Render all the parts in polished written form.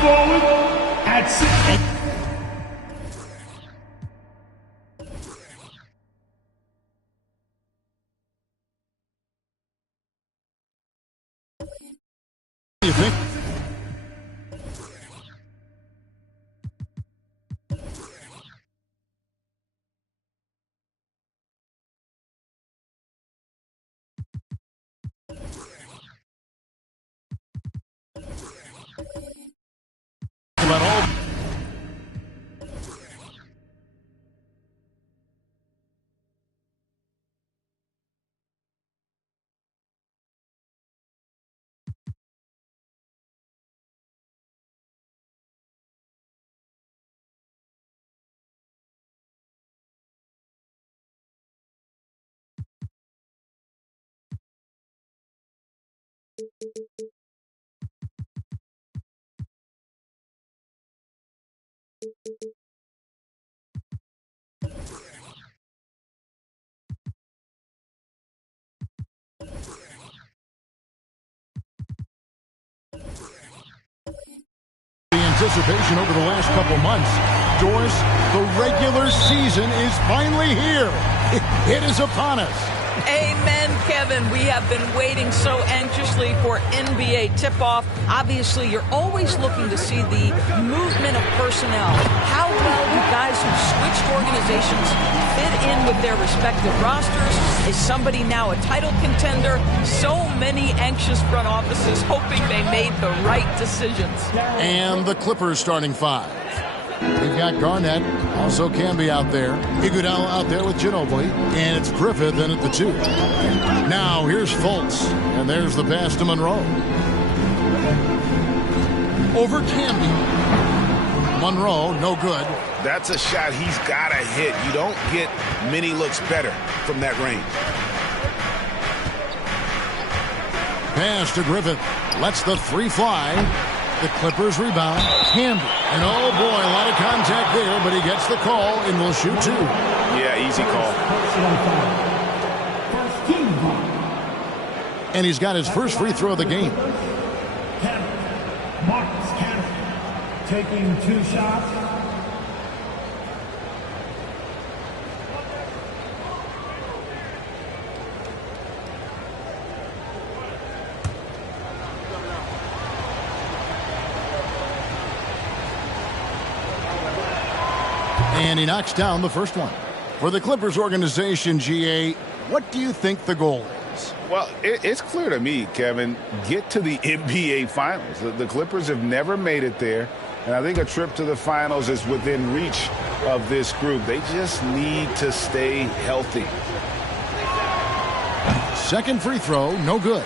forward at 6. You think? About all. Anticipation over the last couple months. Doris, the regular season is finally here. It is upon us. Amen, Kevin. We have been waiting so anxiously for NBA tip-off. Obviously, you're always looking to see the movement of personnel. How well do guys who switched organizations fit in with their respective rosters? Is somebody now a title contender? So many anxious front offices hoping they made the right decisions. And the Clippers starting five. We've got Garnett, also Camby out there. Iguodala out there with Ginobili. And it's Griffith in at the 2. Now here's Fultz. And there's the pass to Monroe. Over Camby. Monroe, no good. That's a shot he's got to hit. You don't get many looks better from that range. Pass to Griffith. Lets the 3 fly. The Clippers rebound. Camby. And oh boy, a lot of contact there, but he gets the call and will shoot 2. Yeah, easy call. And he's got his first free throw of the game. Marcus Camby taking 2 shots. And he knocks down the first one. For the Clippers organization, GA, what do you think the goal is? Well, it's clear to me, Kevin, get to the NBA Finals. The Clippers have never made it there, and I think a trip to the Finals is within reach of this group. They just need to stay healthy. Second free throw, no good.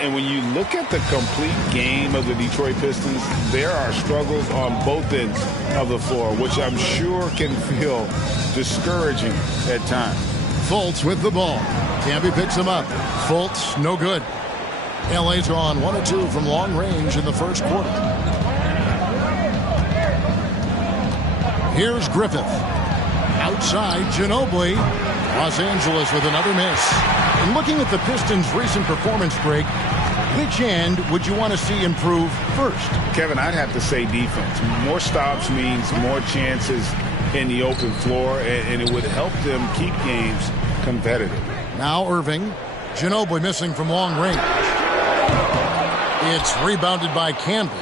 And when you look at the complete game of the Detroit Pistons, there are struggles on both ends of the floor, which I'm sure can feel discouraging at times. Fultz with the ball. Camby picks him up. Fultz, no good. LA's gone 1 of 2 from long range in the first quarter. Here's Griffith. Outside, Ginobili. Los Angeles with another miss. And looking at the Pistons' recent performance break, which end would you want to see improve first? Kevin, I'd have to say defense. More stops means more chances in the open floor, and it would help them keep games competitive. Now Irving. Ginobili missing from long range. It's rebounded by Camby.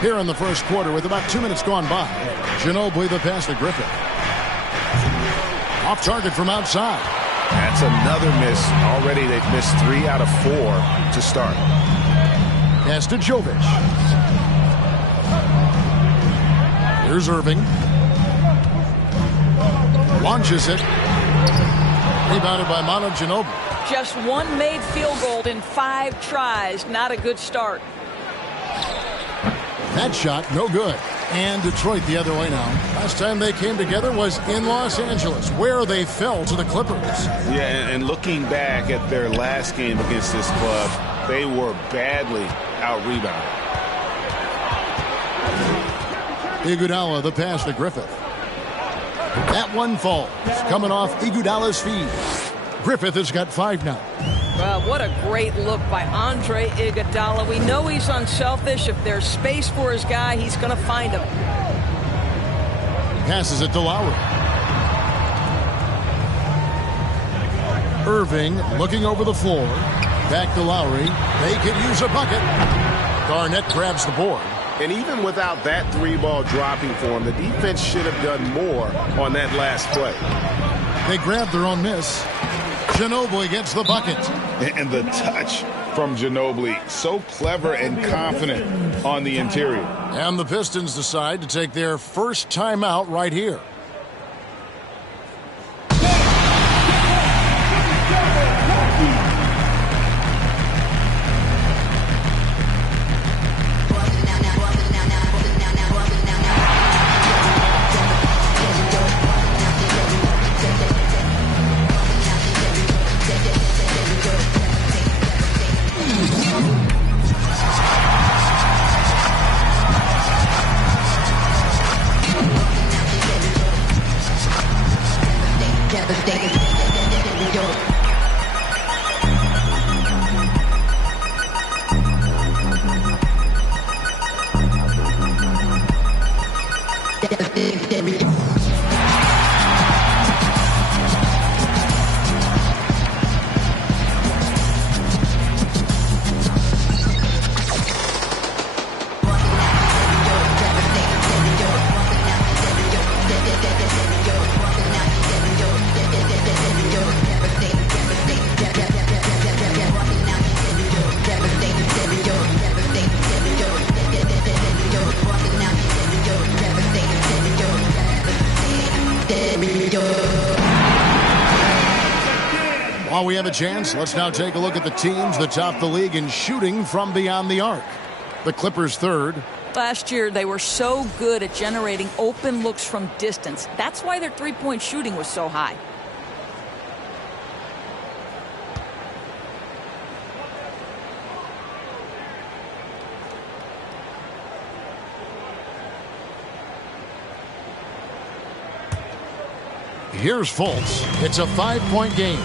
Here in the first quarter with about 2 minutes gone by. Ginobili the pass to Griffith. Off target from outside. That's another miss. Already they've missed 3 out of 4 to start. Pass to Jovic. Here's Irving. Launches it. Rebounded by Manu Ginobili. Just one made field goal in 5 tries. Not a good start. That shot, no good. And Detroit the other way now. Last time they came together was in Los Angeles, where they fell to the Clippers. Yeah, and looking back at their last game against this club, they were badly out-rebounded. Iguodala the pass to Griffith. That one falls, coming off Iguodala's feet. Griffith has got 5 now. Well, what a great look by Andre Iguodala. We know he's unselfish. If there's space for his guy, he's going to find him. Passes it to Lowry. Irving looking over the floor. Back to Lowry. They could use a bucket. Garnett grabs the board. And even without that 3-ball dropping for him, the defense should have done more on that last play. They grab their own miss. Ginobili gets the bucket. And the touch from Ginobili, so clever and confident on the interior. And the Pistons decide to take their first timeout right here. While we have a chance, let's now take a look at the teams that top the league in shooting from beyond the arc. The Clippers third. Last year, they were so good at generating open looks from distance. That's why their three-point shooting was so high. Here's Fultz. It's a 5-point game.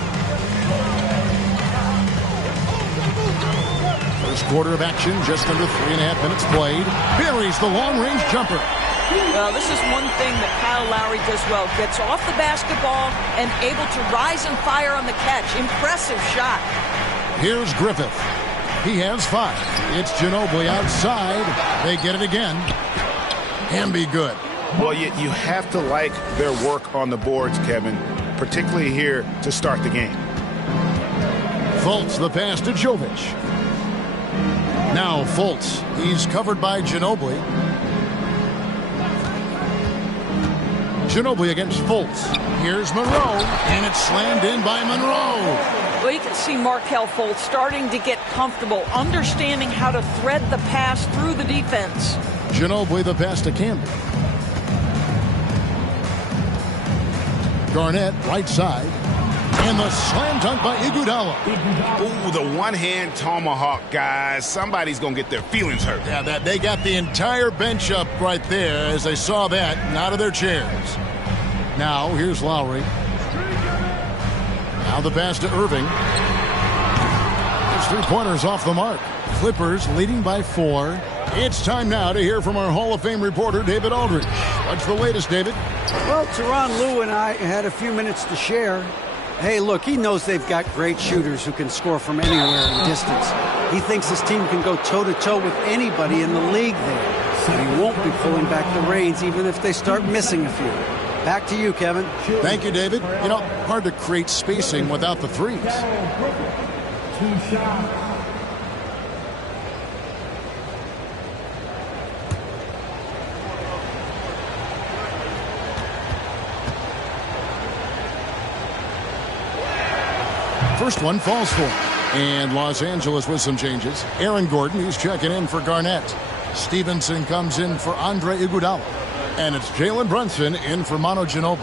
First quarter of action, just under 3.5 minutes played. Buries the long-range jumper. Well, this is one thing that Kyle Lowry does well. Gets off the basketball and able to rise and fire on the catch. Impressive shot. Here's Griffith. He has 5. It's Ginobili outside. They get it again. Can be good. Well, you have to like their work on the boards, Kevin, particularly here to start the game. Fultz, the pass to Jovic. Now Fultz. He's covered by Ginobili. Ginobili against Fultz. Here's Monroe, and it's slammed in by Monroe. Well, you can see Markelle Fultz starting to get comfortable, understanding how to thread the pass through the defense. Ginobili, the pass to Campbell. Garnett, right side. And the slam dunk by Iguodala. Ooh, the one-hand tomahawk, guys. Somebody's going to get their feelings hurt. Yeah, they got the entire bench up right there as they saw that and out of their chairs. Now, here's Lowry. Now the pass to Irving. His three-pointers off the mark. Clippers leading by 4. It's time now to hear from our Hall of Fame reporter, David Aldridge. What's the latest, David? Well, Tyronn Lue and I had a few minutes to share. Hey, look, he knows they've got great shooters who can score from anywhere in distance. He thinks his team can go toe-to-toe with anybody in the league there. But he won't be pulling back the reins even if they start missing a few. Back to you, Kevin. Thank you, David. You know, hard to create spacing without the threes. 2 shots. First one falls for him. And Los Angeles with some changes. Aaron Gordon, he's checking in for Garnett. Stevenson comes in for Andre Iguodala. And it's Jalen Brunson in for Manu Ginobili.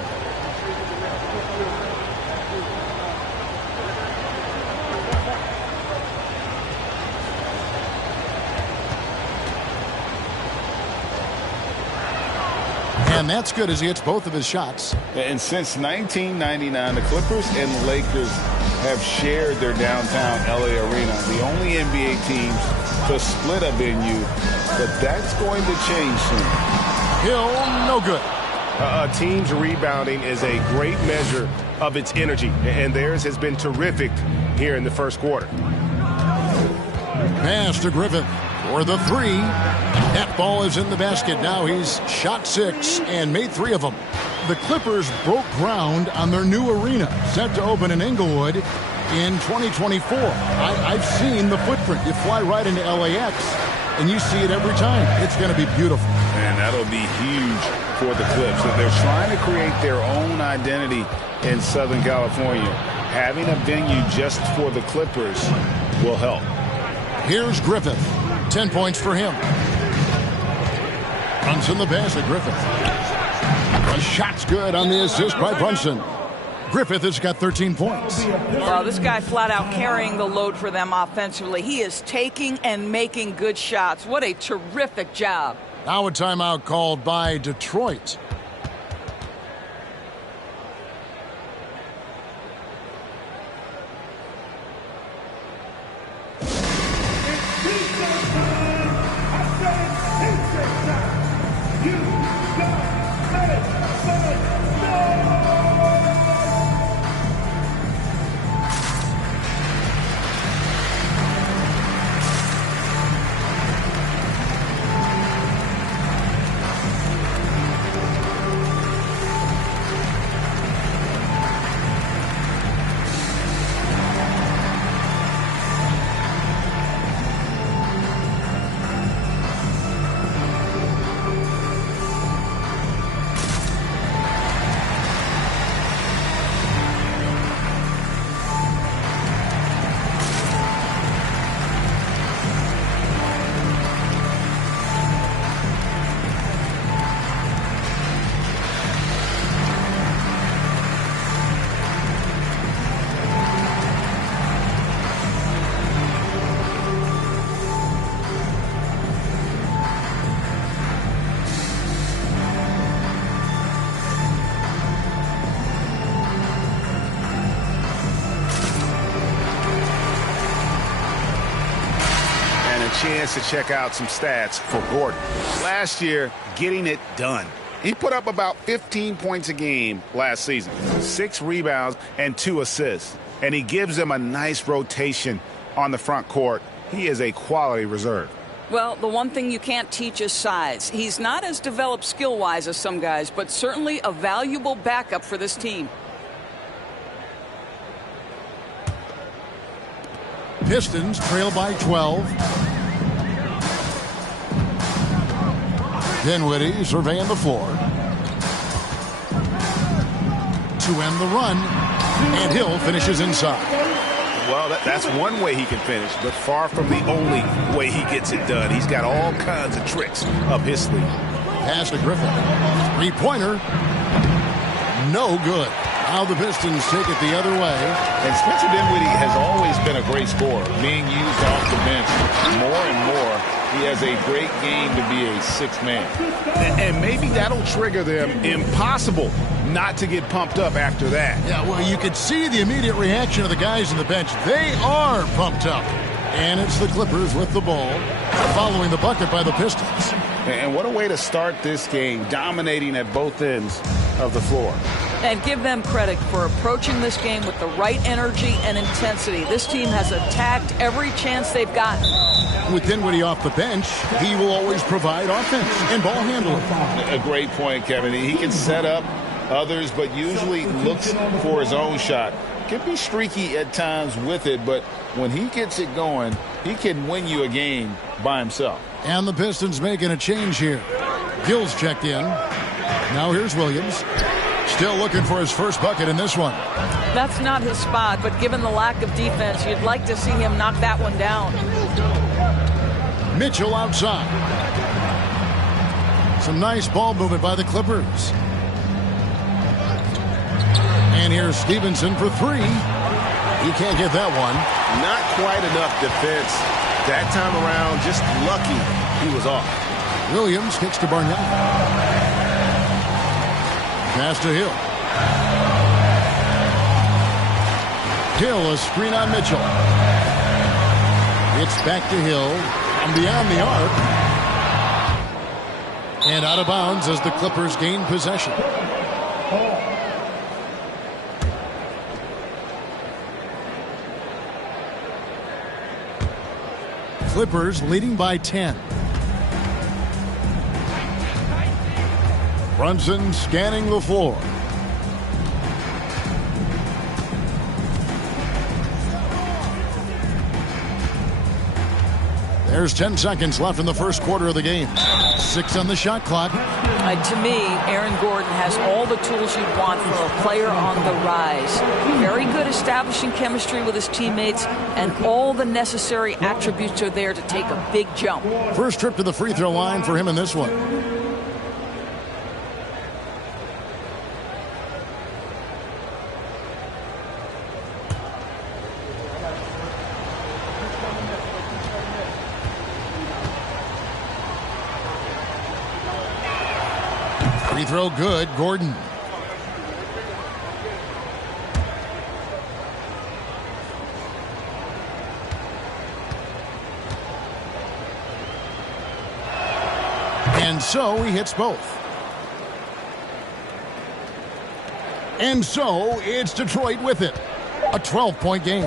And that's good as he hits both of his shots. And since 1999, the Clippers and the Lakers have shared their downtown LA arena. The only NBA teams to split a venue, but that's going to change soon. Hill, no good. A team's rebounding is a great measure of its energy, and theirs has been terrific here in the first quarter. Pass to Griffith for the three. That ball is in the basket. Now he's shot 6 and made 3 of them. The Clippers broke ground on their new arena, set to open in Inglewood in 2024. I've seen the footprint. You fly right into LAX, and you see it every time. It's going to be beautiful. Man, that'll be huge for the Clips. They're trying to create their own identity in Southern California. Having a venue just for the Clippers will help. Here's Griffith. 10 points for him. Brunson the pass to Griffith. The shot's good on the assist by Brunson. Griffith has got 13 points. Well, this guy flat out carrying the load for them offensively. He is taking and making good shots. What a terrific job. Now a timeout called by Detroit. Chance to check out some stats for Gordon. Last year, getting it done. He put up about 15 points a game last season, 6 rebounds and 2 assists. And he gives them a nice rotation on the front court. He is a quality reserve. Well, the one thing you can't teach is size. He's not as developed skill-wise as some guys, but certainly a valuable backup for this team. Pistons trail by 12. Dinwiddie surveying the floor. To end the run. And Hill finishes inside. Well, that's one way he can finish, but far from the only way he gets it done. He's got all kinds of tricks up his sleeve. Pass to Griffin. 3-pointer. No good. Now the Pistons take it the other way. And Spencer Dinwiddie has always been a great scorer, being used off the bench more and more. He has a great game to be a 6th man. And maybe that'll trigger them. Impossible not to get pumped up after that. Yeah, well, you could see the immediate reaction of the guys on the bench. They are pumped up. And it's the Clippers with the ball, following the bucket by the Pistons. And what a way to start this game, dominating at both ends of the floor. And give them credit for approaching this game with the right energy and intensity. This team has attacked every chance they've gotten. With Dinwiddie off the bench, he will always provide offense and ball handling. A great point, Kevin. He can set up others, but usually looks for his own shot. Can be streaky at times with it, but when he gets it going, he can win you a game by himself. And the Pistons making a change here. Gill's checked in. Now here's Williams. Still looking for his first bucket in this one. That's not his spot, but given the lack of defense, you'd like to see him knock that one down. Mitchell outside. Some nice ball movement by the Clippers. And here's Stevenson for 3. He can't get that one. Not quite enough defense. That time around, just lucky he was off. Williams kicks to Barnett. Pass to Hill. Hill, a screen on Mitchell. It's back to Hill and beyond the arc. And out of bounds as the Clippers gain possession. Clippers leading by 10. Brunson scanning the floor. There's 10 seconds left in the first quarter of the game. 6 on the shot clock. To me, Aaron Gordon has all the tools you want for a player on the rise. Very good establishing chemistry with his teammates, and all the necessary attributes are there to take a big jump. First trip to the free throw line for him in this one. Free throw good, Gordon. And so he hits both. And so it's Detroit with it. A 12-point game.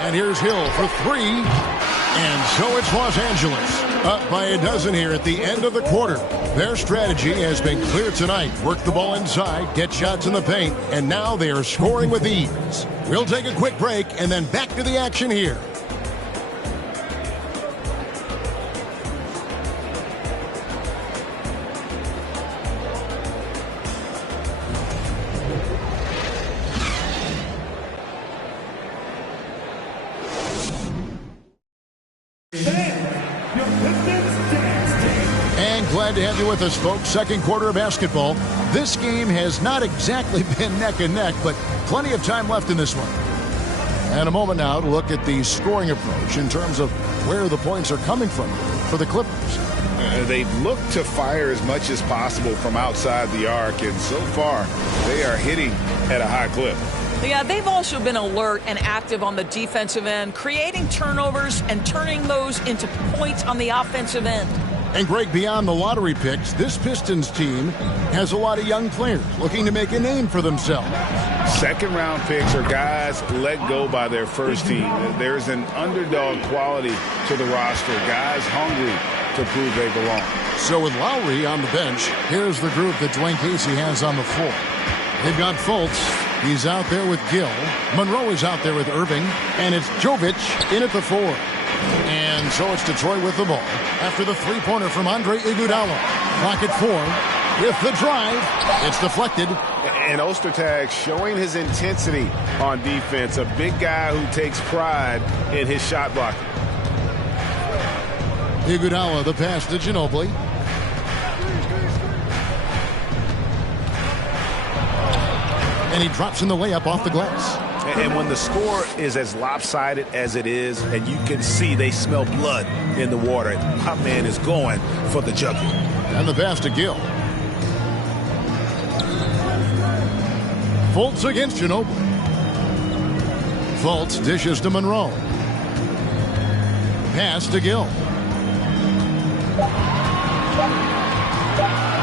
And here's Hill for 3. And so it's Los Angeles. Up by a dozen here at the end of the quarter. Their strategy has been clear tonight. Work the ball inside, get shots in the paint, and now they are scoring with ease. We'll take a quick break and then back to the action here. Glad to have you with us, folks. Second quarter of basketball. This game has not exactly been neck and neck, but plenty of time left in this one. And a moment now to look at the scoring approach in terms of where the points are coming from for the Clippers. They've looked to fire as much as possible from outside the arc, and so far they are hitting at a high clip. Yeah, they've also been alert and active on the defensive end, creating turnovers and turning those into points on the offensive end. And Greg, beyond the lottery picks, this Pistons team has a lot of young players looking to make a name for themselves. Second-round picks are guys let go by their first team. There's an underdog quality to the roster, guys hungry to prove they belong. So with Lowry on the bench, here's the group that Dwayne Casey has on the floor. They've got Fultz. He's out there with Gill. Monroe is out there with Irving. And it's Jovic in at the 4. And so it's Detroit with the ball after the three-pointer from Andre Iguodala. Clock at 4 with the drive. It's deflected. And Ostertag showing his intensity on defense. A big guy who takes pride in his shot blocking. Iguodala, the pass to Ginobili. And he drops in the layup off the glass. And when the score is as lopsided as it is, and you can see they smell blood in the water, my man is going for the jugular. And the pass to Gill. Fultz against Ginobili. Fultz dishes to Monroe. Pass to Gill.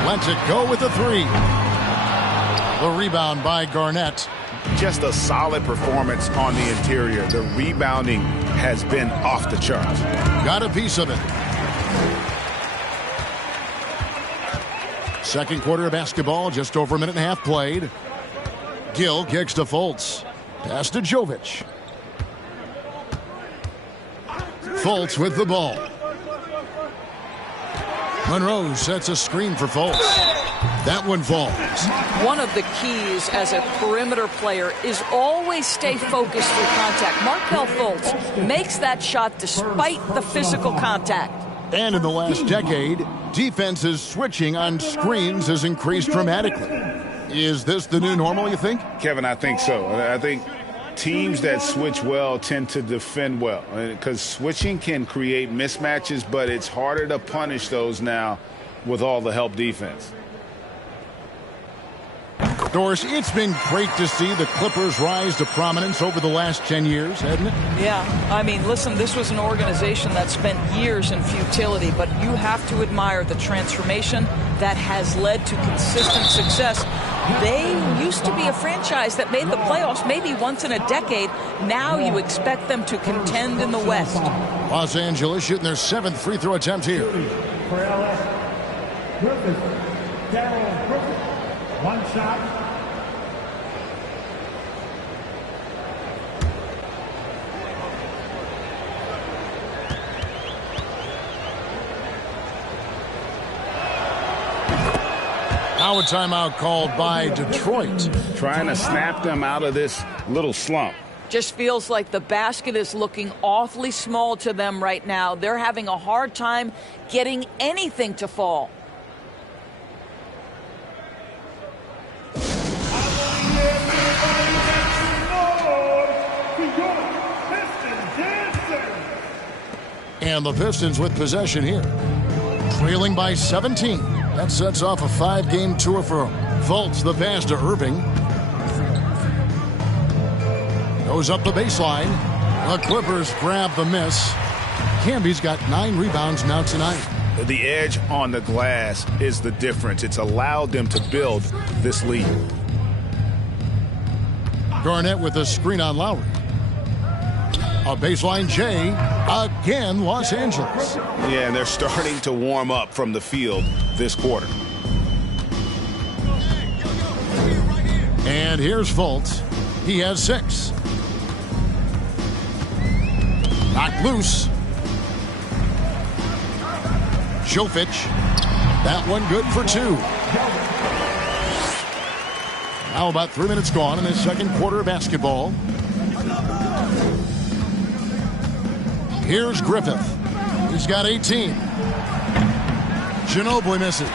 Lets it go with the 3. The rebound by Garnett. Just a solid performance on the interior. The rebounding has been off the charts. Got a piece of it. Second quarter of basketball, just over a minute and a half played. Gill kicks to Fultz. Pass to Jovic. Fultz with the ball. Monroe sets a screen for Fultz. That one falls. One of the keys as a perimeter player is always stay focused through contact. Markelle Fultz makes that shot despite the physical contact. And in the last decade, defenses switching on screens has increased dramatically. Is this the new normal, you think? Kevin, I think so. I think teams that switch well tend to defend well, because switching can create mismatches, but it's harder to punish those now with all the help defense. Doris, it's been great to see the Clippers rise to prominence over the last 10 years, hasn't it? Yeah, I mean, listen, this was an organization that spent years in futility, but you have to admire the transformation that has led to consistent success. They used to be a franchise that made the playoffs maybe once in a decade. Now you expect them to contend in the West. Los Angeles shooting their 7th free throw attempt here. For LA, Griffith, Darryl Griffith, one shot. Now a timeout called by Detroit. Trying to snap them out of this little slump. Just feels like the basket is looking awfully small to them right now. They're having a hard time getting anything to fall. And the Pistons with possession here. Trailing by 17. That sets off a 5-game tour for Fultz. The pass to Irving. Goes up the baseline. The Clippers grab the miss. Camby's got 9 rebounds now tonight. The edge on the glass is the difference. It's allowed them to build this lead. Garnett with a screen on Lowry. A baseline J. Again, Los Angeles. Yeah, and they're starting to warm up from the field this quarter. And here's Fultz. He has 6. Knocked loose. Jovic. That one good for 2. Now about 3 minutes gone in the second quarter of basketball. Here's Griffith. He's got 18. Ginobili misses.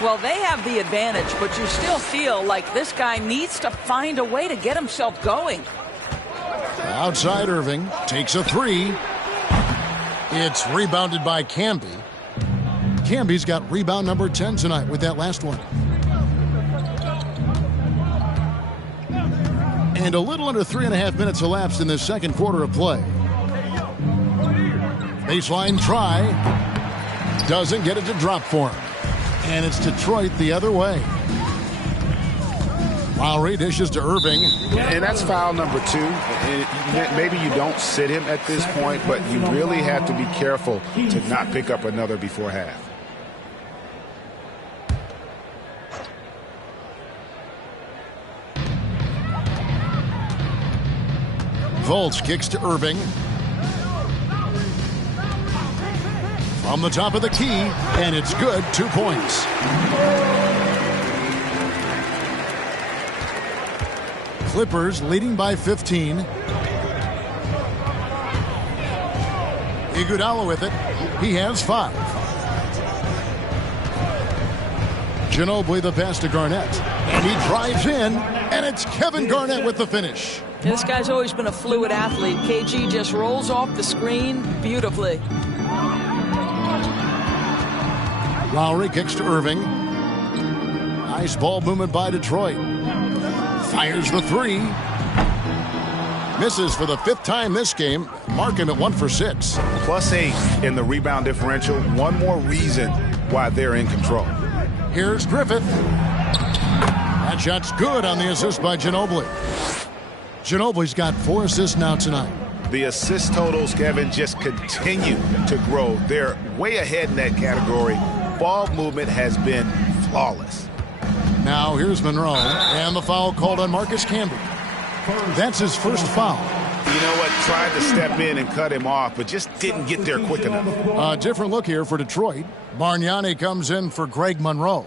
Well, they have the advantage, but you still feel like this guy needs to find a way to get himself going. Outside Irving takes a 3. It's rebounded by Camby. Camby's got rebound number 10 tonight with that last one. And a little under 3.5 minutes elapsed in the second quarter of play. Baseline try. Doesn't get it to drop for him. And it's Detroit the other way. Lowry dishes to Irving. And that's foul number 2. And maybe you don't sit him at this point, but you really have to be careful to not pick up another before half. Fultz kicks to Irving. From the top of the key, and it's good. 2 points. Clippers leading by 15. Iguodala with it. He has 5. Ginobili the pass to Garnett. And he drives in, and it's Kevin Garnett with the finish. This guy's always been a fluid athlete. KG just rolls off the screen beautifully. Lowry kicks to Irving. Nice ball movement by Detroit. Fires the 3. Misses for the 5th time this game. Mark him at 1 for 6. +8 in the rebound differential. One more reason why they're in control. Here's Griffith. That shot's good on the assist by Ginobili. Ginobili's got 4 assists now tonight. The assist totals, Kevin, just continue to grow. They're way ahead in that category. Ball movement has been flawless. Now here's Monroe, and the foul called on Marcus Camby. That's his first foul. You know what? Tried to step in and cut him off, but just didn't get there quick enough. A different look here for Detroit. Bargnani comes in for Greg Monroe.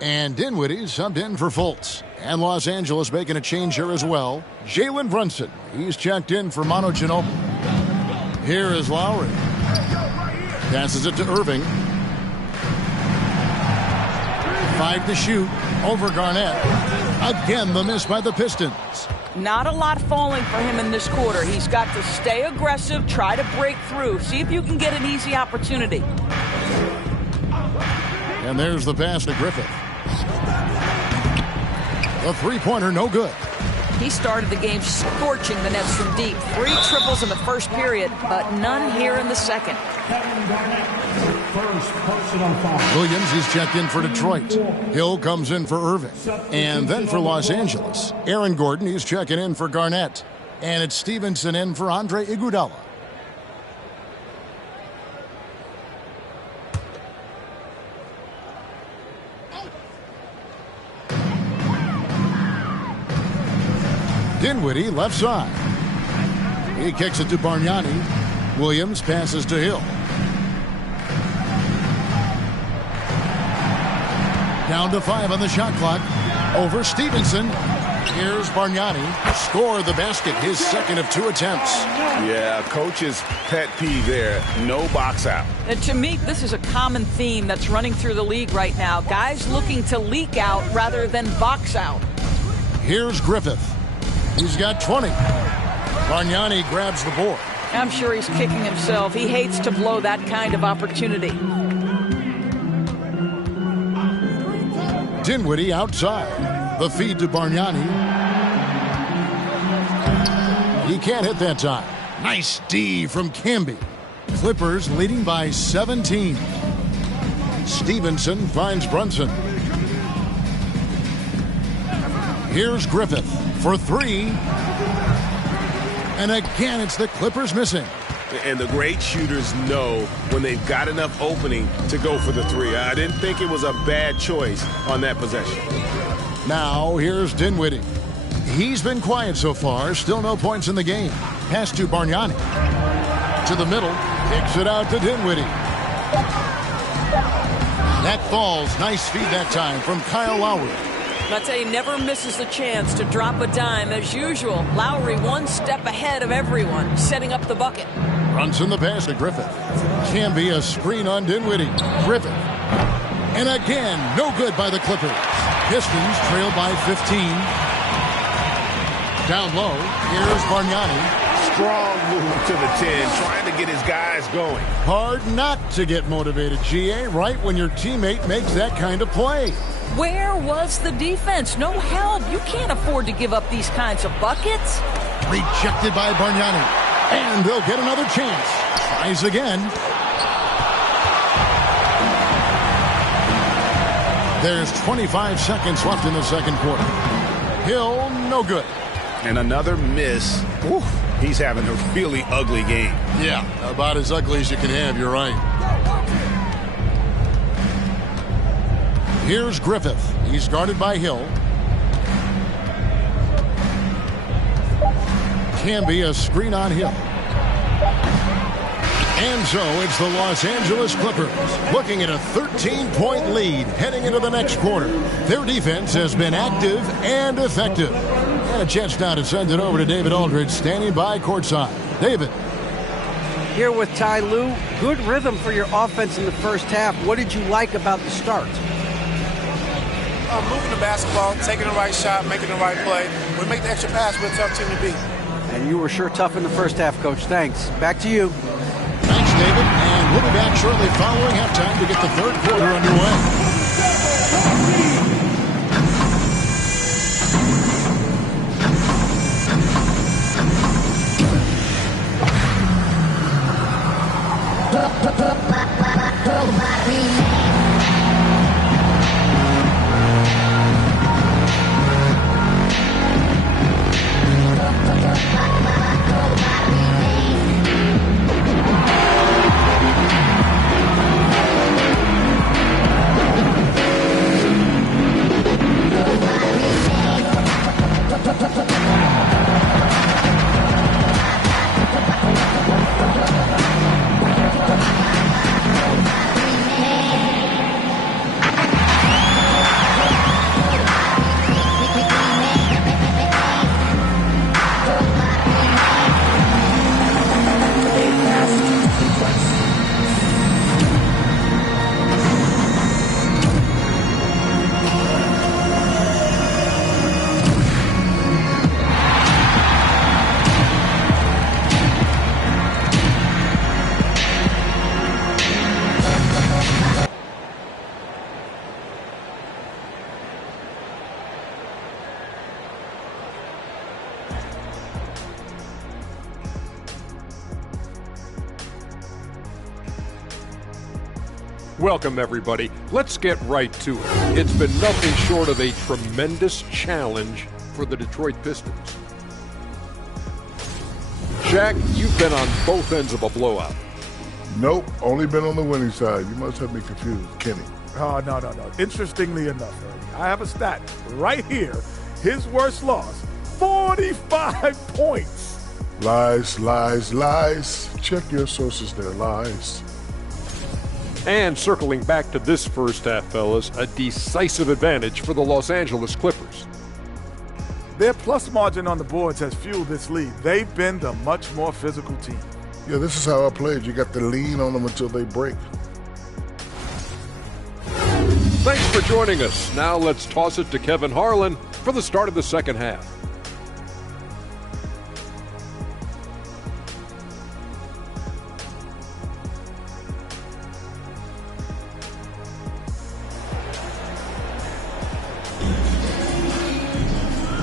And Dinwiddie subbed in for Fultz. And Los Angeles making a change here as well. Jalen Brunson. He's checked in for Manu Ginobili. Here is Lowry. Passes it to Irving. 5 to shoot over Garnett. Again, the miss by the Pistons. Not a lot falling for him in this quarter. He's got to stay aggressive, try to break through, see if you can get an easy opportunity. And there's the pass to Griffith. The three-pointer, no good. He started the game scorching the nets from deep. 3 triples in the first period, but none here in the second. Kevin Garnett, first personal foul. Williams, he's checked in for Detroit. Hill comes in for Irving. And then for Los Angeles, Aaron Gordon, he's checking in for Garnett. And it's Stevenson in for Andre Iguodala. Dinwiddie, left side. He kicks it to Bargnani. Williams passes to Hill. Down to 5 on the shot clock. Over Stevenson. Here's Bargnani. Score the basket, his second of 2 attempts. Yeah, coach's pet peeve there. No box out. And to me, this is a common theme that's running through the league right now. Guys looking to leak out rather than box out. Here's Griffith. He's got 20. Bargnani grabs the board. I'm sure he's kicking himself. He hates to blow that kind of opportunity. Dinwiddie outside. The feed to Bargnani. He can't hit that time. Nice D from Camby. Clippers leading by 17. Stevenson finds Brunson. Here's Griffith for 3. And again, it's the Clippers missing. And the great shooters know when they've got enough opening to go for the 3. I didn't think it was a bad choice on that possession. Now, here's Dinwiddie. He's been quiet so far. Still no points in the game. Pass to Bargnani. To the middle. Kicks it out to Dinwiddie. That falls. Nice feed that time from Kyle Lowry. I'll tell you, never misses the chance to drop a dime as usual. Lowry 1 step ahead of everyone, setting up the bucket. Brunson the pass to Griffith. Can be a screen on Dinwiddie. Griffith. And again, no good by the Clippers. Pistons trail by 15. Down low, here's Bargnani. Strong move to the 10, trying to get his guys going. Hard not to get motivated, GA, right when your teammate makes that kind of play. Where was the defense? No help. You can't afford to give up these kinds of buckets. Rejected by Bargnani. And they'll get another chance. Tries again. There's 25 seconds left in the second quarter. Hill, no good. And another miss. Oof, he's having a really ugly game. Yeah, about as ugly as you can have, you're right. Here's Griffith. He's guarded by Hill. Can be a screen on Hill. And so it's the Los Angeles Clippers looking at a 13-point lead heading into the next quarter. Their defense has been active and effective. And a chance now to send it over to David Aldridge standing by courtside. David. Here with Ty Lue. Good rhythm for your offense in the first half. What did you like about the start? Moving the basketball, taking the right shot, making the right play. We make the extra pass, we're a tough team to beat. And you were sure tough in the first half, Coach. Thanks. Back to you. Thanks, David. And we'll be back shortly following halftime to get the third quarter underway. Welcome, everybody. Let's get right to it. It's been nothing short of a tremendous challenge for the Detroit Pistons. Shaq, you've been on both ends of a blowout. Nope, only been on the winning side. You must have me confused, Kenny. Oh, no. Interestingly enough, Ernie, I have a stat right here. His worst loss, 45 points. Lies, lies, lies. Check your sources there, lies. And circling back to this first half, fellas, a decisive advantage for the Los Angeles Clippers. Their plus margin on the boards has fueled this lead. They've been the much more physical team. Yeah, this is how I played. You got to lean on them until they break. Thanks for joining us. Now let's toss it to Kevin Harlan for the start of the second half.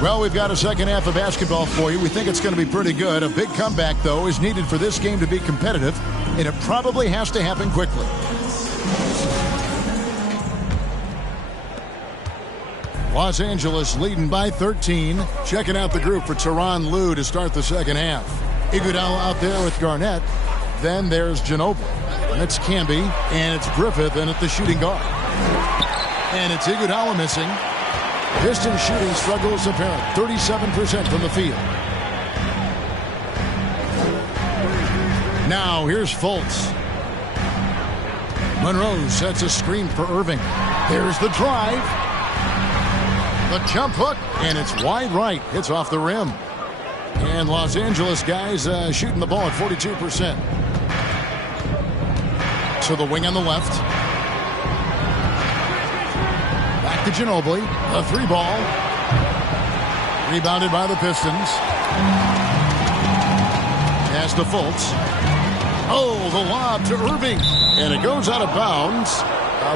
Well, we've got a second half of basketball for you. We think it's going to be pretty good. A big comeback, though, is needed for this game to be competitive, and it probably has to happen quickly. Los Angeles leading by 13. Checking out the group for Tyronn Lue to start the second half. Iguodala out there with Garnett. Then there's Ginobili. And it's Camby, and it's Griffith in at the shooting guard. And it's Iguodala missing. Pistons shooting struggles apparent. 37% from the field. Now here's Fultz. Monroe sets a screen for Irving. There's the drive. The jump hook, and it's wide right. Hits off the rim. And Los Angeles guys shooting the ball at 42%. So the wing on the left. Back to Ginobili. A three ball. Rebounded by the Pistons. Pass to Fultz. Oh, the lob to Irving. And it goes out of bounds.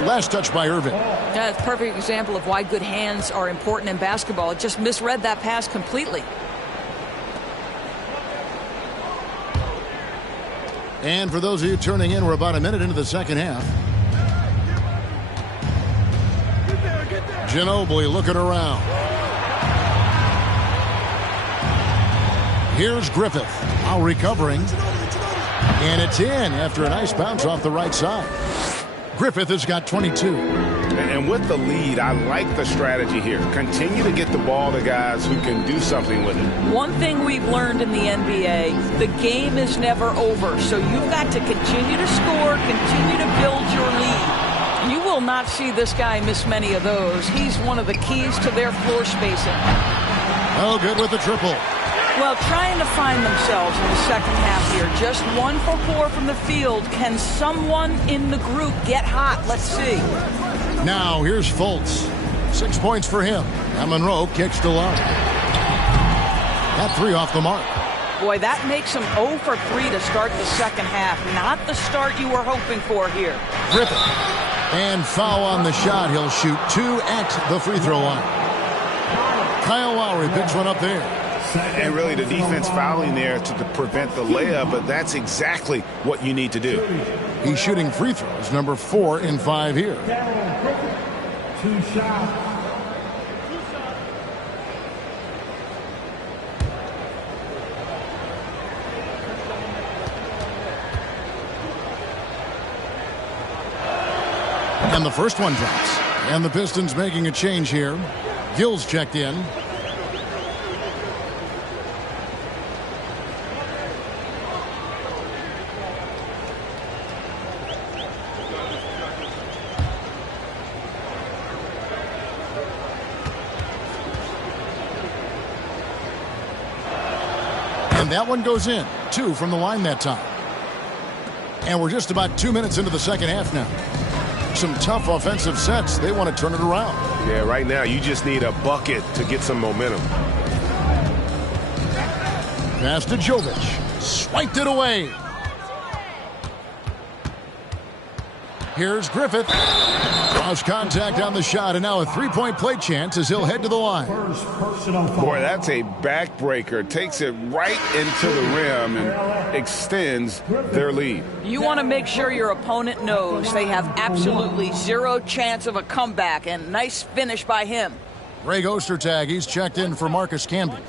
Last touch by Irving. Yeah, it's a perfect example of why good hands are important in basketball. It just misread that pass completely. And for those of you turning in, we're about a minute into the second half. Ginobili looking around. Here's Griffith. Now recovering. And it's in after a nice bounce off the right side. Griffith has got 22. And with the lead, I like the strategy here. Continue to get the ball to guys who can do something with it. One thing we've learned in the NBA, the game is never over. So you've got to continue to score, continue to build your lead. You will not see this guy miss many of those. He's one of the keys to their floor spacing. Oh, good with the triple. Well, trying to find themselves in the second half here. Just 1 for 4 from the field. Can someone in the group get hot? Let's see. Now here's Fultz. 6 points for him. And Monroe kicks to line. That three off the mark. Boy, that makes him 0 for 3 to start the second half. Not the start you were hoping for here. Griffith. And foul on the shot. He'll shoot 2 at the free throw line. Kyle Lowry picks one up there. And really the defense fouling there to prevent the layup, but that's exactly what you need to do. He's shooting free throws, number 4 in 5 here. 2 shots. And the first one drops. And the Pistons making a change here. Gill's checked in. And that one goes in. 2 from the line that time. And we're just about 2 minutes into the second half now. Some tough offensive sets. They want to turn it around. Yeah, right now you just need a bucket to get some momentum. Pass to Jovic. Swiped it away. Here's Griffith. Lost contact on the shot, and now a three-point play chance as he'll head to the line. First personal foul. Boy, that's a backbreaker. Takes it right into the rim and extends their lead. You want to make sure your opponent knows they have absolutely zero chance of a comeback, and nice finish by him. Greg Ostertag, he's checked in for Marcus Camby.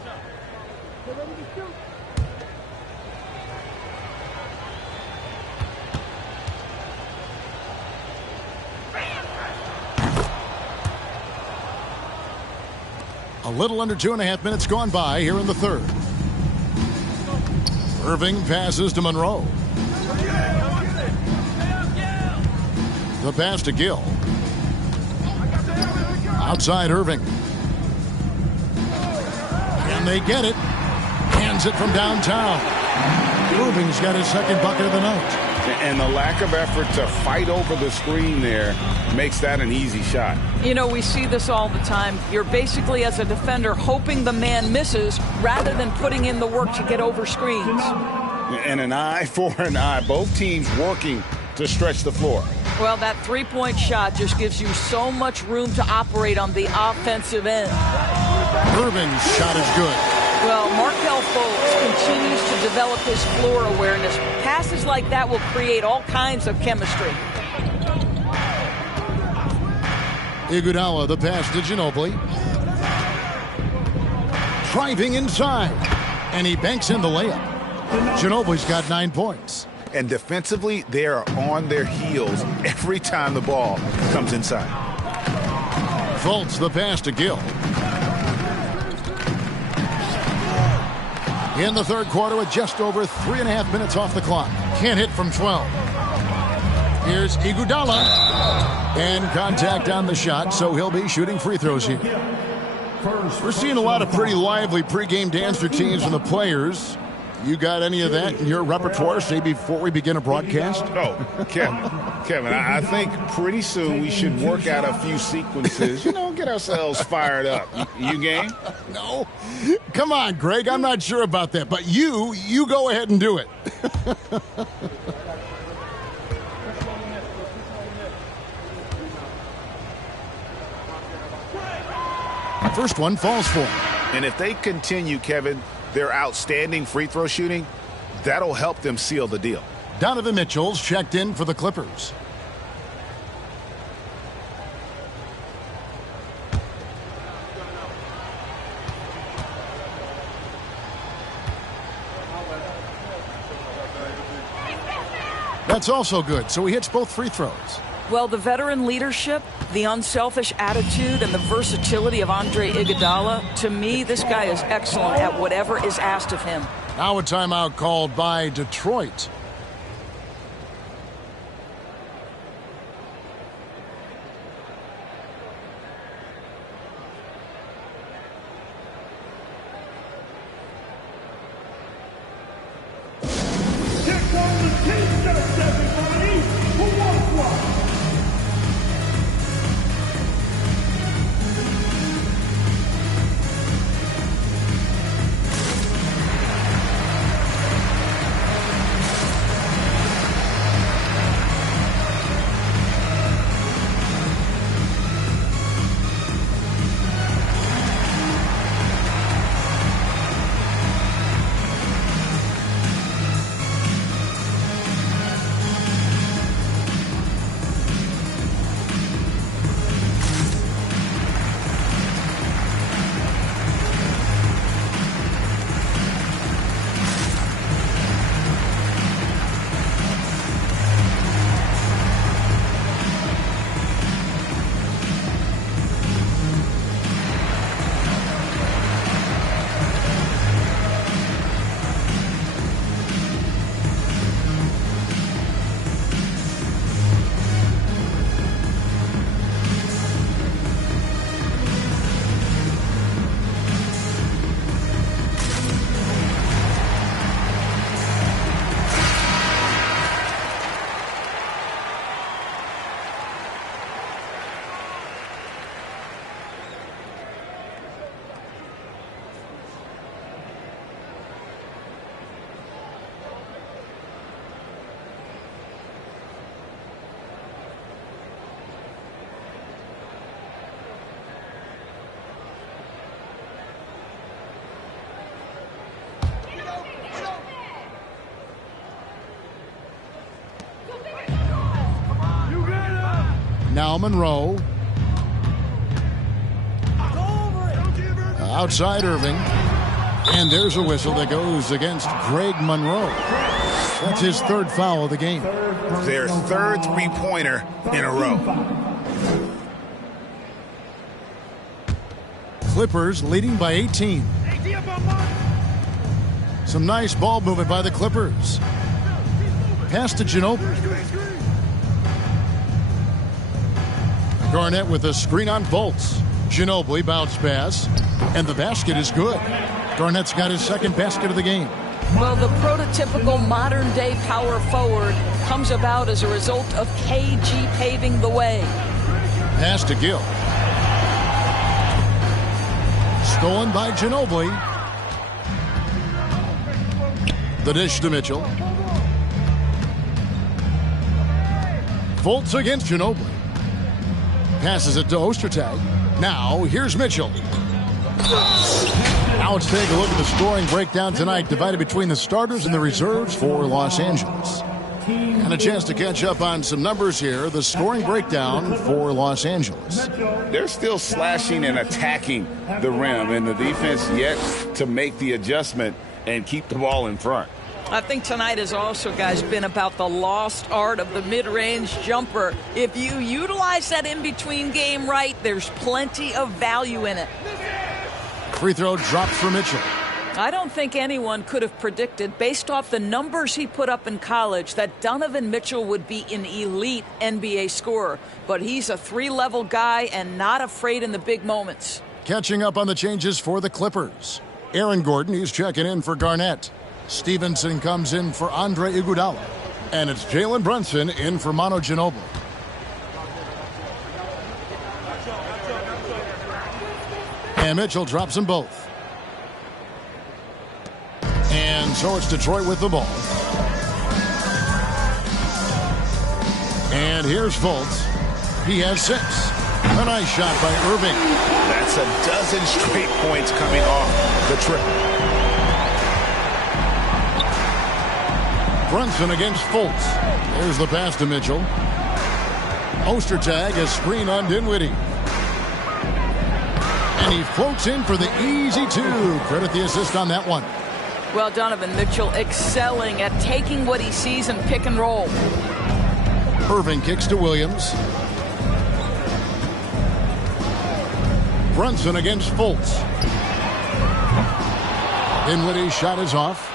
A little under 2.5 minutes gone by here in the third. Irving passes to Monroe. The pass to Gill. Outside Irving. And they get it. Hands it from downtown. Irving's got his second bucket of the night. And the lack of effort to fight over the screen there makes that an easy shot. You know, we see this all the time. You're basically, as a defender, hoping the man misses rather than putting in the work to get over screens. And an eye for an eye. Both teams working to stretch the floor. Well, that three-point shot just gives you so much room to operate on the offensive end. Irving's shot is good. Well, Markelle Fultz continues to develop his floor awareness. Passes like that will create all kinds of chemistry. Iguodala, the pass to Ginobili. Driving inside. And he banks in the layup. Ginobili's got 9 points. And defensively, they are on their heels every time the ball comes inside. Fultz, the pass to Gill. In the third quarter with just over 3.5 minutes off the clock. Can't hit from 12. Here's Iguodala. And contact on the shot, so he'll be shooting free throws here. We're seeing a lot of pretty lively pregame dance routines from the players. You got any of that in your repertoire, say, before we begin a broadcast? Oh, Kevin, I think pretty soon we should work out a few sequences, get ourselves fired up. You game? No. Come on, Greg, I'm not sure about that, but you go ahead and do it. First one falls for him. And if they continue, Kevin, their outstanding free throw shooting, that'll help them seal the deal. Donovan Mitchell's checked in for the Clippers. That's also good, so he hits both free throws. Well, the veteran leadership, the unselfish attitude, and the versatility of Andre Iguodala, to me, this guy is excellent at whatever is asked of him. Now a timeout called by Detroit. Here comes the T-shirts, everybody, who wants one? Now Monroe. Outside Irving. And there's a whistle that goes against Greg Monroe. That's his third foul of the game. Their third three-pointer in a row. Clippers leading by 18. Some nice ball movement by the Clippers. Pass to Ginobili. Garnett with a screen on Fultz. Ginobili bounce pass. And the basket is good. Garnett's got his second basket of the game. Well, the prototypical modern-day power forward comes about as a result of KG paving the way. Pass to Gill. Stolen by Ginobili. The dish to Mitchell. Fultz against Ginobili. Passes it to Ostertag. Now, here's Mitchell. Now let's take a look at the scoring breakdown tonight, divided between the starters and the reserves for Los Angeles. And a chance to catch up on some numbers here. The scoring breakdown for Los Angeles. They're still slashing and attacking the rim, and the defense yet to make the adjustment and keep the ball in front. I think tonight has also, guys, been about the lost art of the mid-range jumper. If you utilize that in-between game right, there's plenty of value in it. Free throw dropped for Mitchell. I don't think anyone could have predicted, based off the numbers he put up in college, that Donovan Mitchell would be an elite NBA scorer. But he's a three-level guy and not afraid in the big moments. Catching up on the changes for the Clippers. Aaron Gordon, he's checking in for Garnett. Stevenson comes in for Andre Iguodala. And it's Jalen Brunson in for Manu Ginobili. And Mitchell drops them both. And so it's Detroit with the ball. And here's Fultz. He has 6. A nice shot by Irving. That's a dozen straight points coming off the triple. Brunson against Fultz. There's the pass to Mitchell. Ostertag, a screen on Dinwiddie. And he floats in for the easy 2. Credit the assist on that one. Well, Donovan Mitchell excelling at taking what he sees in pick and roll. Irving kicks to Williams. Brunson against Fultz. Dinwiddie's shot is off.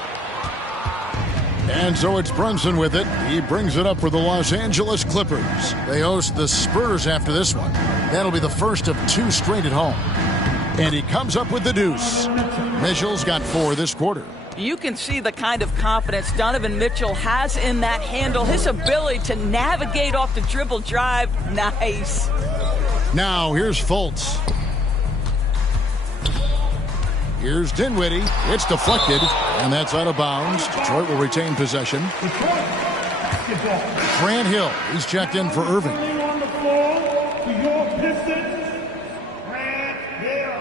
And so it's Brunson with it. He brings it up for the Los Angeles Clippers. They host the Spurs after this one. That'll be the first of 2 straight at home. And he comes up with the deuce. Mitchell's got 4 this quarter. You can see the kind of confidence Donovan Mitchell has in that handle. His ability to navigate off the dribble drive. Nice. Now here's Fultz. Here's Dinwiddie. It's deflected, and that's out of bounds. Detroit will retain possession. Grant Hill, he's checked in for Irving. On the floor for your Pistons, Grant Hill.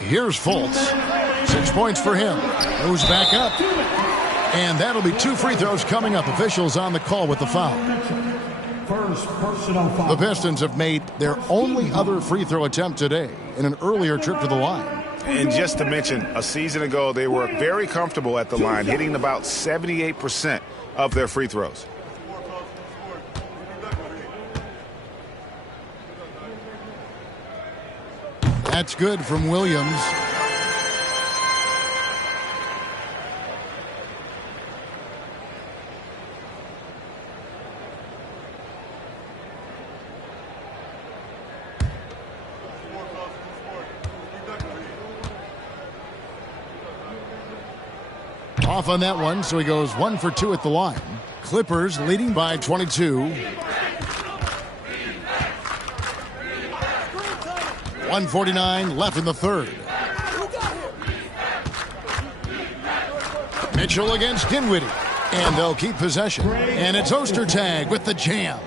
Here's Fultz. 6 points for him. Goes back up. And that'll be 2 free throws coming up. Officials on the call with the foul. First personal foul. The Pistons have made their only other free throw attempt today in an earlier trip to the line. And just to mention, a season ago, they were very comfortable at the line, hitting about 78% of their free throws. That's good from Williams. Off on that one, so he goes 1 for 2 at the line. Clippers leading by 22. 1:49 left in the third. Mitchell against Dinwiddie. And they'll keep possession. And it's Ostertag with the jam.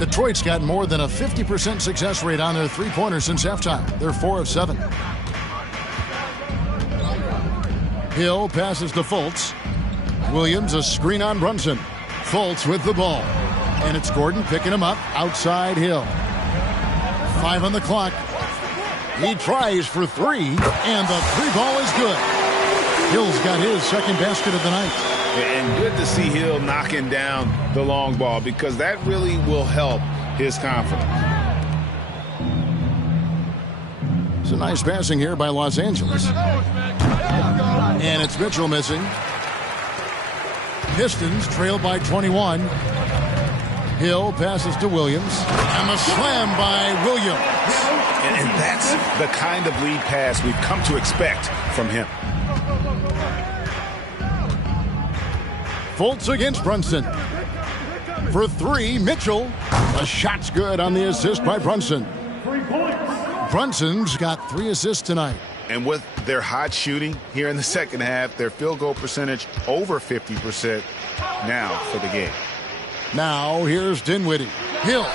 Detroit's got more than a 50% success rate on their three-pointers since halftime. They're 4 of 7. Hill passes to Fultz. Williams a screen on Brunson. Fultz with the ball. And it's Gordon picking him up outside Hill. 5 on the clock. He tries for 3, and the 3 ball is good. Hill's got his second basket of the night. And good to see Hill knocking down the long ball because that really will help his confidence. It's a nice passing here by Los Angeles. And it's Mitchell missing. Pistons trail by 21. Hill passes to Williams. And the slam by Williams. And that's the kind of lead pass we've come to expect from him. Fultz against Brunson. For 3, Mitchell. The shot's good on the assist by Brunson. 3 points. Brunson's got 3 assists tonight. And with their hot shooting here in the second half, their field goal percentage over 50% now for the game. Now here's Dinwiddie. Hill.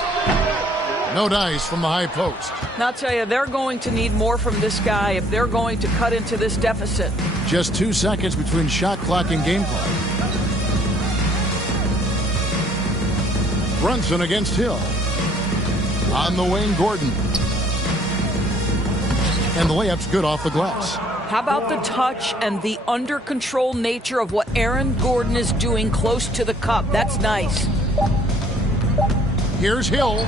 No dice from the high post. Now, I'll tell you, they're going to need more from this guy if they're going to cut into this deficit. Just 2 seconds between shot clock and game clock. Brunson against Hill. On the wing, Gordon. And the layup's good off the glass. How about the touch and the under control nature of what Aaron Gordon is doing close to the cup? That's nice. Here's Hill.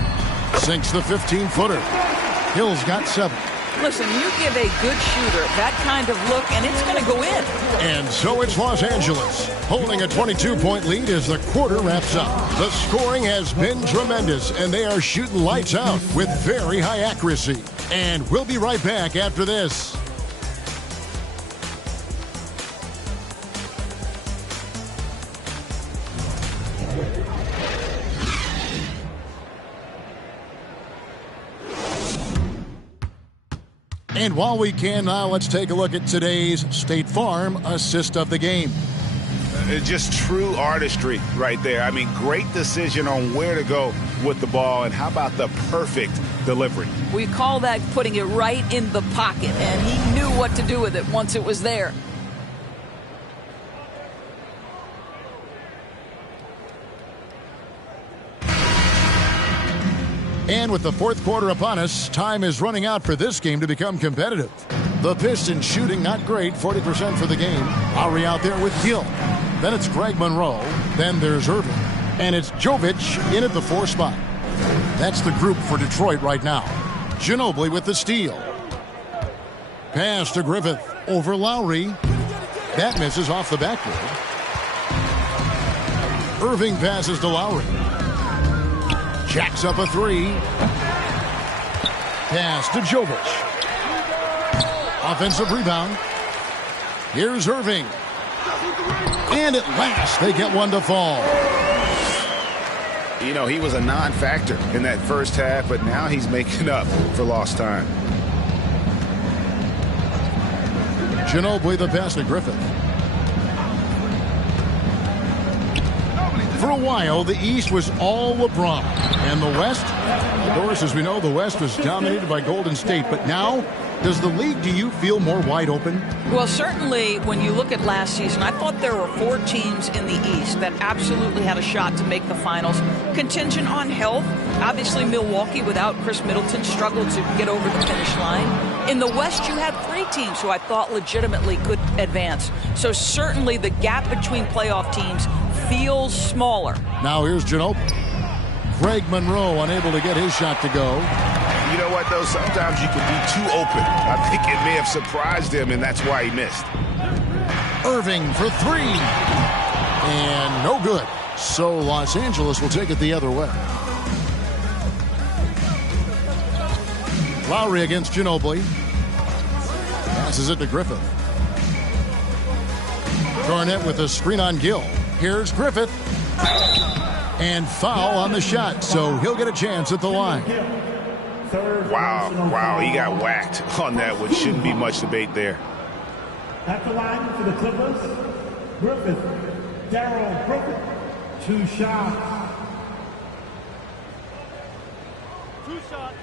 Sinks the 15-footer. Hill's got 7. Listen, you give a good shooter that kind of look, and it's going to go in. And so it's Los Angeles, holding a 22-point lead as the quarter wraps up. The scoring has been tremendous, and they are shooting lights out with very high accuracy. And we'll be right back after this. And while we can now, let's take a look at today's State Farm assist of the game. Just true artistry right there. I mean, great decision on where to go with the ball, and how about the perfect delivery? We call that putting it right in the pocket, and he knew what to do with it once it was there. And with the fourth quarter upon us, time is running out for this game to become competitive. The Pistons shooting not great, 40% for the game. Lowry out there with Gill. Then it's Greg Monroe. Then there's Irving. And it's Jovic in at the 4 spot. That's the group for Detroit right now. Ginobili with the steal. Pass to Griffith over Lowry. That misses off the backboard. Irving passes to Lowry. Jacks up a 3. Pass to Jovic. Offensive rebound. Here's Irving. And at last, they get one to fall. You know, he was a non-factor in that first half, but now he's making up for lost time. Ginobili the pass to Griffith. For a while, the East was all LeBron. And the West, of course, as we know, the West was dominated by Golden State. But now, does the league, do you feel more wide open? Well, certainly when you look at last season, I thought there were 4 teams in the East that absolutely had a shot to make the finals. Contingent on health. Obviously, Milwaukee, without Chris Middleton, struggled to get over the finish line. In the West, you had 3 teams who I thought legitimately could advance. So certainly the gap between playoff teams feels smaller. Now here's Ginobili. Greg Monroe unable to get his shot to go. You know what, though? Sometimes you can be too open. I think it may have surprised him, and that's why he missed. Irving for 3. And no good. So Los Angeles will take it the other way. Lowry against Ginobili. Passes it to Griffith. Garnett with a screen on Gill. Here's Griffith. And foul on the shot, so he'll get a chance at the line. Wow, he got whacked on that one. Shouldn't be much debate there. At the line for the Clippers, Griffith, Darryl Griffith, 2 shots. 2 shots.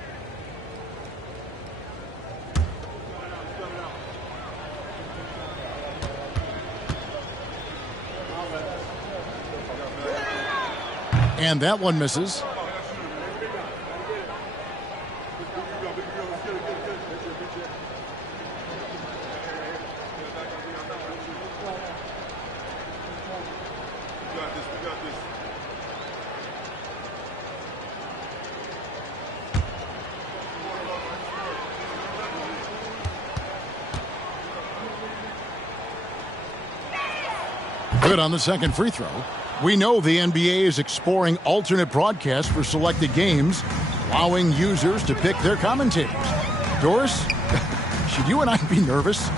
And that one misses. Good on the second free throw. We know the NBA is exploring alternate broadcasts for selected games, allowing users to pick their commentators. Doris, should you and I be nervous?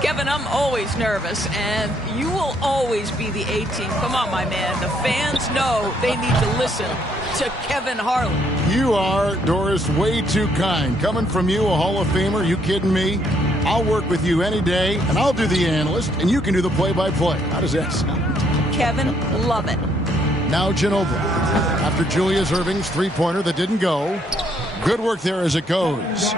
Kevin, I'm always nervous, and you will always be the A-team. Come on, my man. The fans know they need to listen to Kevin Harlan. You are, Doris, way too kind. Coming from you, a Hall of Famer, you kidding me? I'll work with you any day, and I'll do the analyst, and you can do the play-by-play. How does that sound? Kevin, love it. Now Ginobili. After Julius Erving's three-pointer that didn't go. Good work there as it goes.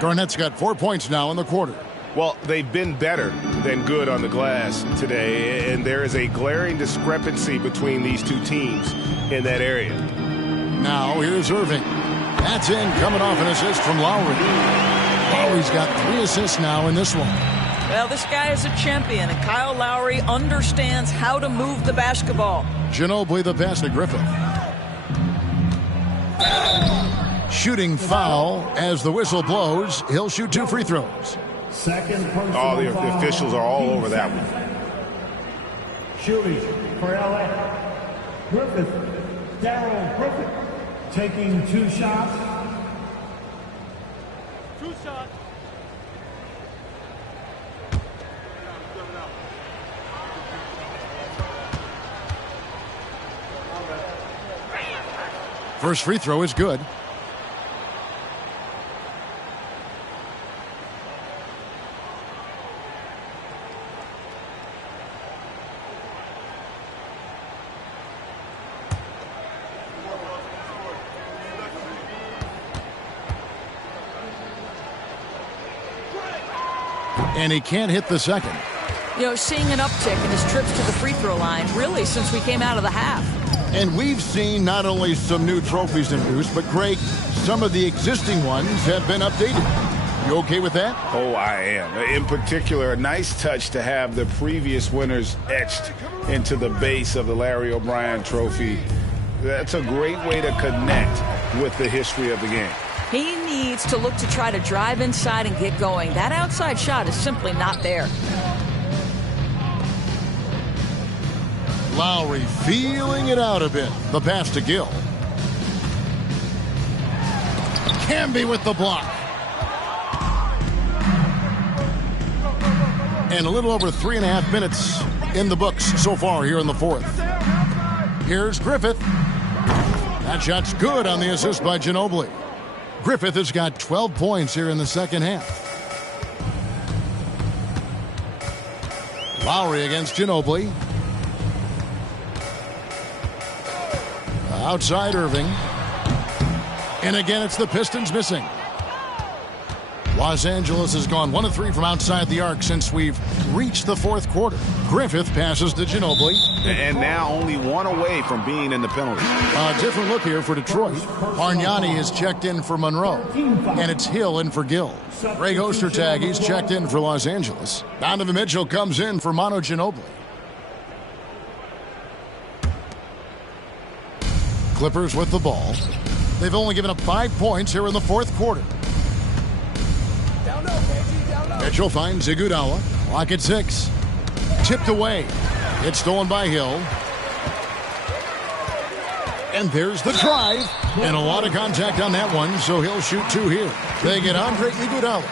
Garnett's got 4 points now in the quarter. Well, they've been better than good on the glass today, and there is a glaring discrepancy between these two teams in that area. Now here's Erving. That's in, coming off an assist from Lowry. Lowry's got 3 assists now in this one. Well, this guy is a champion, and Kyle Lowry understands how to move the basketball. Ginobili the pass to Griffith. Shooting foul as the whistle blows. He'll shoot 2 free throws. Oh, the officials are all over that one. Shooting for LA. Griffith, Darryl Griffith, taking 2 shots. 2 shots. First free throw is good. And he can't hit the second. You know, seeing an uptick in his trips to the free throw line, really, since we came out of the half. And we've seen not only some new trophies introduced, but, Greg, some of the existing ones have been updated. You okay with that? Oh, I am. In particular, a nice touch to have the previous winners etched into the base of the Larry O'Brien trophy. That's a great way to connect with the history of the game. He needs to look to try to drive inside and get going. That outside shot is simply not there. Lowry feeling it out a bit. The pass to Gill. Camby with the block. And a little over 3.5 minutes in the books so far here in the fourth. Here's Griffith. That shot's good on the assist by Ginobili. Griffith has got 12 points here in the second half. Lowry against Ginobili. Outside Irving. And again, it's the Pistons missing. Los Angeles has gone 1 of 3 from outside the arc since we've reached the fourth quarter. Griffith passes to Ginobili. And now only 1 away from being in the penalty. A different look here for Detroit. Bargnani is checked in for Monroe. And it's Hill in for Gill. Greg Ostertag, he's checked in for Los Angeles. Donovan Mitchell comes in for Manu Ginobili. Clippers with the ball. They've only given up 5 points here in the fourth quarter. Mitchell finds Iguodala. Clock at 6. Tipped away. It's stolen by Hill. And there's the drive. And a lot of contact on that one, so he'll shoot 2 here. They get Andre Iguodala.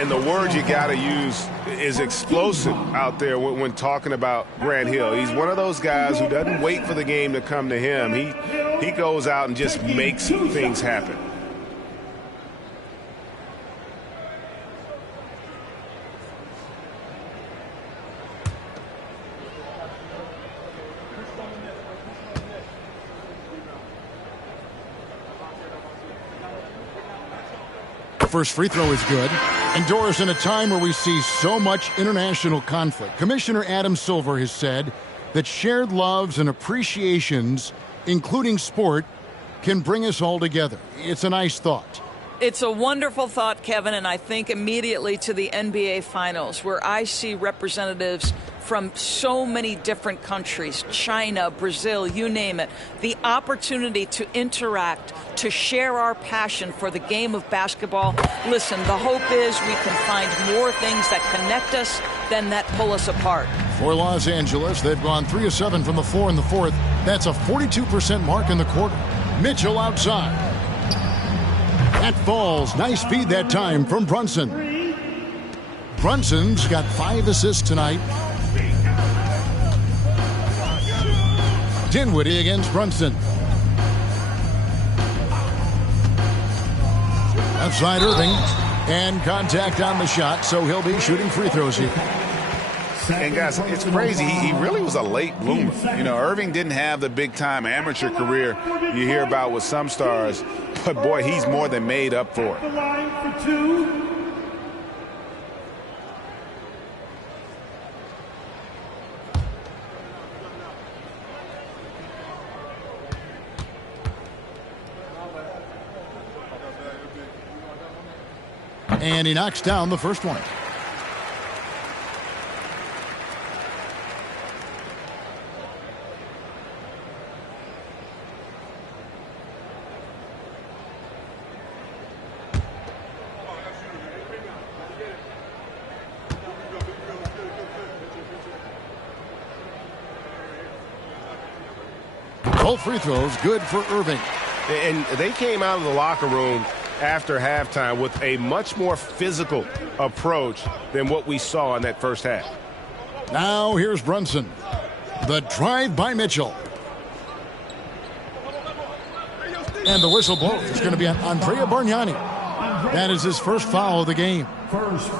And the word you got to use is explosive out there when talking about Grant Hill. He's one of those guys who doesn't wait for the game to come to him. He goes out and just makes things happen. first free throw is good. And Doris, in a time where we see so much international conflict, Commissioner Adam Silver has said that shared loves and appreciations, including sport, can bring us all together. It's a nice thought. It's a wonderful thought, Kevin, and I think immediately to the NBA Finals, where I see representatives from so many different countries, China, Brazil, you name it, the opportunity to interact, to share our passion for the game of basketball. Listen, the hope is we can find more things that connect us than that pull us apart. For Los Angeles, they've gone 3 of 7 from the floor in the fourth. That's a 42% mark in the quarter. Mitchell outside. That falls. Nice feed that time from Brunson. Brunson's got 5 assists tonight. Dinwiddie against Brunson. Outside Irving. And contact on the shot, so he'll be shooting free throws here. And guys, it's crazy. He really was a late bloomer. You know, Irving didn't have the big-time amateur career you hear about with some stars, but boy, he's more than made up for it. The line for 2. And he knocks down the first one. Both free throws good for Irving. And they came out of the locker room after halftime with a much more physical approach than what we saw in that first half. Now here's Brunson. The drive by Mitchell. And the whistle blows. It's going to be on Andrea Bargnani. That is his first foul of the game.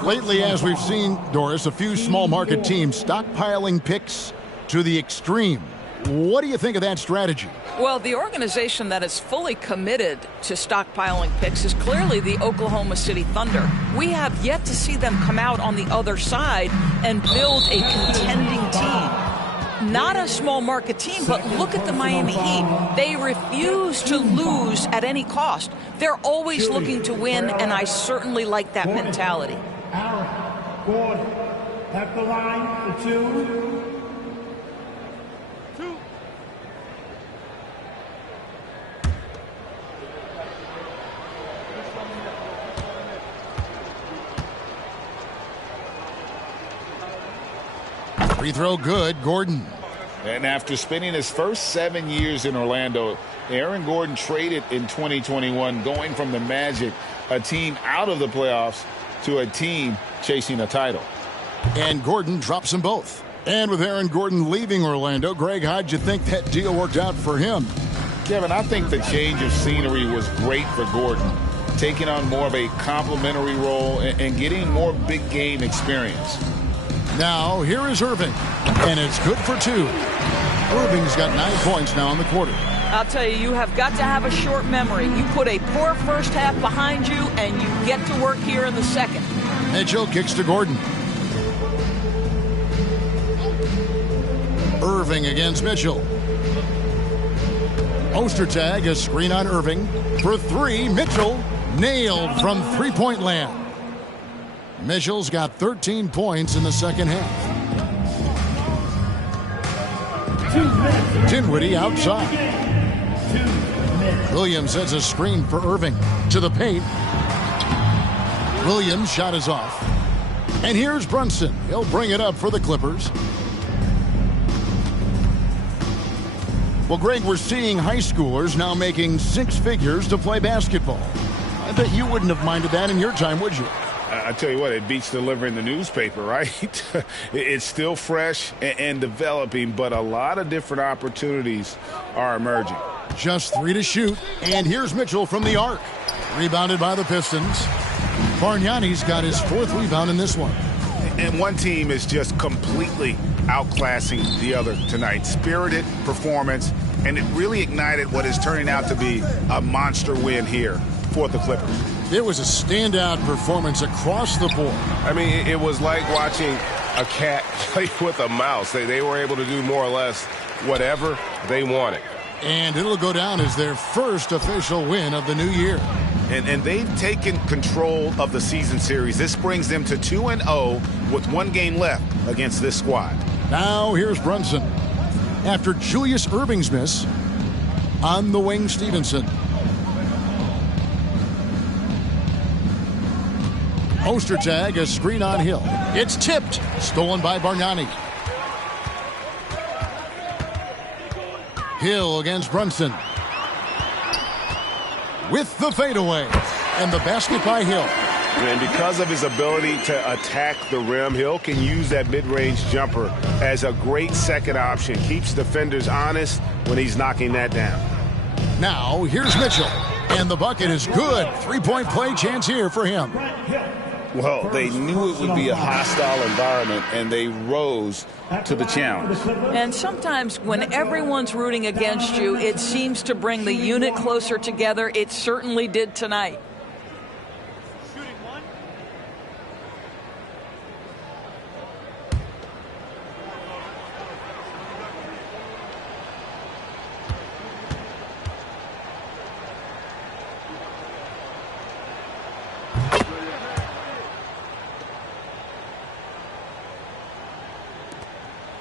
Lately, as we've seen, Doris, a few small market teams stockpiling picks to the extreme. What do you think of that strategy? Well, the organization that is fully committed to stockpiling picks is clearly the Oklahoma City Thunder. We have yet to see them come out on the other side and build a contending team. Not a small market team, but look at the Miami Heat. They refuse to lose at any cost. They're always looking to win, and I certainly like that mentality. Aaron Gordon at the line for 2. Free throw good, Gordon. And after spending his first 7 years in Orlando, Aaron Gordon traded in 2021, going from the Magic, a team out of the playoffs, to a team chasing a title. And Gordon drops them both. And with Aaron Gordon leaving Orlando, Greg, how'd you think that deal worked out for him? Kevin, I think the change of scenery was great for Gordon, taking on more of a complimentary role and getting more big game experience. Now, here is Irving, and it's good for 2. Irving's got 9 points now in the quarter. I'll tell you, you have got to have a short memory. You put a poor first half behind you, and you get to work here in the second. Mitchell kicks to Gordon. Irving against Mitchell. Ostertag, a screen on Irving. For 3, Mitchell nailed from three-point land. Mitchell's got 13 points in the second half. Dinwiddie outside. Williams sets a screen for Irving. To the paint. Williams' shot is off. And here's Brunson. He'll bring it up for the Clippers. Well, Greg, we're seeing high schoolers now making 6 figures to play basketball. I bet you wouldn't have minded that in your time, would you? I tell you what, it beats delivering the newspaper, right? It's still fresh and developing, but a lot of different opportunities are emerging. Just 3 to shoot, and here's Mitchell from the arc. Rebounded by the Pistons. Bargnani's got his 4th rebound in this one. And one team is just completely outclassing the other tonight. Spirited performance, and it really ignited what is turning out to be a monster win here for the Clippers. It was a standout performance across the board. I mean, it was like watching a cat play with a mouse. They were able to do more or less whatever they wanted. And it'll go down as their first official win of the new year. And they've taken control of the season series. This brings them to 2-0 with 1 game left against this squad. Now here's Brunson. After Julius Erving's miss, on the wing Stevenson. Ostertag, a screen on Hill. It's tipped. Stolen by Bargnani. Hill against Brunson. With the fadeaway. And the basket by Hill. And because of his ability to attack the rim, Hill can use that mid-range jumper as a great second option. Keeps defenders honest when he's knocking that down. Now, here's Mitchell. And the bucket is good. 3-point play chance here for him. Well, they knew it would be a hostile environment, and they rose to the challenge. And sometimes when everyone's rooting against you, it seems to bring the unit closer together. It certainly did tonight.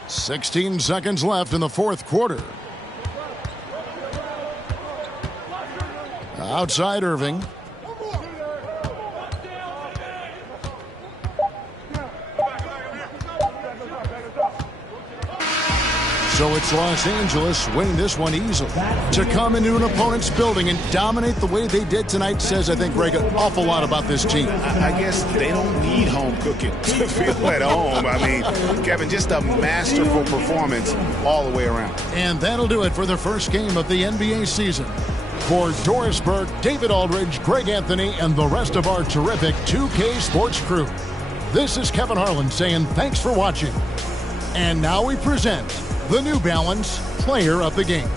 "16 seconds left in the fourth quarter. Outside Irving. So it's Los Angeles winning this one easily. To come into an opponent's building and dominate the way they did tonight says, I think, Greg, an awful lot about this team. I guess they don't need home cooking to feel at home. I mean, Kevin, just a masterful performance all the way around. And that'll do it for the first game of the NBA season. For Doris Burke, David Aldridge, Greg Anthony, and the rest of our terrific 2K Sports crew, this is Kevin Harlan saying thanks for watching. And now we present the New Balance Player of the Game.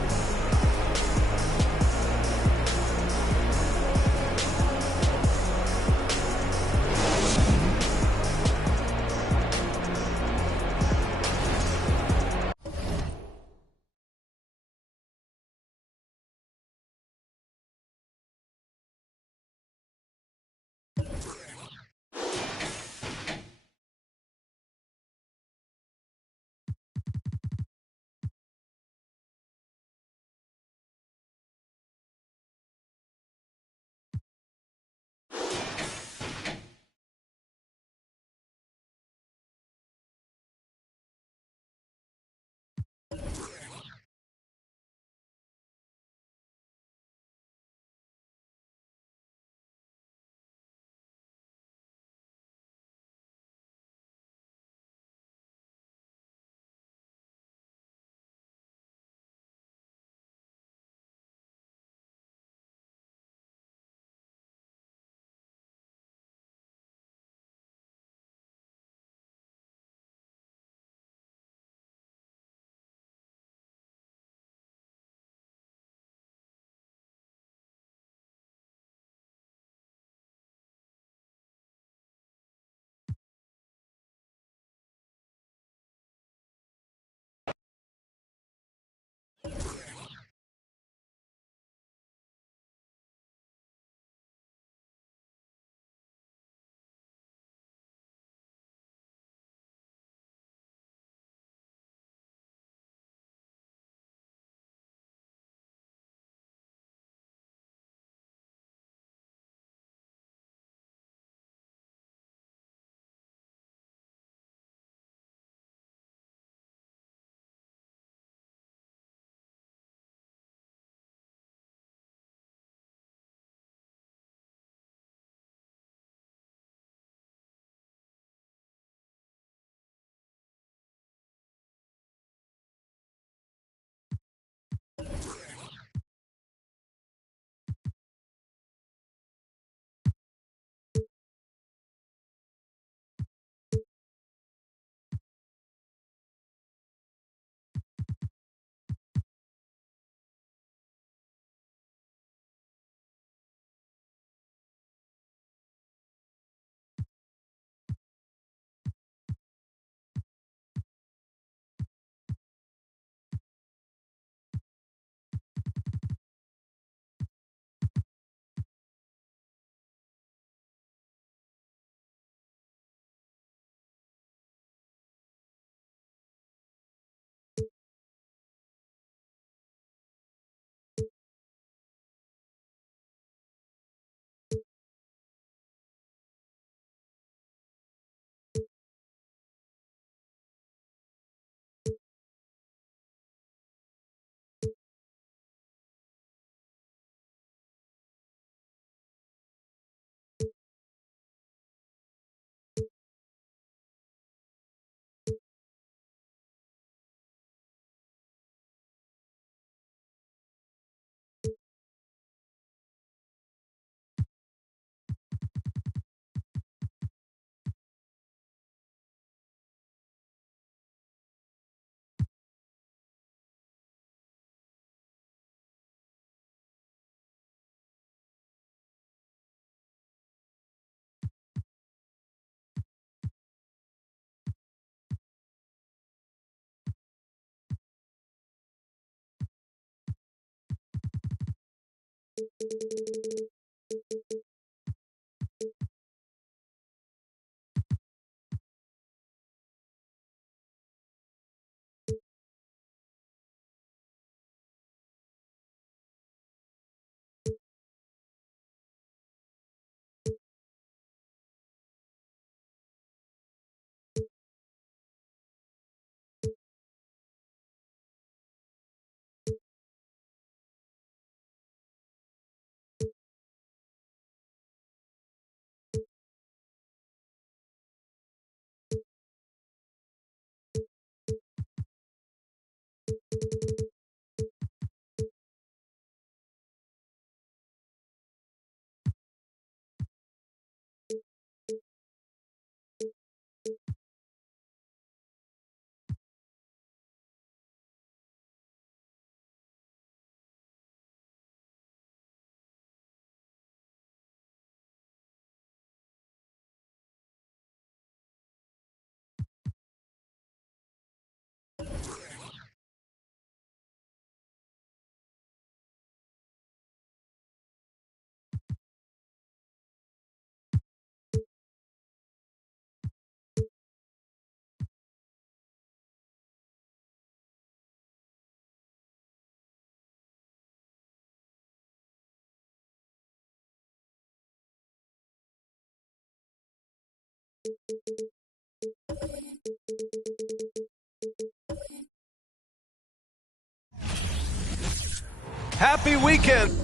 Happy weekend,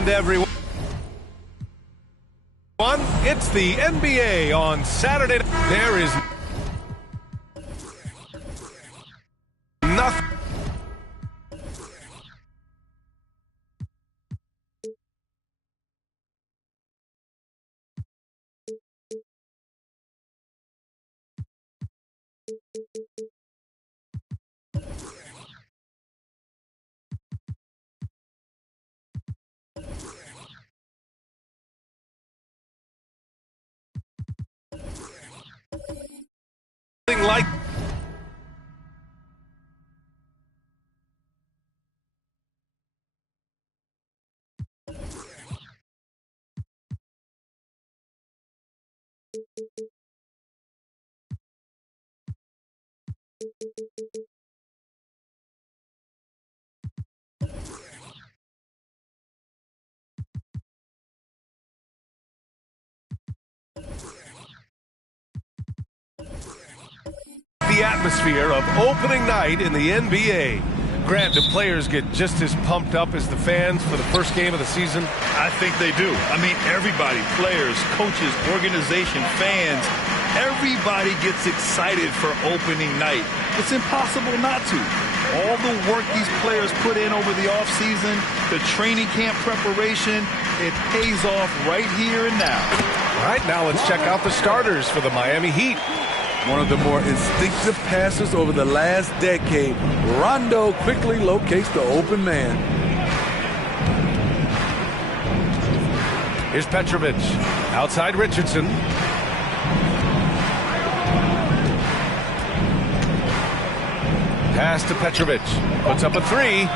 everyone. It's the NBA on Saturday. There is nothing like the atmosphere of opening night in the NBA. Grant, do players get just as pumped up as the fans for the first game of the season? I think they do. I mean, everybody, players, coaches, organization, fans, everybody gets excited for opening night. It's impossible not to. All the work these players put in over the offseason, the training camp preparation, it pays off right here and now. All right, now let's check out the starters for the Miami Heat. One of the more instinctive passes over the last decade. Rondo quickly locates the open man. Here's Petrovic. Outside Richardson. Pass to Petrovic. Puts up a three.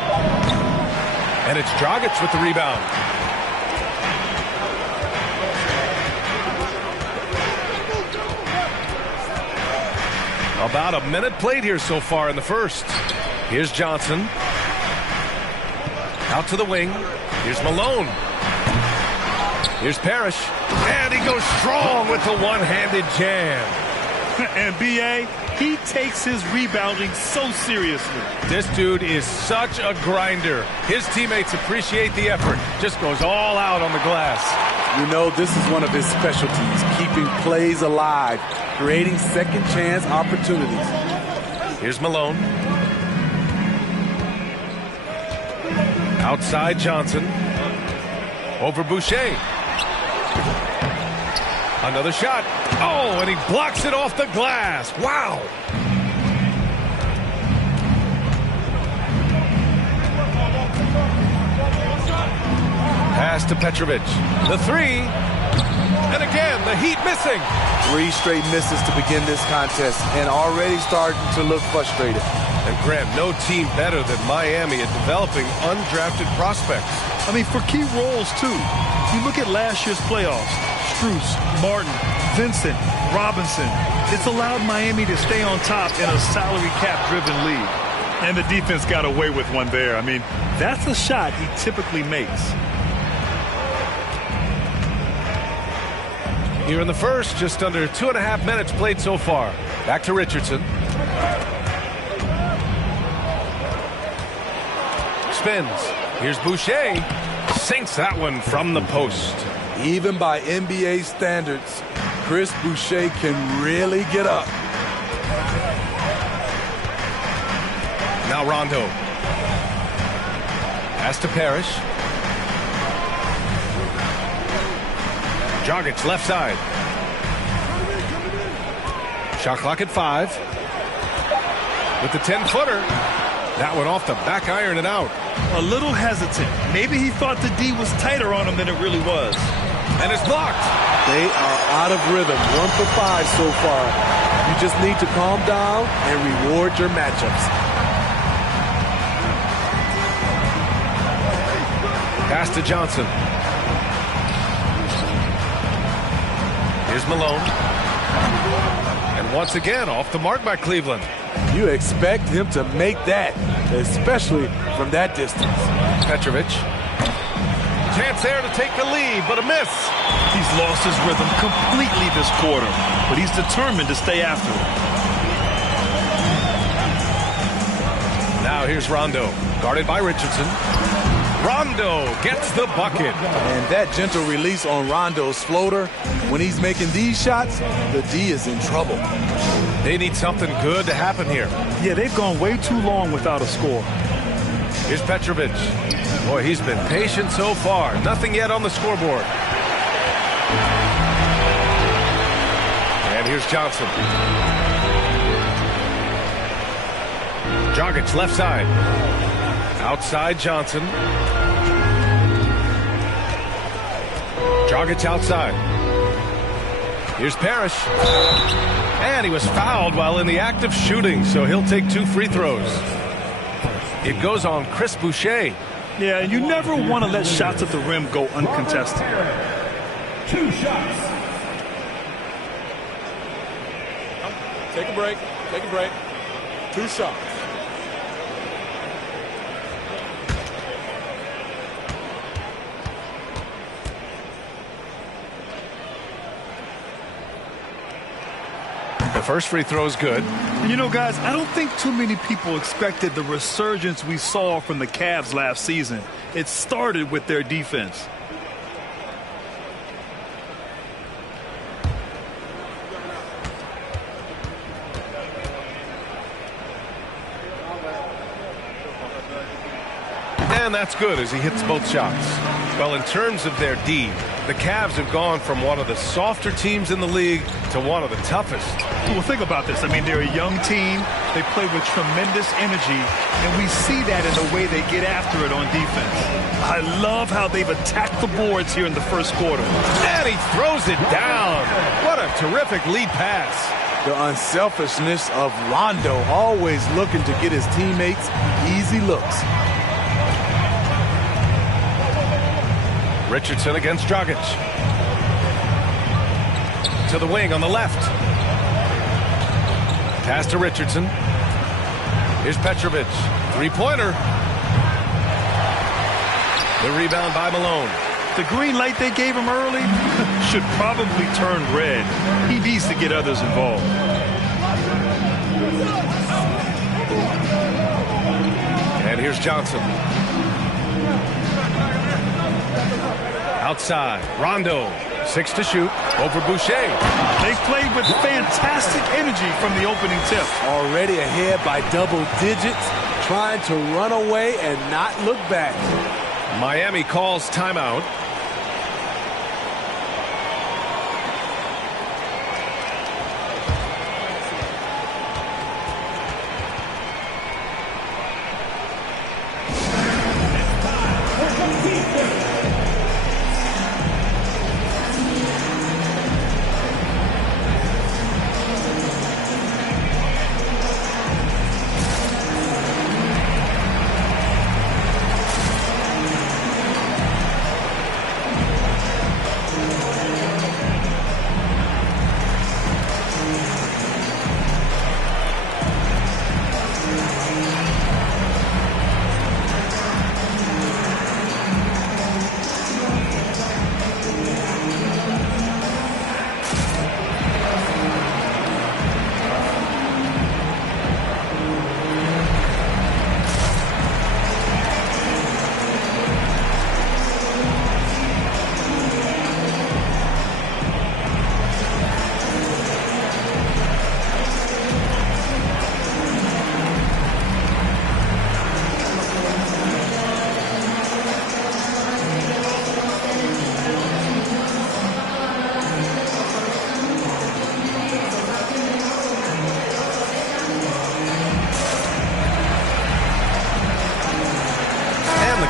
And it's Dragic with the rebound. About a minute played here so far in the first. Here's Johnson. Out to the wing. Here's Malone. Here's Parrish. And he goes strong with the one-handed jam. And B.A., he takes his rebounding so seriously. This dude is such a grinder. His teammates appreciate the effort. Just goes all out on the glass. You know, this is one of his specialties, keeping plays alive, creating second chance opportunities. Here's Malone. Outside Johnson. Over Boucher. Another shot. Oh, and he blocks it off the glass. Wow. Pass to Petrovic. The three. And again, the Heat missing. 3 straight misses to begin this contest and already starting to look frustrated. And Graham, no team better than Miami at developing undrafted prospects. I mean, for key roles, too. You look at last year's playoffs. Strus, Martin, Vincent, Robinson. It's allowed Miami to stay on top in a salary cap-driven league. And the defense got away with one there. I mean, that's a shot he typically makes. Here in the first, just under 2.5 minutes played so far. Back to Richardson. Spins. Here's Boucher. Sinks that one from the post. Even by NBA standards, Chris Boucher can really get up. Now Rondo. Pass to Parrish. Dragic left side. Shot clock at 5. With the 10-footer. That one off the back iron and out. A little hesitant. Maybe he thought the D was tighter on him than it really was. And it's blocked. They are out of rhythm. 1 for 5 so far. You just need to calm down and reward your matchups. Pass to Johnson. Here's Malone. And once again, off the mark by Cleveland. You expect him to make that, especially from that distance. Petrovic. Chance there to take the lead, but a miss. He's lost his rhythm completely this quarter, but he's determined to stay after it. Now here's Rondo, guarded by Richardson. Rondo gets the bucket. And that gentle release on Rondo's floater, when he's making these shots, the D is in trouble. They need something good to happen here. Yeah, they've gone way too long without a score. Here's Petrovic. Boy, he's been patient so far. Nothing yet on the scoreboard. And here's Johnson. Dragic left side. Outside Johnson. Dragic outside. Here's Parrish. And he was fouled while in the act of shooting, so he'll take 2 free throws. It goes on Chris Boucher. Yeah, you never want to let shots at the rim go uncontested. 2 shots. Take a break. Take a break. 2 shots. The first free throw is good. And you know, guys, I don't think too many people expected the resurgence we saw from the Cavs last season. It started with their defense. And that's good as he hits both shots. Well, in terms of their D, the Cavs have gone from one of the softer teams in the league to one of the toughest. Well, think about this. I mean, they're a young team. They play with tremendous energy, and we see that in the way they get after it on defense. I love how they've attacked the boards here in the first quarter. And he throws it down. What a terrific lead pass. The unselfishness of Rondo, always looking to get his teammates easy looks. Richardson against Dragic. To the wing on the left. Pass to Richardson. Here's Petrovic. 3-pointer. The rebound by Malone. The green light they gave him early should probably turn red. He needs to get others involved. And here's Johnson. Outside, Rondo, 6 to shoot, over Boucher. They've played with fantastic energy from the opening tip. Already ahead by double digits, trying to run away and not look back. Miami calls timeout.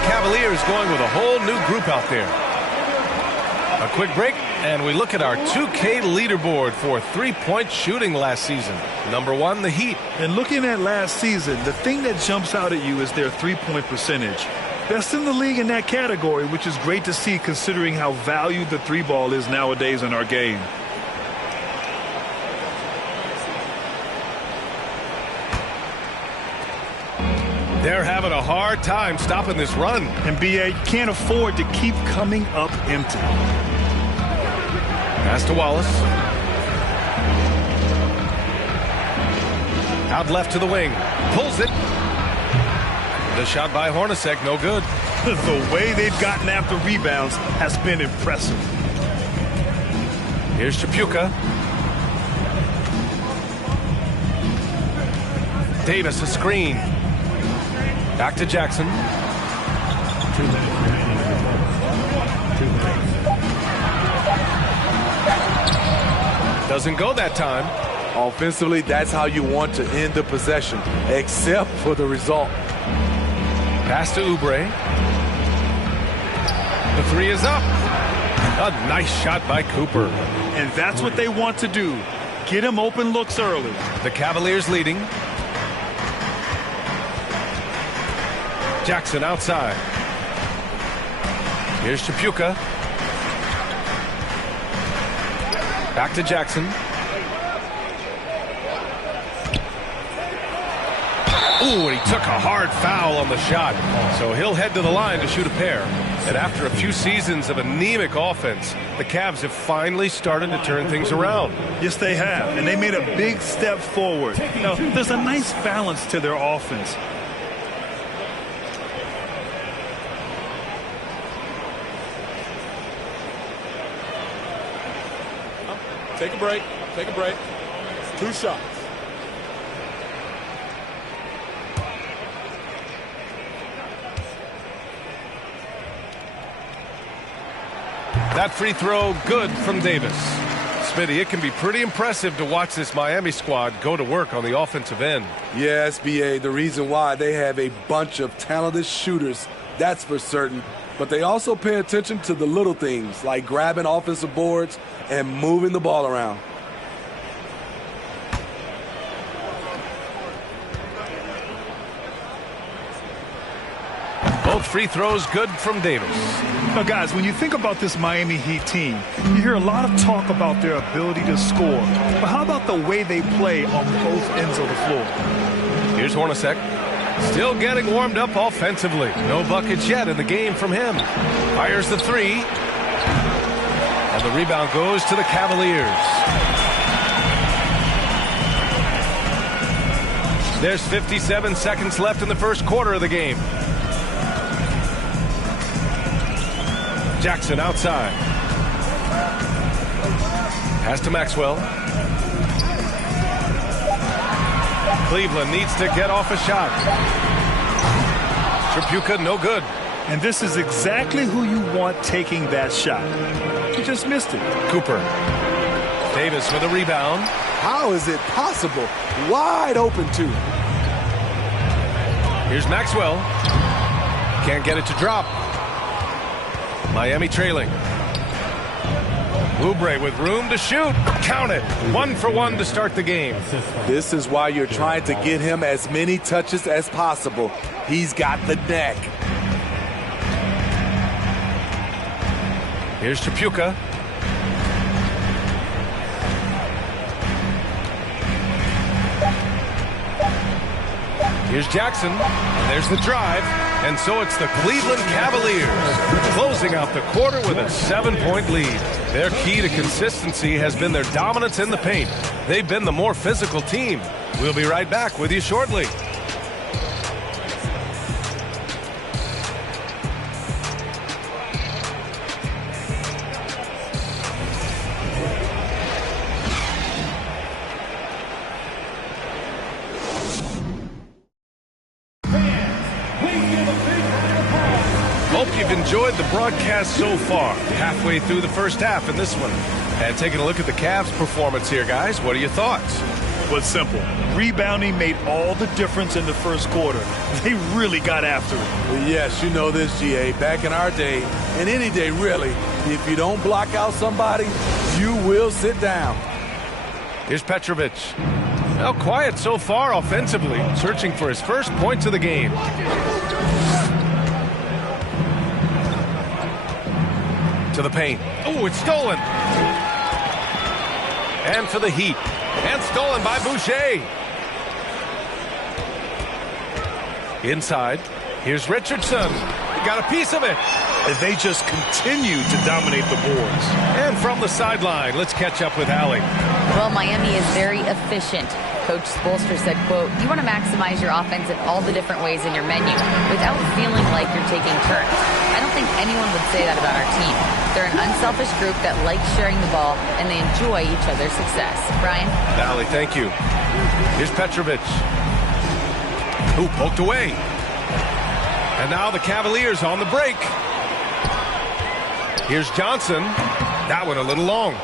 Cavaliers going with a whole new group out there. A quick break, and we look at our 2K leaderboard for three-point shooting last season. Number 1, the Heat. And looking at last season, the thing that jumps out at you is their three-point percentage. Best in the league in that category, which is great to see considering how valued the three ball is nowadays in our game. They're having a hard hard time stopping this run. And BA can't afford to keep coming up empty. Pass to Wallace. Out left to the wing. Pulls it. The shot by Hornacek, no good. The way they've gotten after rebounds has been impressive. Here's Chapuka. Davis, a screen. Back to Jackson. 2 minutes. 2 minutes. Doesn't go that time. Offensively, that's how you want to end the possession, except for the result. Pass to Oubre. The three is up. A nice shot by Cooper. And that's what they want to do. Get him open looks early. The Cavaliers leading. Jackson outside. Here's Chapuka. Back to Jackson. Ooh, and he took a hard foul on the shot. So he'll head to the line to shoot a pair. And after a few seasons of anemic offense, the Cavs have finally started to turn things around. Yes, they have. And they made a big step forward. Now, there's a nice balance to their offense. Take a break. Take a break. 2 shots. That free throw good from Davis. Smitty, it can be pretty impressive to watch this Miami squad go to work on the offensive end. Yes, BA, the reason why they have a bunch of talented shooters, that's for certain. But they also pay attention to the little things like grabbing offensive boards and moving the ball around. Both free throws good from Davis. Now, guys, when you think about this Miami Heat team, you hear a lot of talk about their ability to score. But how about the way they play on both ends of the floor? Here's Hornacek. Still getting warmed up offensively. No buckets yet in the game from him. Fires the three. And the rebound goes to the Cavaliers. There's 57 seconds left in the first quarter of the game. Jackson outside. Pass to Maxwell. Cleveland needs to get off a shot. Chapuka, no good. And this is exactly who you want taking that shot. He just missed it. Cooper. Davis with a rebound. How is it possible? Wide open, too. Here's Maxwell. Can't get it to drop. Miami trailing. Oubre with room to shoot. Count it. 1 for 1 to start the game. This is why you're trying to get him as many touches as possible. He's got the neck. Here's Chapuka. Here's Jackson. And there's the drive. And so it's the Cleveland Cavaliers closing out the quarter with a 7-point lead. Their key to consistency has been their dominance in the paint. They've been the more physical team. We'll be right back with you shortly. Hope you've enjoyed the broadcast so far. Halfway through the first half in this one. And taking a look at the Cavs' performance here, guys. What are your thoughts? Well, it's simple. Rebounding made all the difference in the first quarter. They really got after it. Well, yes, you know this, GA. Back in our day, and any day really, if you don't block out somebody, you will sit down. Here's Petrovic. Now quiet so far offensively, searching for his first points of the game. To the paint. Oh, it's stolen. And for the Heat. And stolen by Boucher. Inside. Here's Richardson. He got a piece of it. And they just continue to dominate the boards. And from the sideline, let's catch up with Allie. Well, Miami is very efficient. Coach Spoelstra said, quote, "You want to maximize your offense in all the different ways in your menu without feeling like you're taking turns." I don't think anyone would say that about our team. They're an unselfish group that likes sharing the ball, and they enjoy each other's success. Brian? Allie, thank you. Here's Petrovic. Who poked away. And now the Cavaliers on the break. Here's Johnson. That one a little long.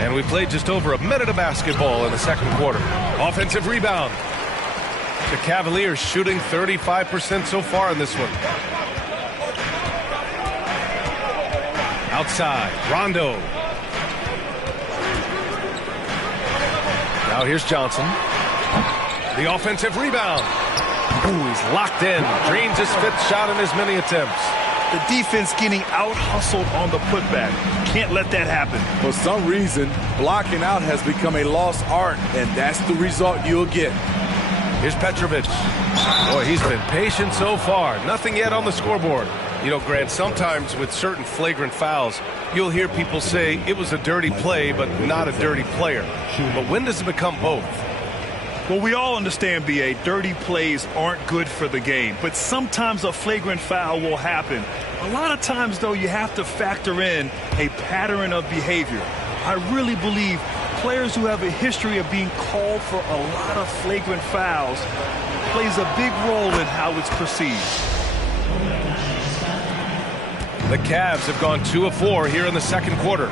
And we played just over a minute of basketball in the second quarter. Offensive rebound. The Cavaliers shooting 35% so far in this one. Outside, Rondo. Now here's Johnson. The offensive rebound. Ooh, he's locked in. Drains his fifth shot in as many attempts. The defense getting out-hustled on the putback. Can't let that happen. For some reason, blocking out has become a lost art, and that's the result you'll get. Here's Petrovic. Boy, he's been patient so far. Nothing yet on the scoreboard. You know, Grant, sometimes with certain flagrant fouls, you'll hear people say it was a dirty play, but not a dirty player. But when does it become both? Well, we all understand, B.A., dirty plays aren't good for the game, but sometimes a flagrant foul will happen. A lot of times, though, you have to factor in a pattern of behavior. I really believe players who have a history of being called for a lot of flagrant fouls plays a big role in how it's perceived. The Cavs have gone 2 of 4 here in the second quarter.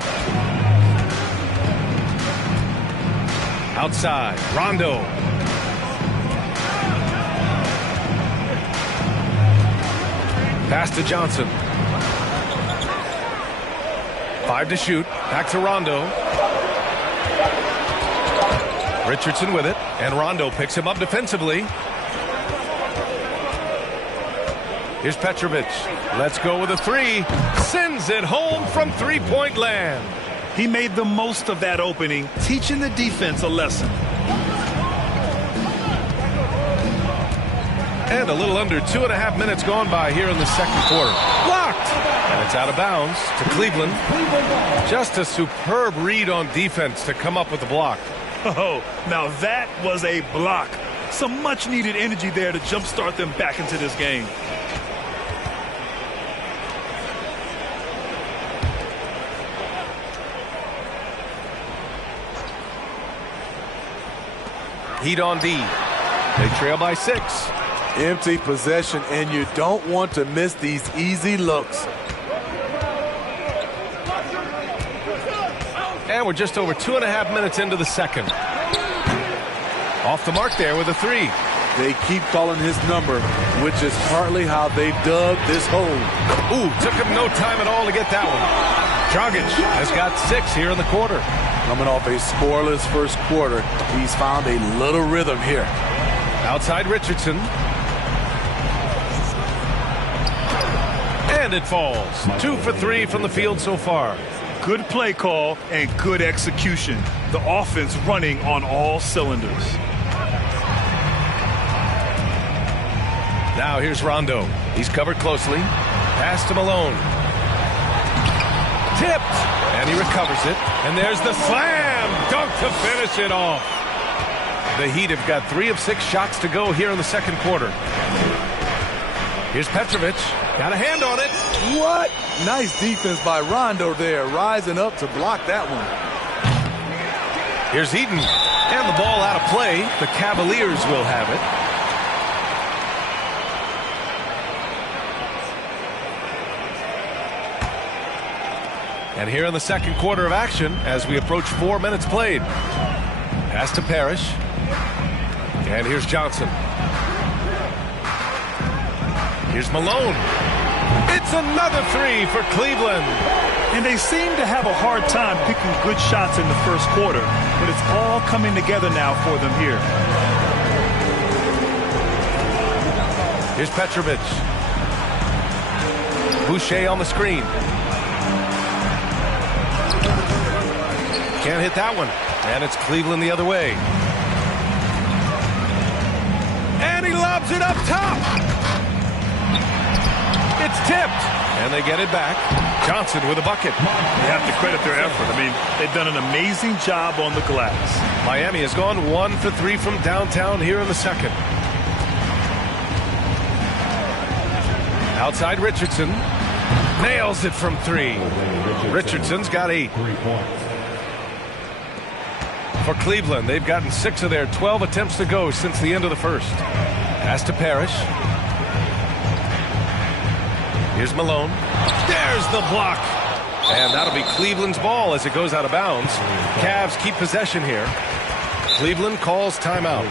Outside, Rondo. Pass to Johnson. 5 to shoot. Back to Rondo. Richardson with it. And Rondo picks him up defensively. Here's Petrovic. Let's go with a 3. Sends it home from three-point land. He made the most of that opening, teaching the defense a lesson. And a little under 2.5 minutes gone by here in the second quarter. Blocked! And it's out of bounds to Cleveland. Just a superb read on defense to come up with the block. Oh, now that was a block. Some much-needed energy there to jumpstart them back into this game. Heat on D. They trail by 6. Empty possession, and you don't want to miss these easy looks. And we're just over 2.5 minutes into the second. Off the mark there with a 3. They keep calling his number, which is partly how they dug this hole. Ooh, took him no time at all to get that one. Dragic has got 6 here in the quarter. Coming off a scoreless first quarter, he's found a little rhythm here. Outside Richardson. And it falls. 2 for 3 from the field so far. Good play call and good execution. The offense running on all cylinders. Now here's Rondo. He's covered closely. Pass to Malone. Tipped. And he recovers it. And there's the slam dunk to finish it off. The Heat have got 3 of 6 shots to go here in the second quarter. Here's Petrovic. Got a hand on it. What? Nice defense by Rondo there, rising up to block that one. Here's Eaton. And the ball out of play. The Cavaliers will have it. And here in the second quarter of action, as we approach 4 minutes played. Pass to Parrish. And here's Johnson. Here's Malone. It's another 3 for Cleveland. And they seem to have a hard time picking good shots in the first quarter, but it's all coming together now for them here. Here's Petrovic. Boucher on the screen. Can't hit that one. And it's Cleveland the other way. lobs it up top. It's tipped, and they get it back. Johnson with a bucket. You have to credit their effort. I mean, they've done an amazing job on the glass. Miami has gone 1 for 3 from downtown here in the second. Outside Richardson. Nails it from 3. Richardson's got 8. For Cleveland, they've gotten 6 of their 12 attempts to go since the end of the first. Pass to Parrish. Here's Malone. There's the block. And that'll be Cleveland's ball as it goes out of bounds. Cavs keep possession here. Cleveland calls timeout.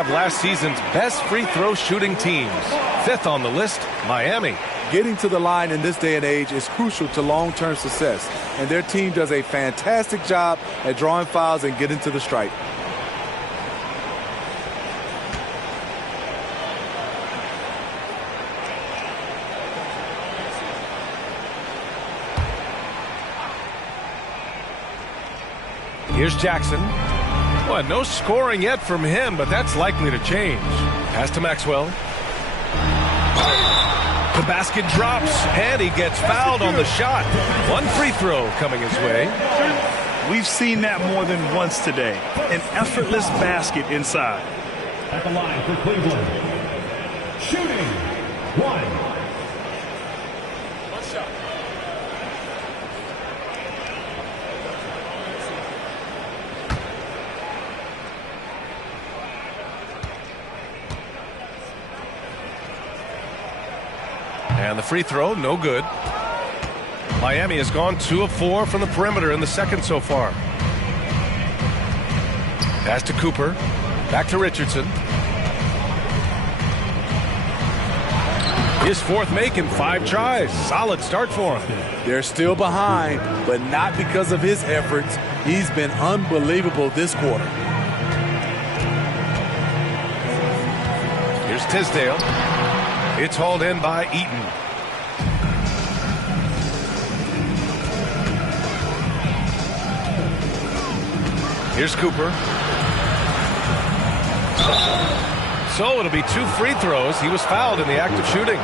Last season's best free throw shooting teams. 5th on the list, Miami. Getting to the line in this day and age is crucial to long-term success, and their team does a fantastic job at drawing fouls and getting to the stripe. Here's Jackson. Well, no scoring yet from him, but that's likely to change. Pass to Maxwell. The basket drops, and he gets fouled on the shot. 1 free throw coming his way. We've seen that more than once today. An effortless basket inside. At the line for Cleveland. Shooting. 1. And the free throw, no good. Miami has gone 2 of 4 from the perimeter in the second so far. Pass to Cooper. Back to Richardson. His 4th make in 5 tries. Solid start for him. They're still behind, but not because of his efforts. He's been unbelievable this quarter. Here's Tisdale. It's hauled in by Eaton. Here's Cooper. So it'll be 2 free throws. He was fouled in the act of shooting.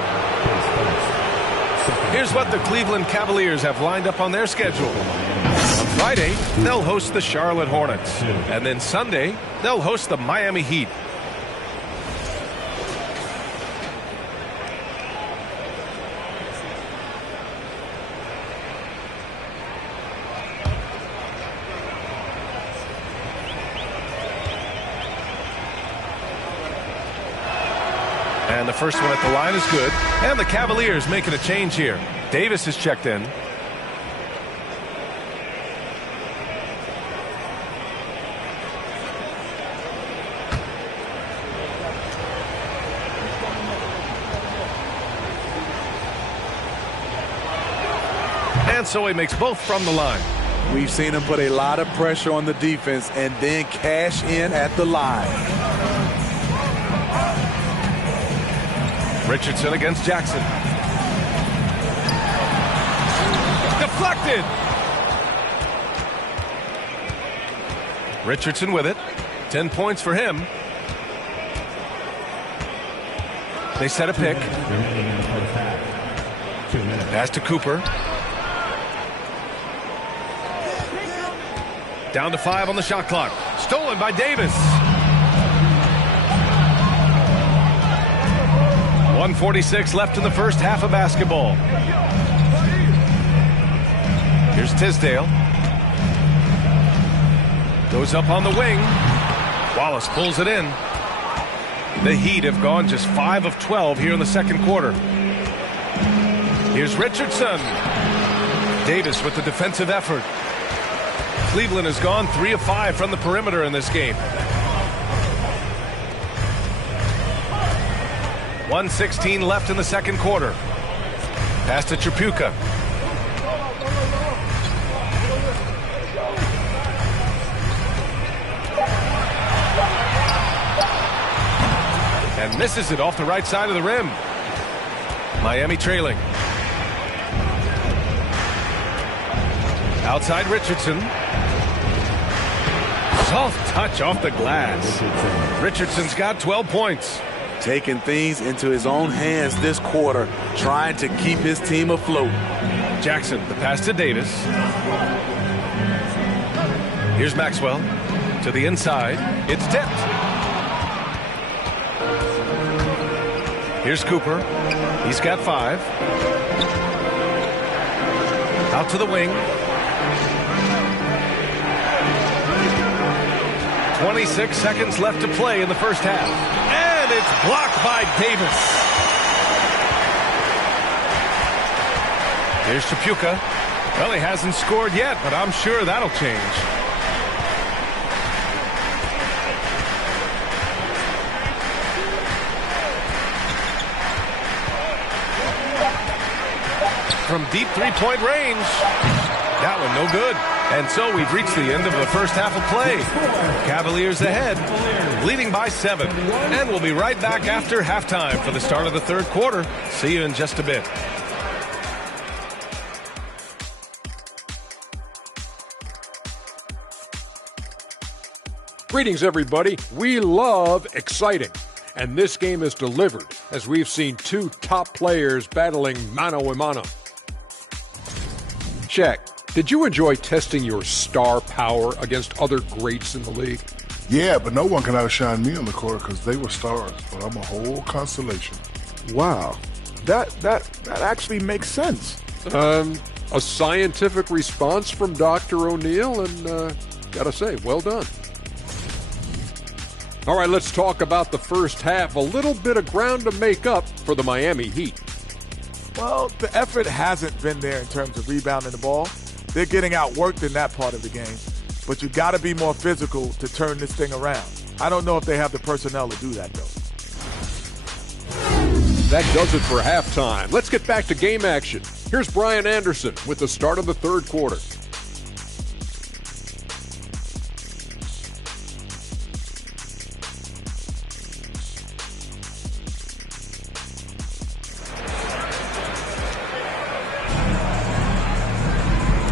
Here's what the Cleveland Cavaliers have lined up on their schedule. On Friday, they'll host the Charlotte Hornets. And then Sunday, they'll host the Miami Heat. And the first one at the line is good. And the Cavaliers making a change here. Davis is checked in. And so he makes both from the line. We've seen him put a lot of pressure on the defense and then cash in at the line. Richardson against Jackson. Deflected. Richardson with it. 10 points for him. They set a pick. Pass to Cooper. Down to 5 on the shot clock. Stolen by Davis. 1:46 left in the first half of basketball. Here's Tisdale. Goes up on the wing. Wallace pulls it in. The Heat have gone just 5 of 12 here in the second quarter. Here's Richardson. Davis with the defensive effort. Cleveland has gone 3 of 5 from the perimeter in this game. 1:16 left in the second quarter. Pass to Tripucka. And misses it off the right side of the rim. Miami trailing. Outside Richardson. Soft touch off the glass. Richardson's got 12 points. Taking things into his own hands this quarter, trying to keep his team afloat. Jackson, the pass to Davis. Here's Maxwell to the inside. It's tipped. Here's Cooper. He's got 5. Out to the wing. 26 seconds left to play in the first half. And it's blocked by Davis. Here's Tripucka. Well, he hasn't scored yet, but I'm sure that'll change. From deep three-point range. That one no good. And so we've reached the end of the first half of play. Cavaliers ahead, leading by 7. And we'll be right back after halftime for the start of the third quarter. See you in just a bit. Greetings, everybody. We love exciting. And this game is delivered as we've seen 2 top players battling mano a mano. Shaq, did you enjoy testing your star power against other greats in the league? Yeah, but no one can outshine me on the court because they were stars, but I'm a whole constellation. Wow. That actually makes sense. A scientific response from Dr. O'Neill, and gotta say, well done. All right, let's talk about the first half. A little bit of ground to make up for the Miami Heat. Well, the effort hasn't been there in terms of rebounding the ball. They're getting outworked in that part of the game. But you got to be more physical to turn this thing around. I don't know if they have the personnel to do that, though. That does it for halftime. Let's get back to game action. Here's Brian Anderson with the start of the third quarter.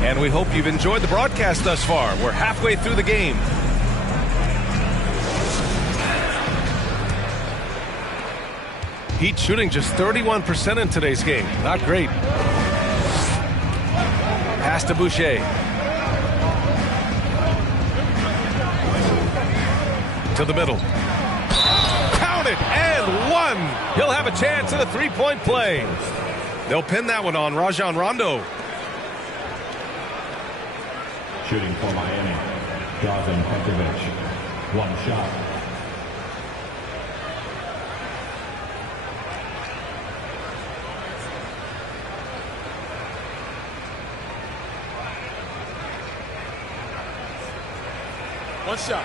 And we hope you've enjoyed the broadcast thus far. We're halfway through the game. Heat shooting just 31% in today's game. Not great. Pass to Boucher. To the middle. Count it, and 1. He'll have a chance at a three-point play. They'll pin that one on Rajon Rondo. Shooting for Miami, Drazen Petrovic. 1 shot. One shot.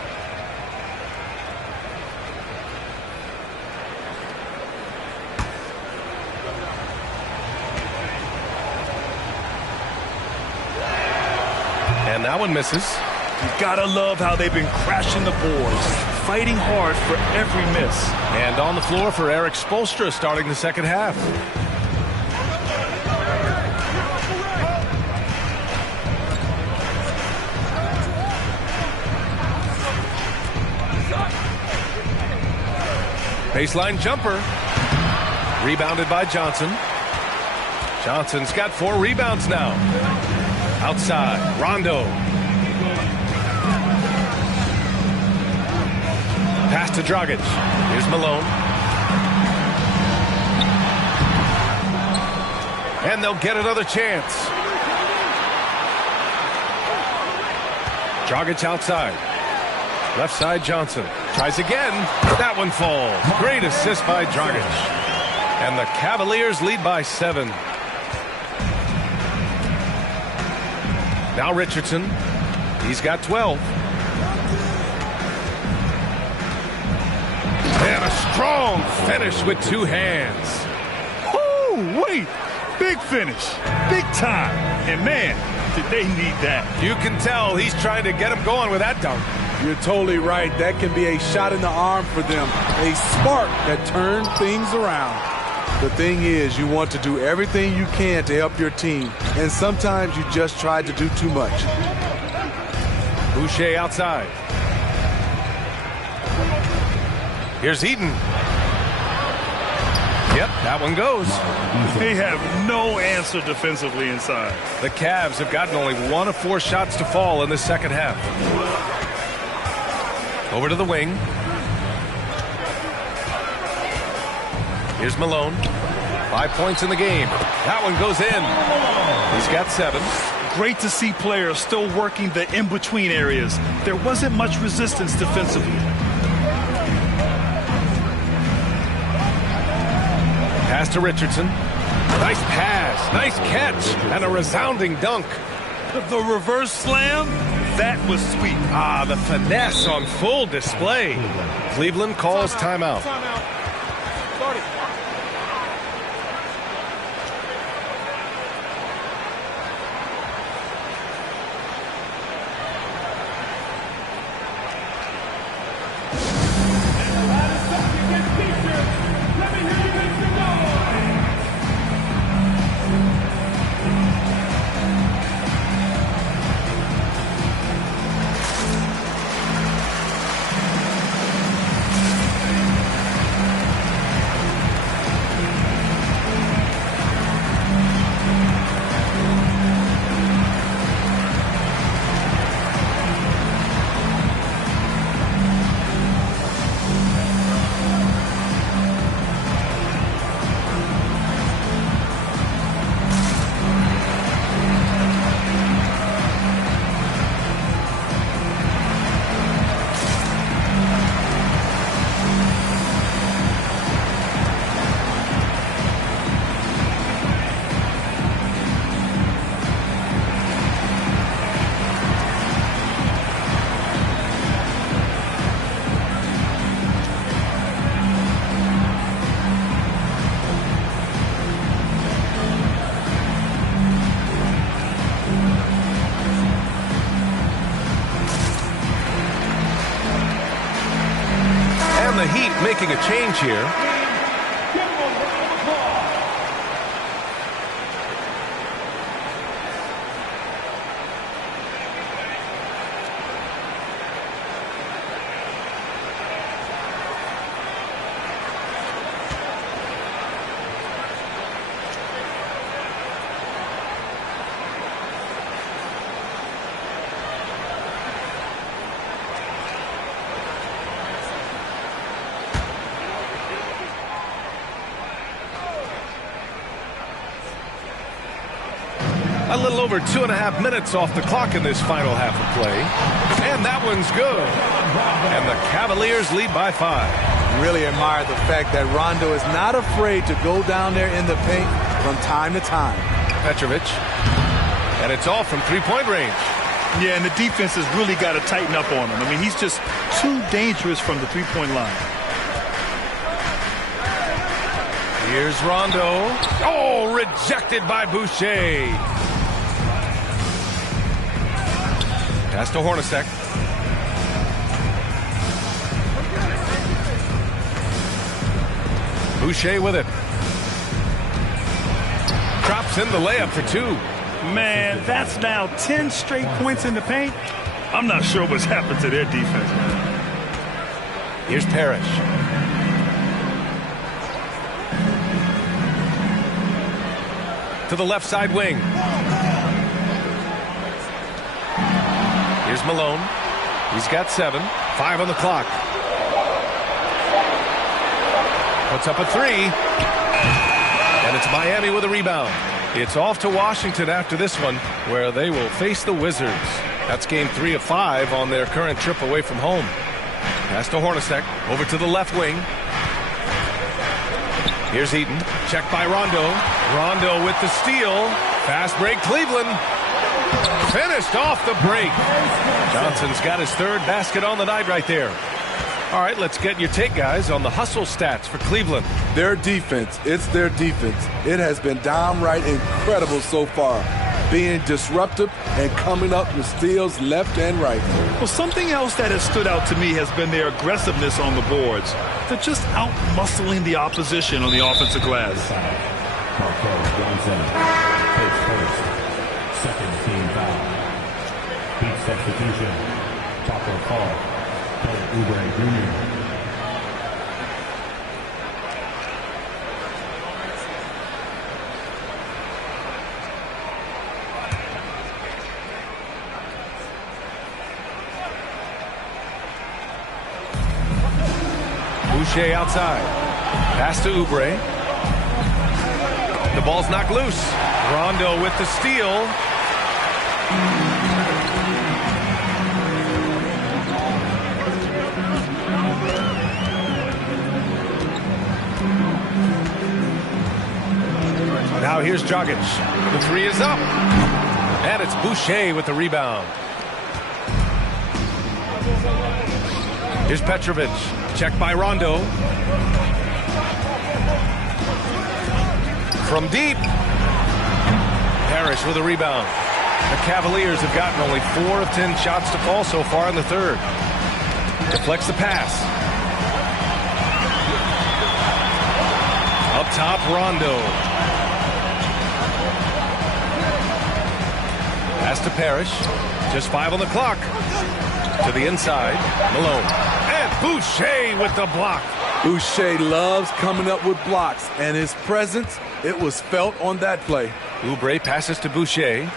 That one misses. You gotta love how they've been crashing the boards, fighting hard for every miss. And on the floor for Eric Spoelstra starting the second half. Baseline jumper. Rebounded by Johnson. Johnson's got 4 rebounds now. Outside, Rondo. Pass to Dragic. Here's Malone. And they'll get another chance. Dragic outside. Left side, Johnson. Tries again. That one falls. Great assist by Dragic. And the Cavaliers lead by 7. Now Richardson. He's got 12. And a strong finish with 2 hands. Oh, wait. Big finish. Big time. And man, did they need that. You can tell he's trying to get him going with that dunk. You're totally right. That can be a shot in the arm for them. A spark that turns things around. The thing is, you want to do everything you can to help your team. And sometimes you just try to do too much. Boucher outside. Here's Eaton. Yep, that one goes. They have no answer defensively inside. The Cavs have gotten only 1 of 4 shots to fall in the second half. Over to the wing. Here's Malone. 5 points in the game. That one goes in. He's got 7. Great to see players still working the in-between areas. There wasn't much resistance defensively. Pass to Richardson. Nice pass. Nice catch. And a resounding dunk. The reverse slam, that was sweet. Ah, the finesse on full display. Cleveland calls timeout. The Heat making a change here. A little over 2.5 minutes off the clock in this final half of play. And that one's good. And the Cavaliers lead by 5. Really admire the fact that Rondo is not afraid to go down there in the paint from time to time. Petrovic. And it's all from 3-point range. Yeah, and the defense has really got to tighten up on him. I mean, he's just too dangerous from the 3-point line. Here's Rondo. Oh, rejected by Boucher. Pass to Hornacek. Boucher with it. Drops in the layup for 2. Man, that's now 10 straight points in the paint. I'm not sure what's happened to their defense, man. Here's Parrish. To the left side wing. Here's Malone. He's got 7. 5 on the clock. Puts up a 3. And it's Miami with a rebound. It's off to Washington after this one, where they will face the Wizards. That's game 3 of 5 on their current trip away from home. Pass to Hornacek. Over to the left wing. Here's Eaton. Checked by Rondo. Rondo with the steal. Fast break, Cleveland. Finished off the break. Johnson's got his 3rd basket on the night right there. All right, let's get your take, guys, on the hustle stats for Cleveland. Their defense, it's their defense. It has been downright incredible so far, being disruptive and coming up with steals left and right. Well, something else that has stood out to me has been their aggressiveness on the boards. They're just out-muscling the opposition on the offensive glass. Johnson takes first. Second team foul. Beat substitution. Topper call. Oubre Jr. Boucher outside. Pass to Oubre. The ball's knocked loose. Rondo with the steal. Now here's Dragic. The 3 is up. And it's Boucher with the rebound. Here's Petrovic. Checked by Rondo. From deep. Parrish with a rebound. The Cavaliers have gotten only 4 of 10 shots to fall so far in the 3rd. Deflects the pass. Up top, Rondo. Pass to Parrish. Just 5 on the clock. To the inside. Malone. And Boucher with the block. Boucher loves coming up with blocks, and his presence, it was felt on that play. Oubre passes to Boucher.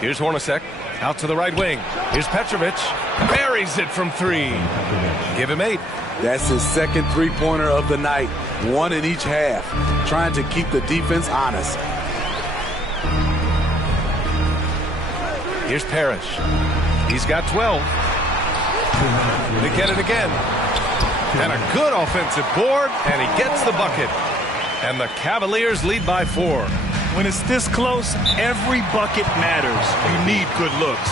Here's Hornacek. Out to the right wing. Here's Petrovic. Buries it from 3. Give him 8. That's his 2nd three-pointer of the night. 1 in each half. Trying to keep the defense honest. Here's Parrish. He's got 12. They get it again. And a good offensive board, and he gets the bucket. And the Cavaliers lead by 4. When it's this close, every bucket matters. You need good looks.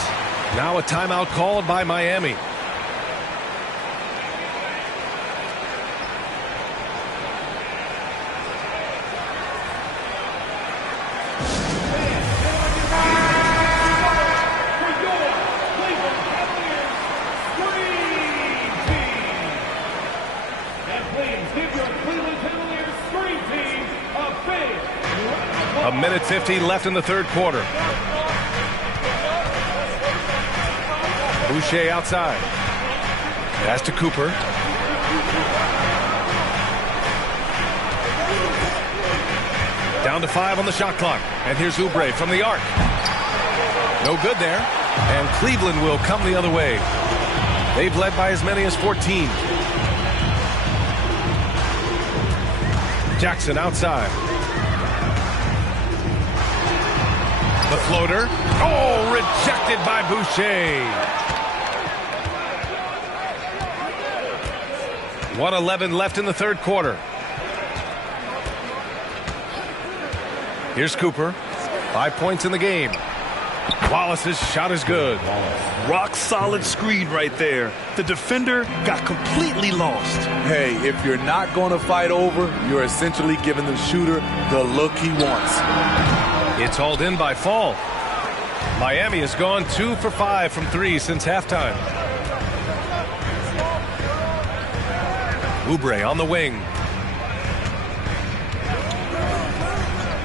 Now a timeout called by Miami. A minute 15 left in the 3rd quarter. Boucher outside. Pass to Cooper. Down to 5 on the shot clock. And here's Oubre from the arc. No good there. And Cleveland will come the other way. They've led by as many as 14. Jackson outside. The floater. Oh, rejected by Boucher. 1:11 left in the 3rd quarter. Here's Cooper. 5 points in the game. Wallace's shot is good. Rock solid screen right there. The defender got completely lost. Hey, if you're not going to fight over, you're essentially giving the shooter the look he wants. It's hauled in by Fall. Miami has gone 2 for 5 from 3 since halftime. Oubre on the wing.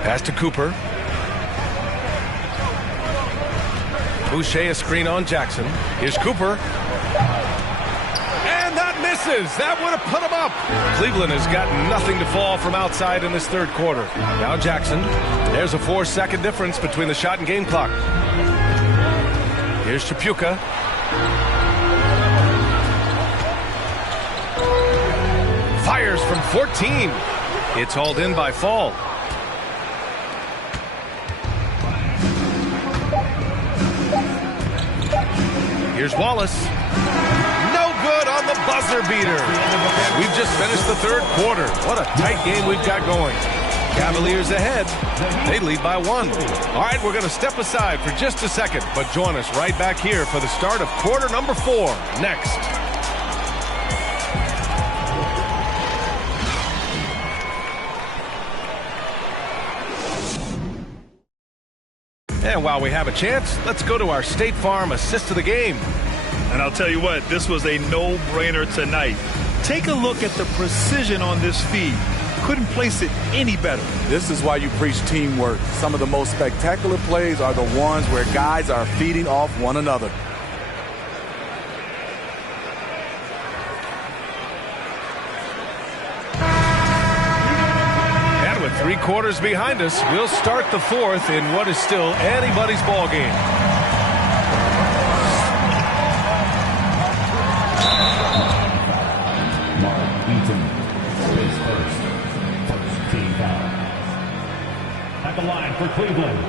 Pass to Cooper. Boucher a screen on Jackson. Here's Cooper. And that misses. That would have put him up. Cleveland has got nothing to fall from outside in this third quarter. Now Jackson. There's a 4-second difference between the shot and game clock. Here's Chapuka. Fires from 14. It's hauled in by Fall. Here's Wallace. No good on the buzzer beater. And we've just finished the third quarter. What a tight game we've got going. Cavaliers ahead. They lead by 1. All right, we're going to step aside for just a second, but join us right back here for the start of quarter number 4 next. And while we have a chance, let's go to our State Farm assist of the game. And I'll tell you what, this was a no-brainer tonight. Take a look at the precision on this feed. Couldn't place it any better. This is why you preach teamwork. Some of the most spectacular plays are the ones where guys are feeding off one another. And with 3 quarters behind us, we'll start the 4th in what is still anybody's ball game. At the line for Cleveland,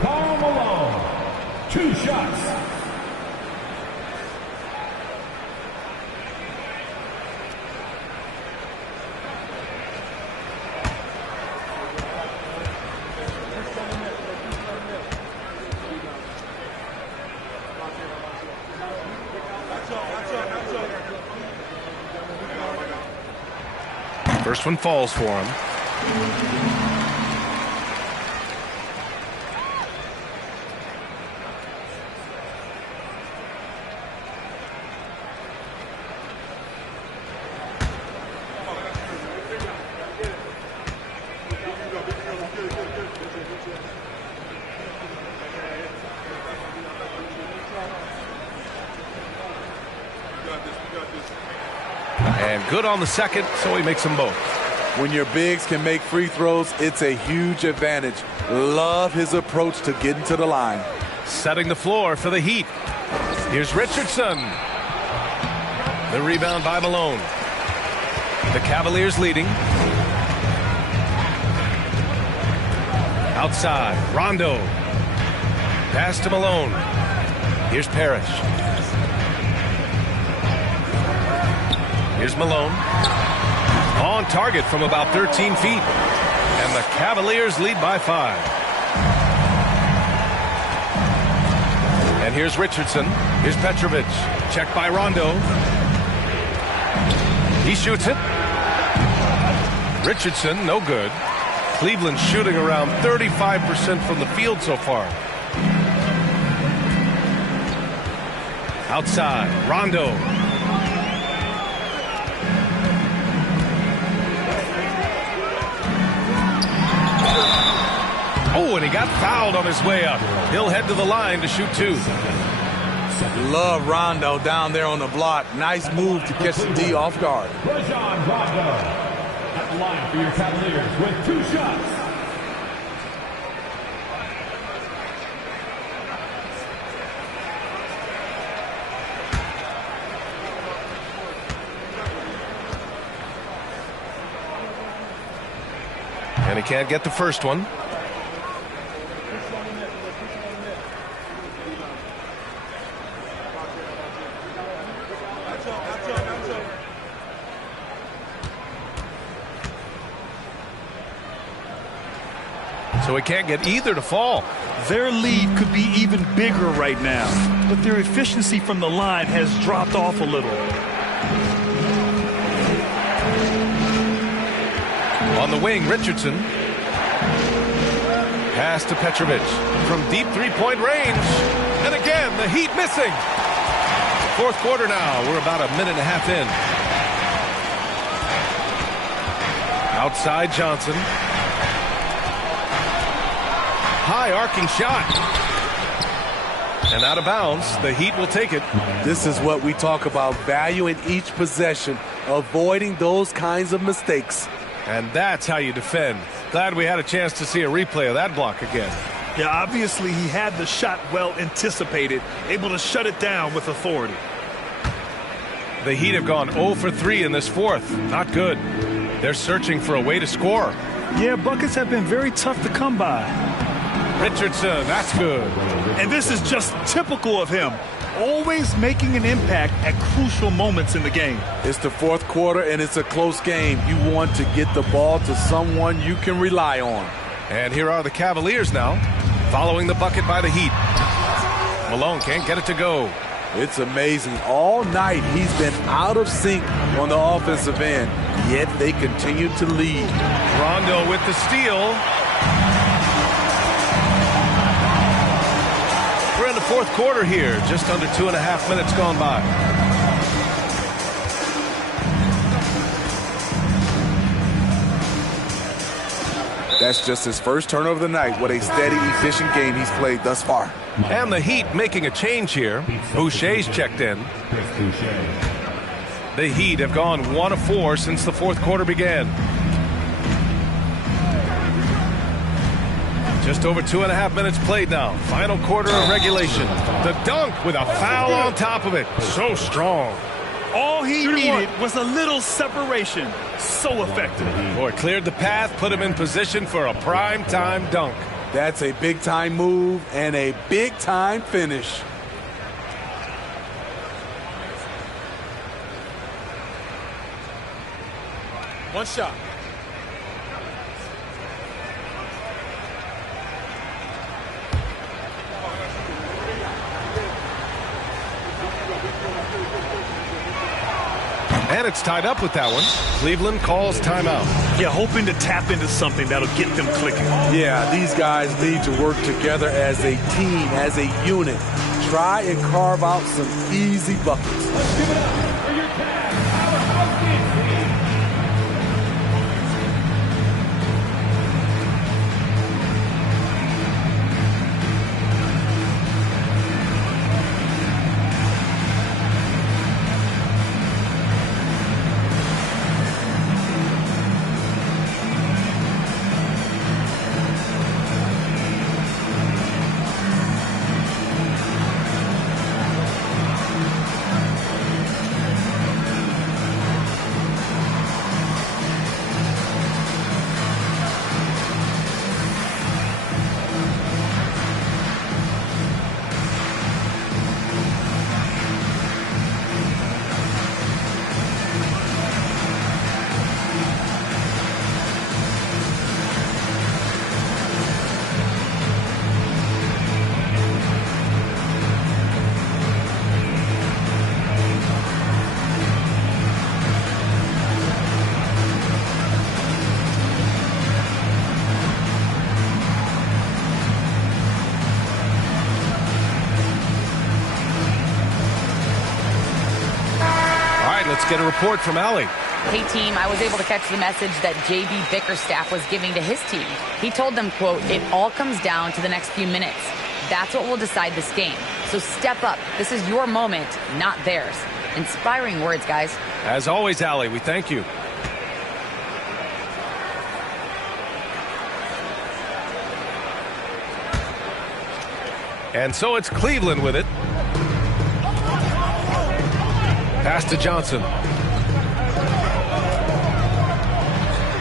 Karl Malone, 2 shots. First one falls for him. And good on the second, so he makes them both. When your bigs can make free throws, it's a huge advantage. Love his approach to getting to the line. Setting the floor for the Heat. Here's Richardson. The rebound by Malone. The Cavaliers leading. Outside, Rondo. Pass to Malone. Here's Parrish. Here's Malone. On target from about 13 feet. And the Cavaliers lead by 5. And here's Richardson. Here's Petrovic. Checked by Rondo. He shoots it. Richardson, no good. Cleveland shooting around 35% from the field so far. Outside, Rondo. Oh, and he got fouled on his way up. He'll head to the line to shoot 2. Love Rondo down there on the block. Nice move to catch the D off guard. Rajon Rondo at the line for your Cavaliers with 2 shots. And he can't get the first one. so he can't get either to fall. Their lead could be even bigger right now, but their efficiency from the line has dropped off a little. On the wing, Richardson. Pass to Petrovic from deep three-point range. And again, the Heat missing. Fourth quarter now. We're about a minute and a half in. Outside Johnson. High arcing shot. And out of bounds. The Heat will take it. This is what we talk about, value in each possession, avoiding those kinds of mistakes. And that's how you defend. Glad we had a chance to see a replay of that block again. Yeah, obviously he had the shot well anticipated, able to shut it down with authority. The Heat have gone 0 for 3 in this fourth. Not good. They're searching for a way to score. Yeah, buckets have been very tough to come by. Richardson, that's good. And this is just typical of him. Always making an impact at crucial moments in the game. It's the fourth quarter, and it's a close game. You want to get the ball to someone you can rely on. And here are the Cavaliers now, following the bucket by the Heat. Malone can't get it to go. It's amazing. All night he's been out of sync on the offensive end, yet they continue to lead. Rondo with the steal. We're in the fourth quarter here, just under 2.5 minutes gone by. That's just his first turnover of the night. What a steady, efficient game he's played thus far. And the Heat making a change here. Boucher's checked in. The Heat have gone 1 of 4 since the fourth quarter began. Just over 2.5 minutes played now. Final quarter of regulation. The dunk with a foul on top of it. So strong. All he needed was a little separation. So effective. Boy, cleared the path, put him in position for a prime-time dunk. That's a big-time move and a big-time finish. One shot. And it's tied up with that one. Cleveland calls timeout. Yeah, hoping to tap into something that'll get them clicking. Yeah, these guys need to work together as a team, as a unit. Try and carve out some easy buckets. Let's give it up for your Let's get a report from Allie. Hey, team, I was able to catch the message that J.B. Bickerstaff was giving to his team. He told them, quote, "It all comes down to the next few minutes. That's what will decide this game. So step up. This is your moment, not theirs." Inspiring words, guys. As always, Allie, we thank you. And so it's Cleveland with it. Pass to Johnson.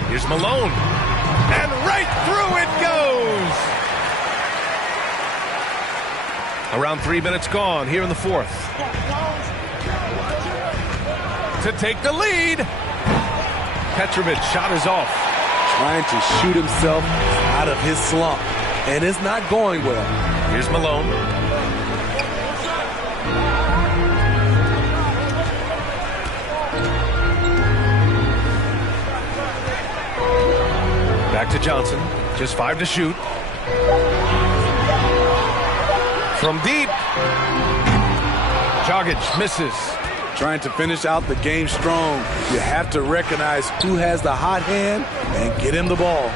Here's Malone. And right through it goes. Around 3 minutes gone here in the fourth. To take the lead. Petrovic shot is off. Trying to shoot himself out out of his slump, and it's not going well. Here's Malone. Back to Johnson. Just 5 to shoot. From deep. Dragic misses. Trying to finish out the game strong, you have to recognize who has the hot hand and get him the ball.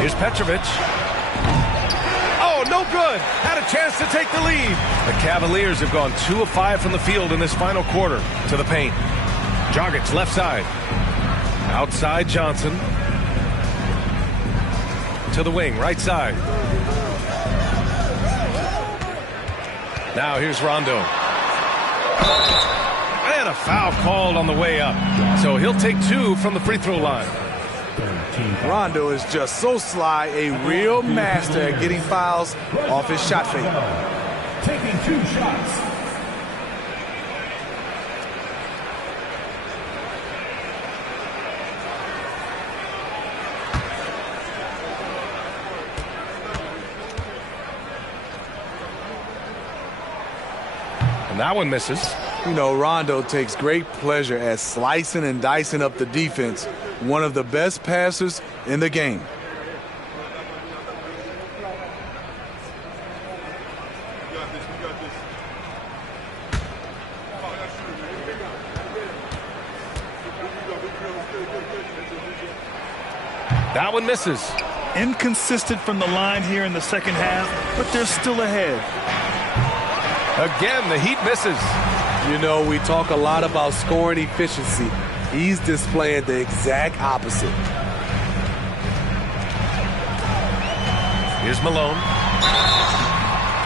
Here's Petrovic. Oh, no good. Had a chance to take the lead. The Cavaliers have gone 2 of 5 from the field in this final quarter. To the paint. Dragic left side. Outside Johnson. To the wing, right side. Now here's Rondo. And a foul called on the way up. So he'll take 2 from the free throw line. Rondo is just so sly, a real master at getting fouls off his shot fake. Taking 2 shots. And that one misses. You know, Rondo takes great pleasure at slicing and dicing up the defense. One of the best passers in the game. That one misses. Inconsistent from the line here in the second half, but they're still ahead. Again, the Heat misses. You know, we talk a lot about scoring efficiency. He's displaying the exact opposite. Here's Malone.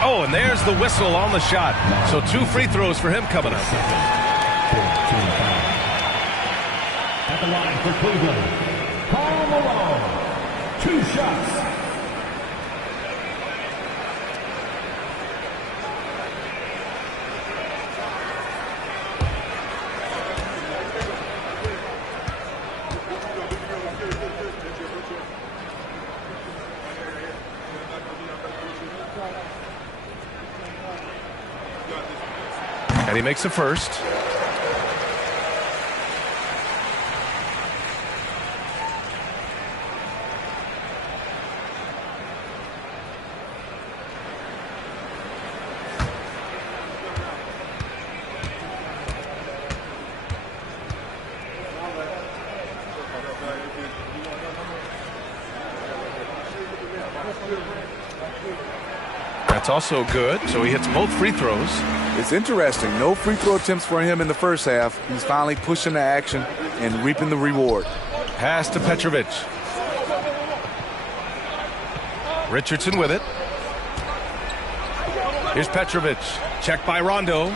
Oh, and there's the whistle on the shot. So 2 free throws for him coming up. At the line for Cleveland, Karl Malone. 2 shots. And he makes the first. That's also good, so he hits both free throws. It's interesting. No free throw attempts for him in the first half. He's finally pushing the action and reaping the reward. Pass to Petrovic. Richardson with it. Here's Petrovic. Checked by Rondo.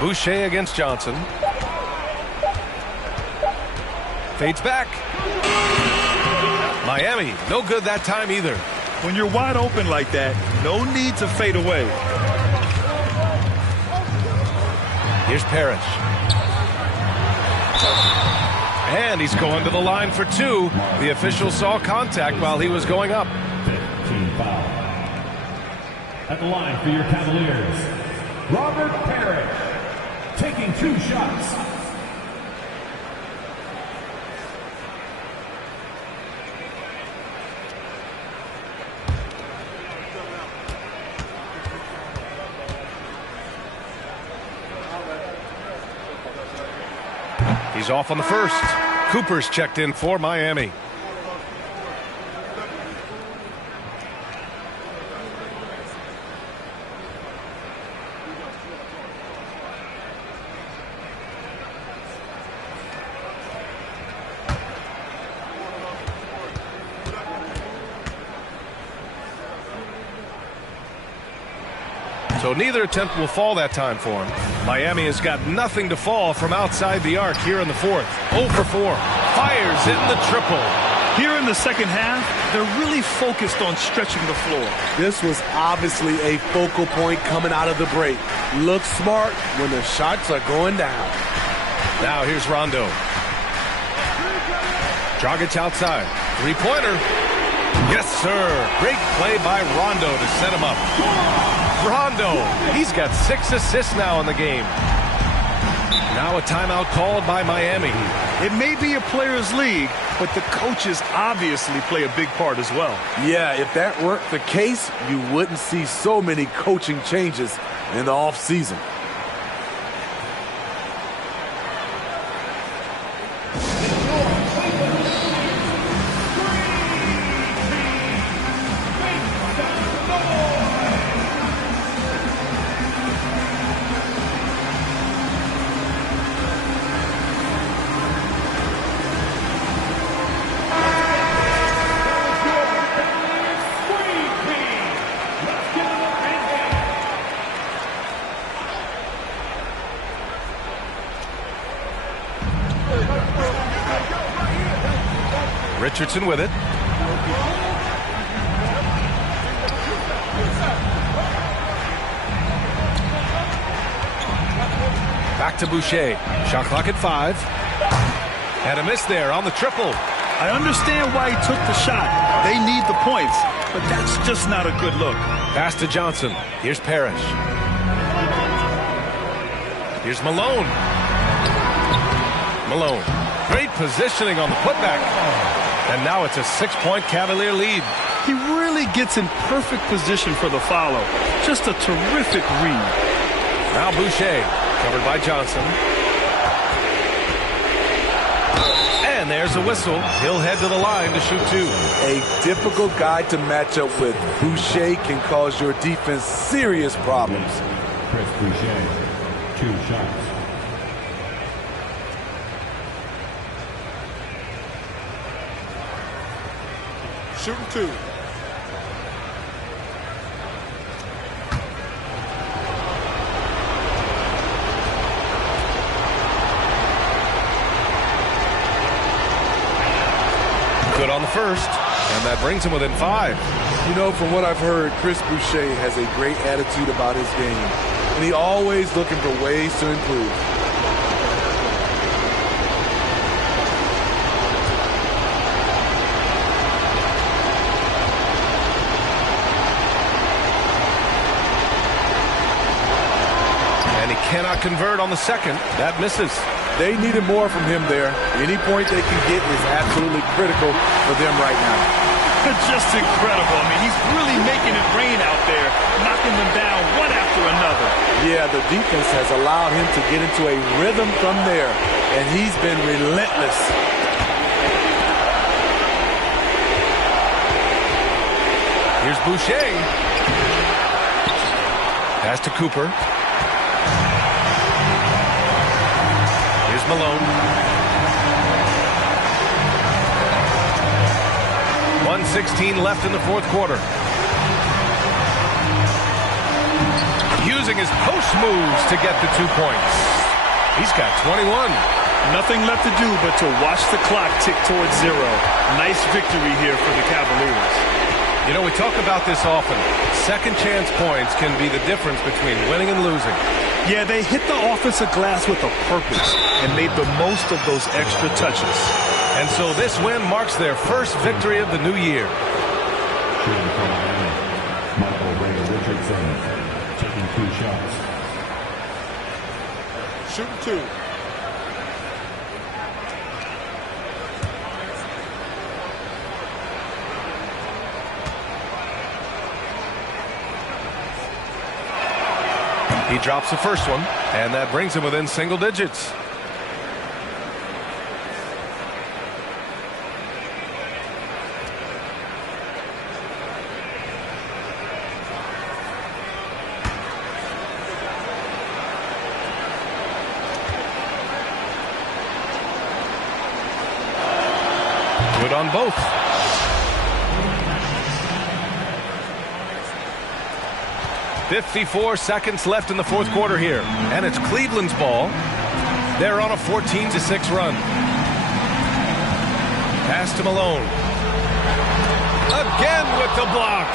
Boucher against Johnson. Fades back. Miami, no good that time either. When you're wide open like that, no need to fade away. Here's Parrish. And he's going to the line for 2. The official saw contact while he was going up. 15 foul. At the line for your Cavaliers, Robert Parrish. Taking 2 shots. He's off on the first. Cooper's checked in for Miami. So neither attempt will fall that time for him. Miami has got nothing to fall from outside the arc here in the fourth. 0 for 4. Fires in the triple. Here in the second half, they're really focused on stretching the floor. This was obviously a focal point coming out of the break. Look smart when the shots are going down. Now here's Rondo. Dragic outside. Three-pointer. Yes, sir. Great play by Rondo to set him up. Rondo, he's got 6 assists now in the game. Now a timeout called by Miami. It may be a players' league, but the coaches obviously play a big part as well. Yeah, if that weren't the case, you wouldn't see so many coaching changes in the offseason. Richardson with it. Back to Boucher. Shot clock at 5. And a miss there on the triple. I understand why he took the shot. They need the points, but that's just not a good look. Pass to Johnson. Here's Parrish. Here's Malone. Malone. Great positioning on the putback. And now it's a 6-point Cavalier lead. He really gets in perfect position for the follow. Just a terrific read. Now Boucher, covered by Johnson. And there's a whistle. He'll head to the line to shoot 2. A difficult guy to match up with. Boucher can cause your defense serious problems. Chris Boucher, 2 shots. Shooting 2. Good on the first, and that brings him within 5. You know, from what I've heard, Chris Boucher has a great attitude about his game, and he's always looking for ways to improve. Cannot convert on the second. That misses. They needed more from him there. Any point they can get is absolutely critical for them right now. Just incredible. I mean, he's really making it rain out there, knocking them down one after another. Yeah, the defense has allowed him to get into a rhythm from there, and he's been relentless. Here's Boucher. Pass to Cooper. Malone. 1:16 left in the fourth quarter. Using his post moves to get the 2 points. He's got 21. Nothing left to do but to watch the clock tick towards 0. Nice victory here for the Cavaliers. You know, we talk about this often. Second chance points can be the difference between winning and losing. Yeah, they hit the offensive glass with a purpose and made the most of those extra touches. And so this win marks their first victory of the new year. Shooting from Miami, Michael Ray Richardson, taking 2 shots. Shooting 2. He drops the first one, and that brings him within single digits. Good on both. .54 seconds left in the fourth quarter here. And it's Cleveland's ball. They're on a 14-6 run. Pass to Malone. Again with the block.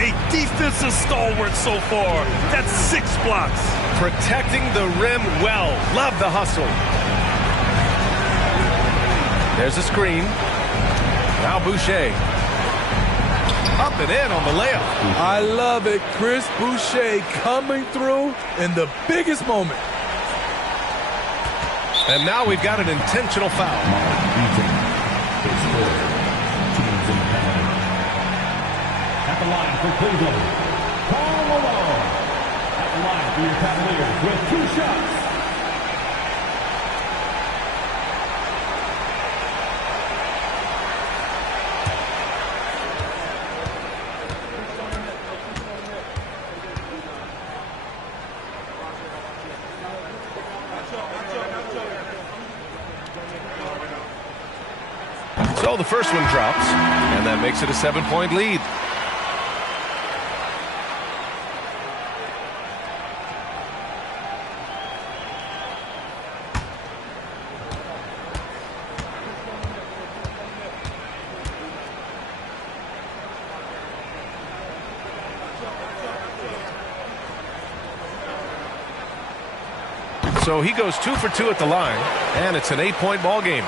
A defensive stalwart so far. That's 6 blocks. Protecting the rim well. Love the hustle. There's a screen. Now Boucher. Up and in on the layup. I love it. Chris Boucher coming through in the biggest moment. And now we've got an intentional foul. At the line for Cleveland, Paul Malone. At the line for your Cavaliers with 2 shots. So the first one drops, and that makes it a 7-point lead. So he goes 2 for 2 at the line, and it's an 8-point ball game.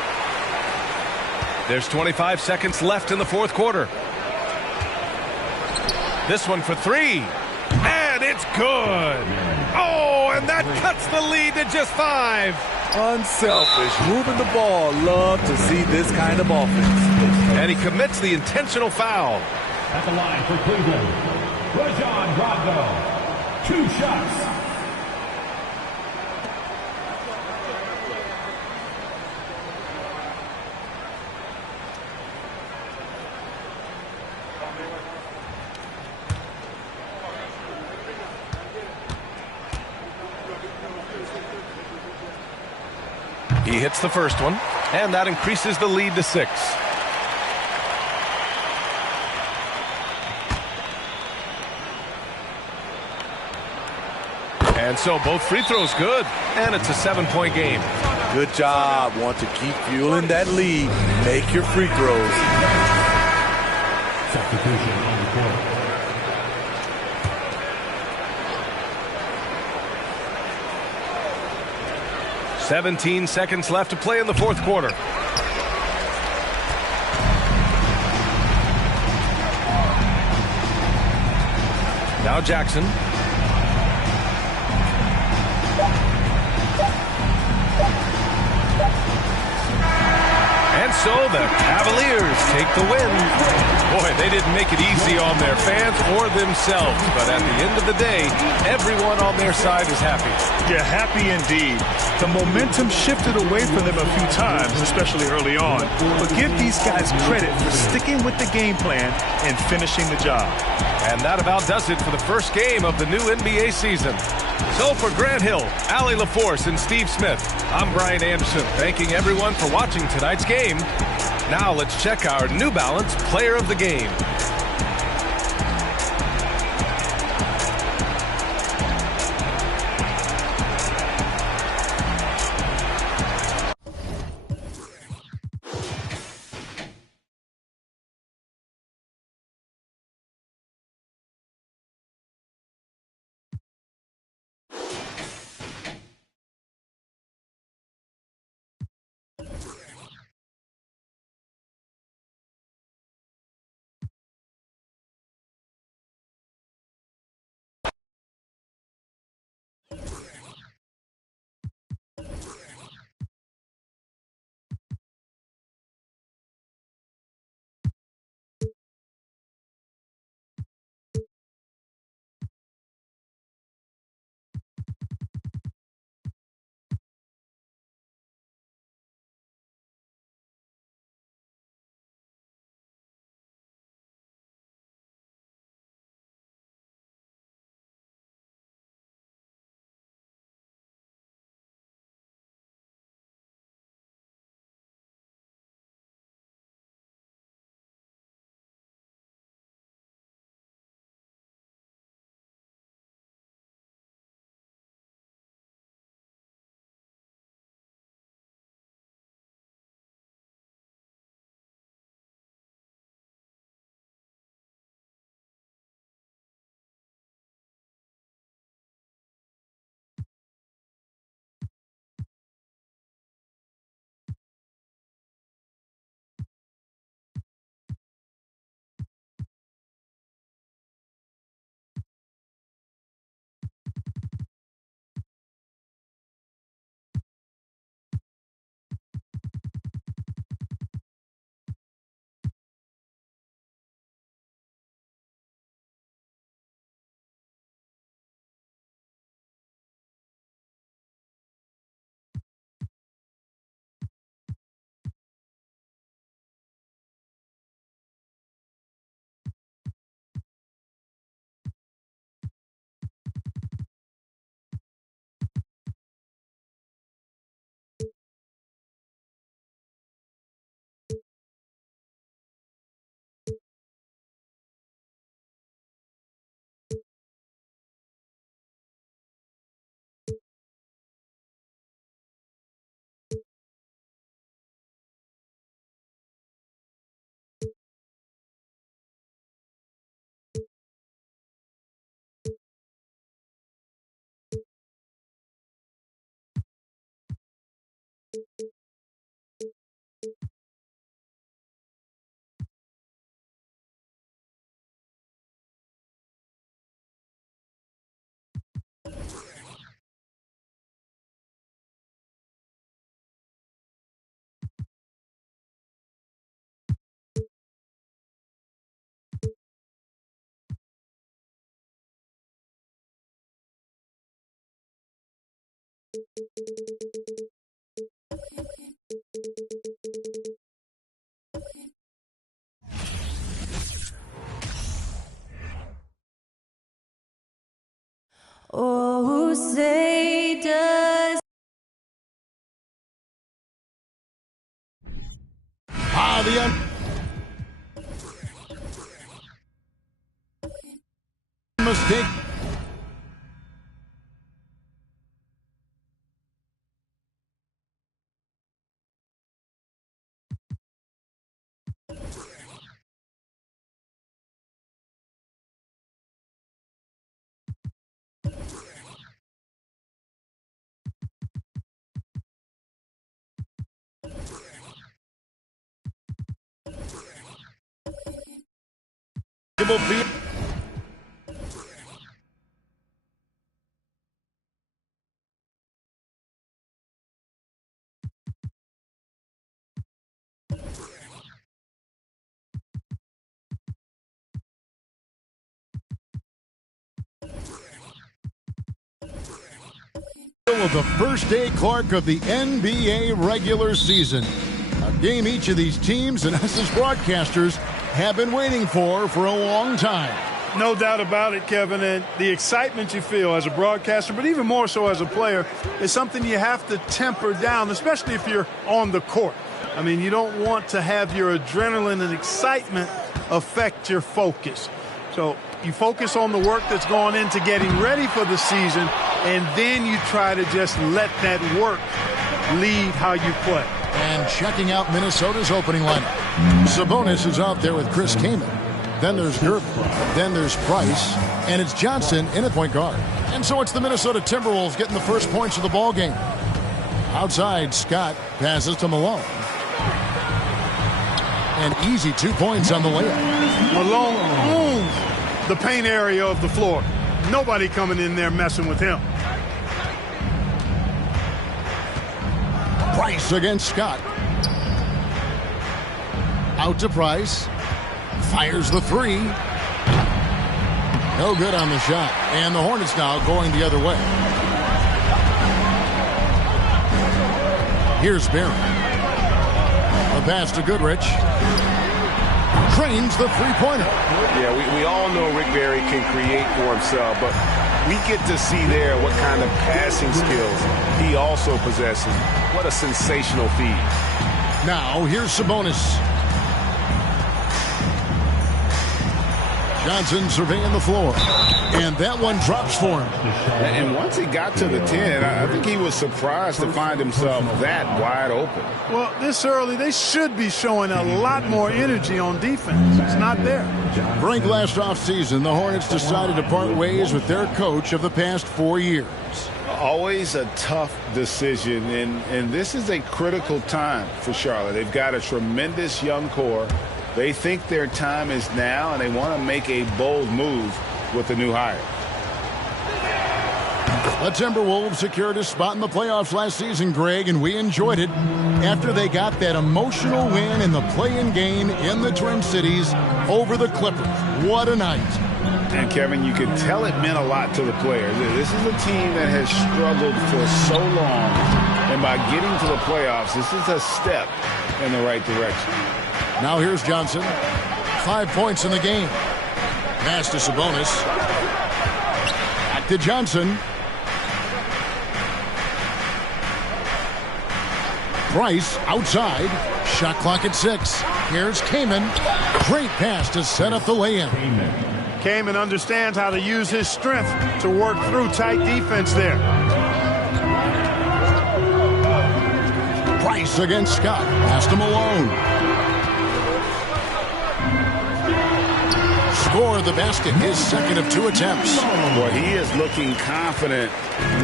There's 25 seconds left in the fourth quarter. This one for 3. And it's good. Oh, and that cuts the lead to just 5. Unselfish, moving the ball. Love to see this kind of offense. And he commits the intentional foul. At the line for Cleveland, Rajon Rondo. 2 shots. He hits the first one, and that increases the lead to 6. And so both free throws good, and it's a 7-point game. Good job. Want to keep fueling that lead. Make your free throws. Substitution on the court. 17 seconds left to play in the fourth quarter. Now Jackson. And so the Cavaliers take the win. Boy, they didn't make it easy on their fans or themselves, but at the end of the day, everyone on their side is happy. Yeah, happy indeed. The momentum shifted away from them a few times, especially early on. But give these guys credit for sticking with the game plan and finishing the job. And that about does it for the first game of the new NBA season. So for Grant Hill, Allie LaForce, and Steve Smith, I'm Brian Anderson, thanking everyone for watching tonight's game. Now let's check our New Balance Player of the Game. Oh, say does. The mistake. Of the first day Clark of the NBA regular season. A game each of these teams and us as broadcasters have been waiting for a long time. No doubt about it, Kevin, and the excitement you feel as a broadcaster, but even more so as a player, is something you have to temper down, especially if you're on the court. I mean, you don't want to have your adrenaline and excitement affect your focus. So you focus on the work that's gone into getting ready for the season, and then you try to just let that work lead how you play. And checking out Minnesota's opening lineup. Sabonis is out there with Chris Kaman. Then there's Gervin. Then there's Price. And it's Johnson in at point guard. And so it's the Minnesota Timberwolves getting the first points of the ball game. Outside, Scott passes to Malone. And easy 2 points on the layup. Malone owns the paint area of the floor. Nobody coming in there messing with him. Price against Scott. Out to Price. Fires the three. No good on the shot. And the Hornets now going the other way. Here's Barry. A pass to Goodrich. Trains the three-pointer. Yeah, we all know Rick Barry can create for himself, but we get to see there what kind of passing skills he also possesses. What a sensational feed. Now, here's Sabonis. Johnson surveying the floor. And that one drops for him. And once he got to the 10, I think he was surprised to find himself that wide open. Well, this early, they should be showing a lot more energy on defense. It's not there. Frank, last offseason, the Hornets decided to part ways with their coach of the past 4 years. Always a tough decision, and this is a critical time for Charlotte. They've got a tremendous young core. They think their time is now, and they want to make a bold move with the new hire. The Timberwolves secured a spot in the playoffs last season, Greg, and we enjoyed it after they got that emotional win in the play-in game in the Twin Cities over the Clippers. What a night. And, Kevin, you can tell it meant a lot to the players. This is a team that has struggled for so long, and by getting to the playoffs, this is a step in the right direction. Now here's Johnson. 5 points in the game. Pass to Sabonis. Back to Johnson. Price outside. Shot clock at 6. Here's Kaman. Great pass to set up the lay-in. Kaman understands how to use his strength to work through tight defense there. Price against Scott. Pass to Malone. Score the basket, his second of 2 attempts. Boy, he is looking confident.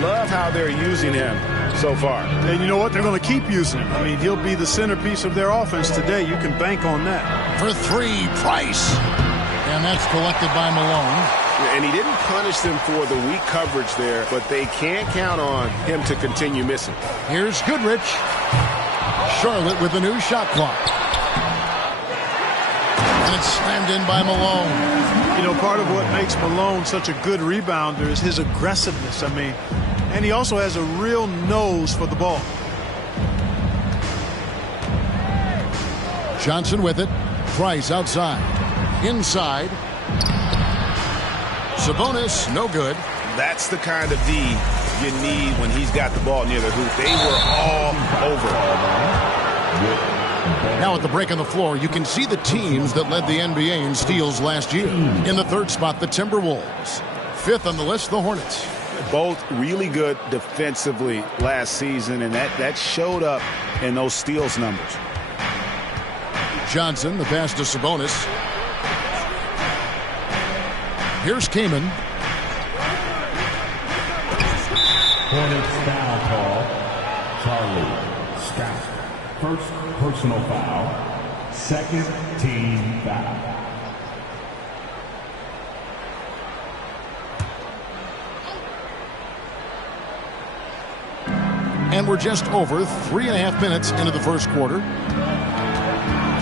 Love how they're using him so far. And you know what? They're going to keep using him. I mean, he'll be the centerpiece of their offense today. You can bank on that. For 3, Price. And that's collected by Malone. And he didn't punish them for the weak coverage there, but they can't count on him to continue missing. Here's Goodrich. Charlotte with a new shot clock. And it's slammed in by Malone. You know, part of what makes Malone such a good rebounder is his aggressiveness. I mean, and he also has a real nose for the ball. Johnson with it. Price outside. Inside. Sabonis, no good. That's the kind of D you need when he's got the ball near the hoop. They were all over. Now at the break on the floor, you can see the teams that led the NBA in steals last year. In the third spot, the Timberwolves. Fifth on the list, the Hornets. Both really good defensively last season, and that showed up in those steals numbers. Johnson, the pass to Sabonis. Here's Kaman. Hornets foul call. Charlie Scott. First personal foul. Second team foul. And we're just over 3.5 minutes into the first quarter.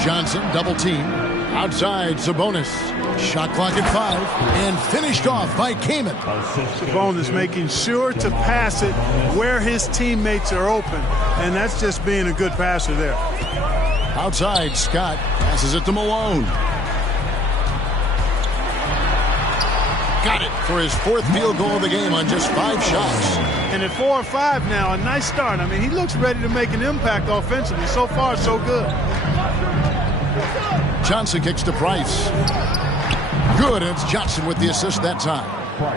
Johnson double team. Outside Sabonis. Shot clock at 5. And finished off by Kaman. Sabonis making sure to pass it where his teammates are open. And that's just being a good passer there. Outside, Scott passes it to Malone. Got it for his fourth field goal of the game on just 5 shots. And at 4 or 5 now, a nice start. I mean, he looks ready to make an impact offensively. So far, so good. Johnson kicks to Price. Good, and it's Johnson with the assist that time.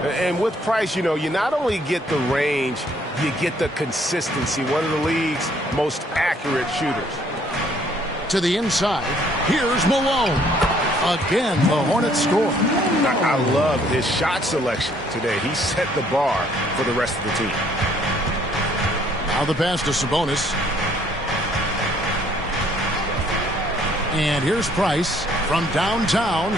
And with Price, you not only get the range, you get the consistency. One of the league's most accurate shooters. To the inside, here's Malone. Again, the Hornets score. I love his shot selection today. He set the bar for the rest of the team. Now the pass to Sabonis. And here's Price from downtown.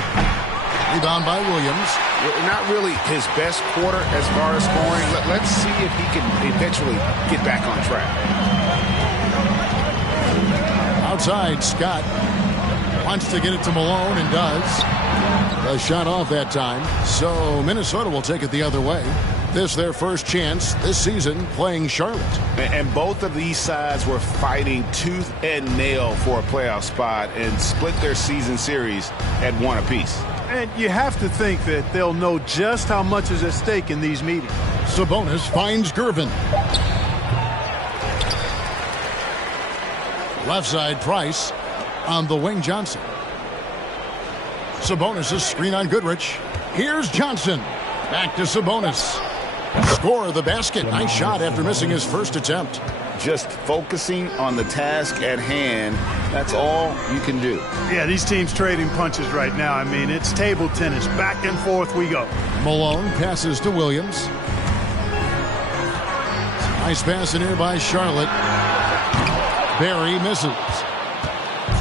Rebound by Williams. Not really his best quarter as far as scoring. Let's see if he can eventually get back on track. Outside, Scott wants to get it to Malone and does. A shot off that time. So Minnesota will take it the other way. This their first chance this season playing Charlotte. And both of these sides were fighting tooth and nail for a playoff spot and split their season series at 1 apiece. And you have to think that they'll know just how much is at stake in these meetings. Sabonis finds Gervin. Left side, Price. On the wing, Johnson. Sabonis' screen on Goodrich. Here's Johnson. Back to Sabonis. Score the basket. Nice shot after missing his first attempt. Just focusing on the task at hand. That's all you can do. Yeah, these teams trading punches right now. I mean, it's table tennis. Back and forth we go. Malone passes to Williams. Nice pass in here by Charlotte. Barry misses.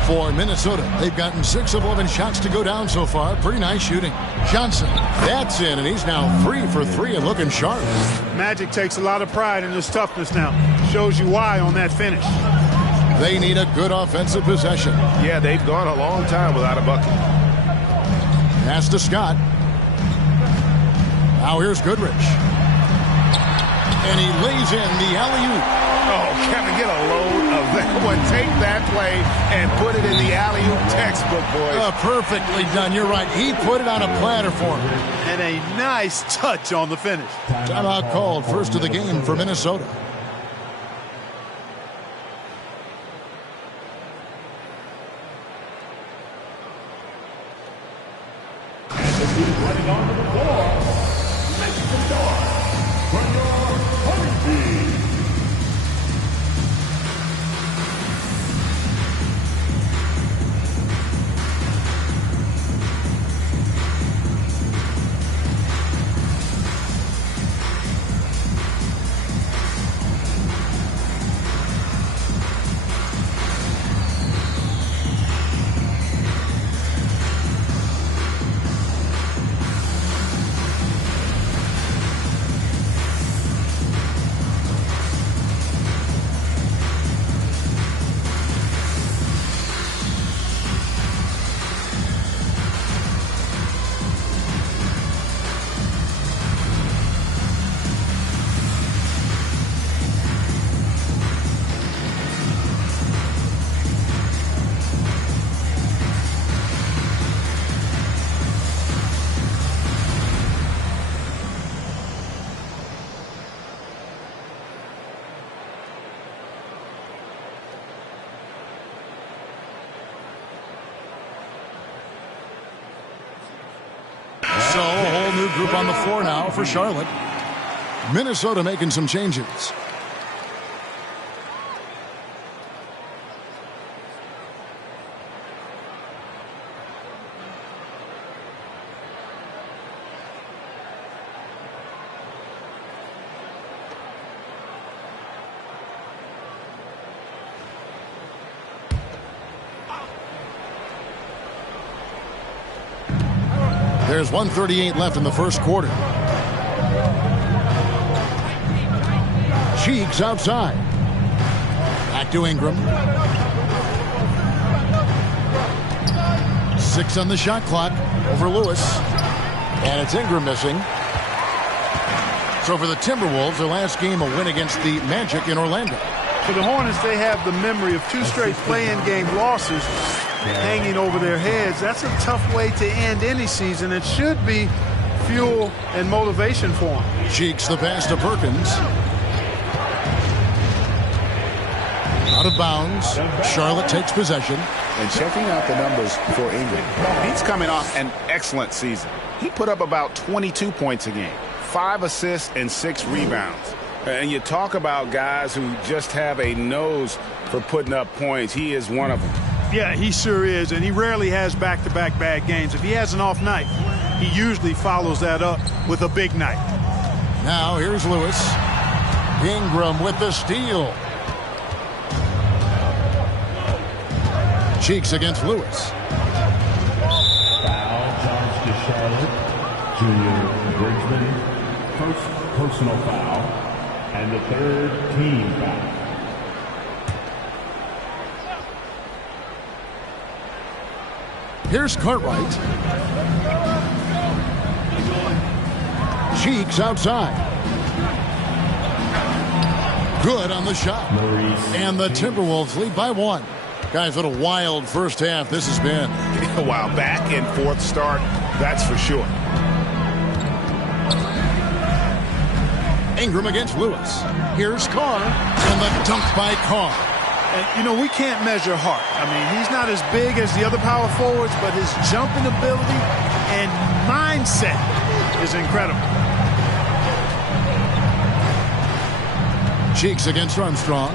For Minnesota, they've gotten 6 of 11 shots to go down so far. Pretty nice shooting. Johnson, that's in, and he's now 3 for 3 and looking sharp. Magic takes a lot of pride in his toughness now. Shows you why on that finish. They need a good offensive possession. Yeah, they've gone a long time without a bucket. Pass to Scott. Now here's Goodrich. And he lays in the alley-oop. Oh, Kevin, get a load of that one. Take that play and put it in the alley-oop textbook, boys. Perfectly done. You're right. He put it on a platter for him. And a nice touch on the finish. Timeout called. First of the game for Minnesota. Running onto the floor, make some noise for your home team. group on the floor now for Charlotte. Minnesota making some changes. There's 1:38 left in the first quarter. Cheeks outside. Back to Ingram. 6 on the shot clock over Lewis. And it's Ingram missing. So for the Timberwolves, their last game a win against the Magic in Orlando. For the Hornets, they have the memory of 2 straight play-in game losses hanging over their heads. That's a tough way to end any season. It should be fuel and motivation for them. Cheeks the pass to Perkins. Out of bounds. Charlotte takes possession. And checking out the numbers for Ingram. He's coming off an excellent season. He put up about 22 points a game, 5 assists and 6 rebounds. And you talk about guys who just have a nose for putting up points. He is one of them. Yeah, he sure is, and he rarely has back-to-back bad games. If he has an off night, he usually follows that up with a big night. Now here's Lewis. Ingram with the steal. Cheeks against Lewis. Foul charge to Charlotte. Junior Bridgman. First personal foul. And the 3rd team foul. Here's Cartwright. Cheeks outside. Good on the shot. And the Timberwolves lead by 1. Guys, what a wild first half this has been. Wow, back and forth start, that's for sure. Ingram against Lewis. Here's Carr, and the dunk by Carr. And, you know, we can't measure heart. I mean, he's not as big as the other power forwards, but his jumping ability and mindset is incredible. Cheeks against Armstrong.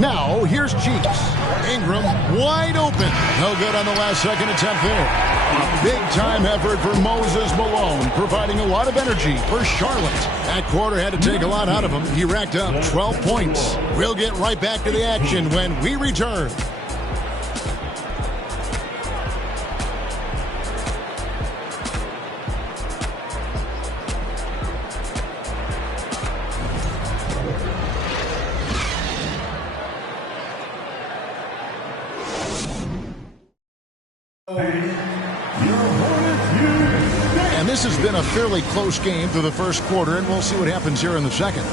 Now, here's Cheeks. Ingram wide open. No good on the last second attempt there. A big-time effort for Moses Malone, providing a lot of energy for Charlotte. That quarter had to take a lot out of him. He racked up 12 points. We'll get right back to the action when we return. This has been a fairly close game through the first quarter, and we'll see what happens here in the second.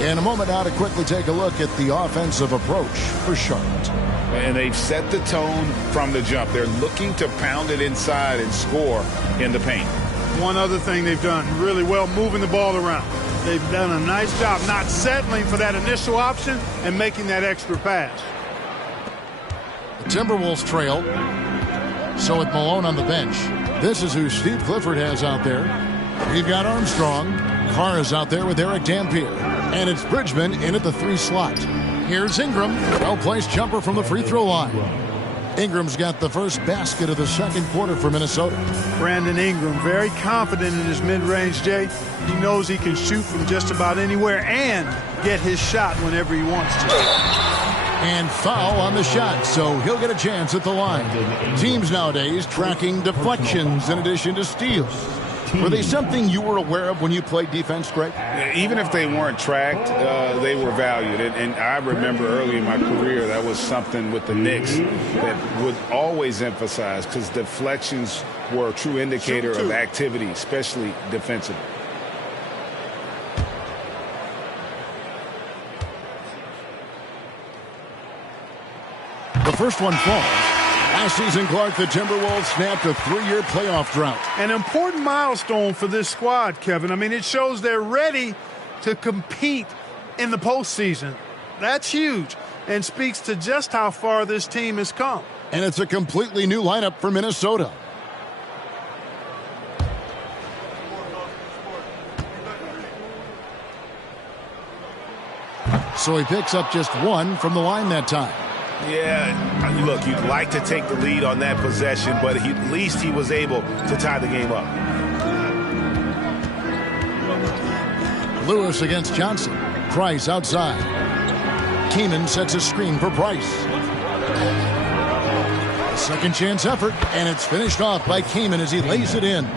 In a moment now to quickly take a look at the offensive approach for Charlotte. And they've set the tone from the jump. They're looking to pound it inside and score in the paint. One other thing they've done really well, moving the ball around. They've done a nice job not settling for that initial option and making that extra pass. The Timberwolves trail. So with Malone on the bench, this is who Steve Clifford has out there. We've got Armstrong. Carr is out there with Eric Dampier. And it's Bridgman in at the 3 slot. Here's Ingram. Well-placed jumper from the free throw line. Ingram's got the first basket of the second quarter for Minnesota. Brandon Ingram, very confident in his mid-range, Jay. He knows he can shoot from just about anywhere and get his shot whenever he wants to. And foul on the shot, so he'll get a chance at the line. Teams nowadays tracking deflections in addition to steals. Were they something you were aware of when you played defense, Greg? Even if they weren't tracked, they were valued. And I remember early in my career, that was something with the Knicks that would always emphasize, because deflections were a true indicator of activity, especially defensively. The first one falls. Last season, Clark, the Timberwolves snapped a 3-year playoff drought. An important milestone for this squad, Kevin. I mean, it shows they're ready to compete in the postseason. That's huge and speaks to just how far this team has come. And it's a completely new lineup for Minnesota. So he picks up just one from the line that time. Yeah, look, you'd like to take the lead on that possession, but at least he was able to tie the game up. Lewis against Johnson. Price outside. Keenan sets a screen for Price. A second chance effort, and it's finished off by Kamen as he lays it in.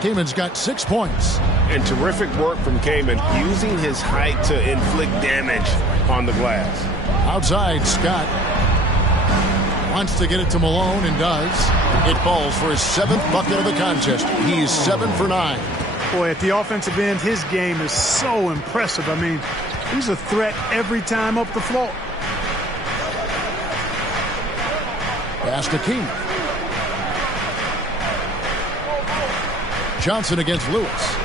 Kamen's got 6 points. And terrific work from Kamen, using his height to inflict damage on the glass. Outside, Scott wants to get it to Malone and does. It falls for his 7th bucket of the contest. He's 7 for 9. Boy, at the offensive end, his game is so impressive. I mean, he's a threat every time up the floor. Pass to Keenan. Johnson against Lewis.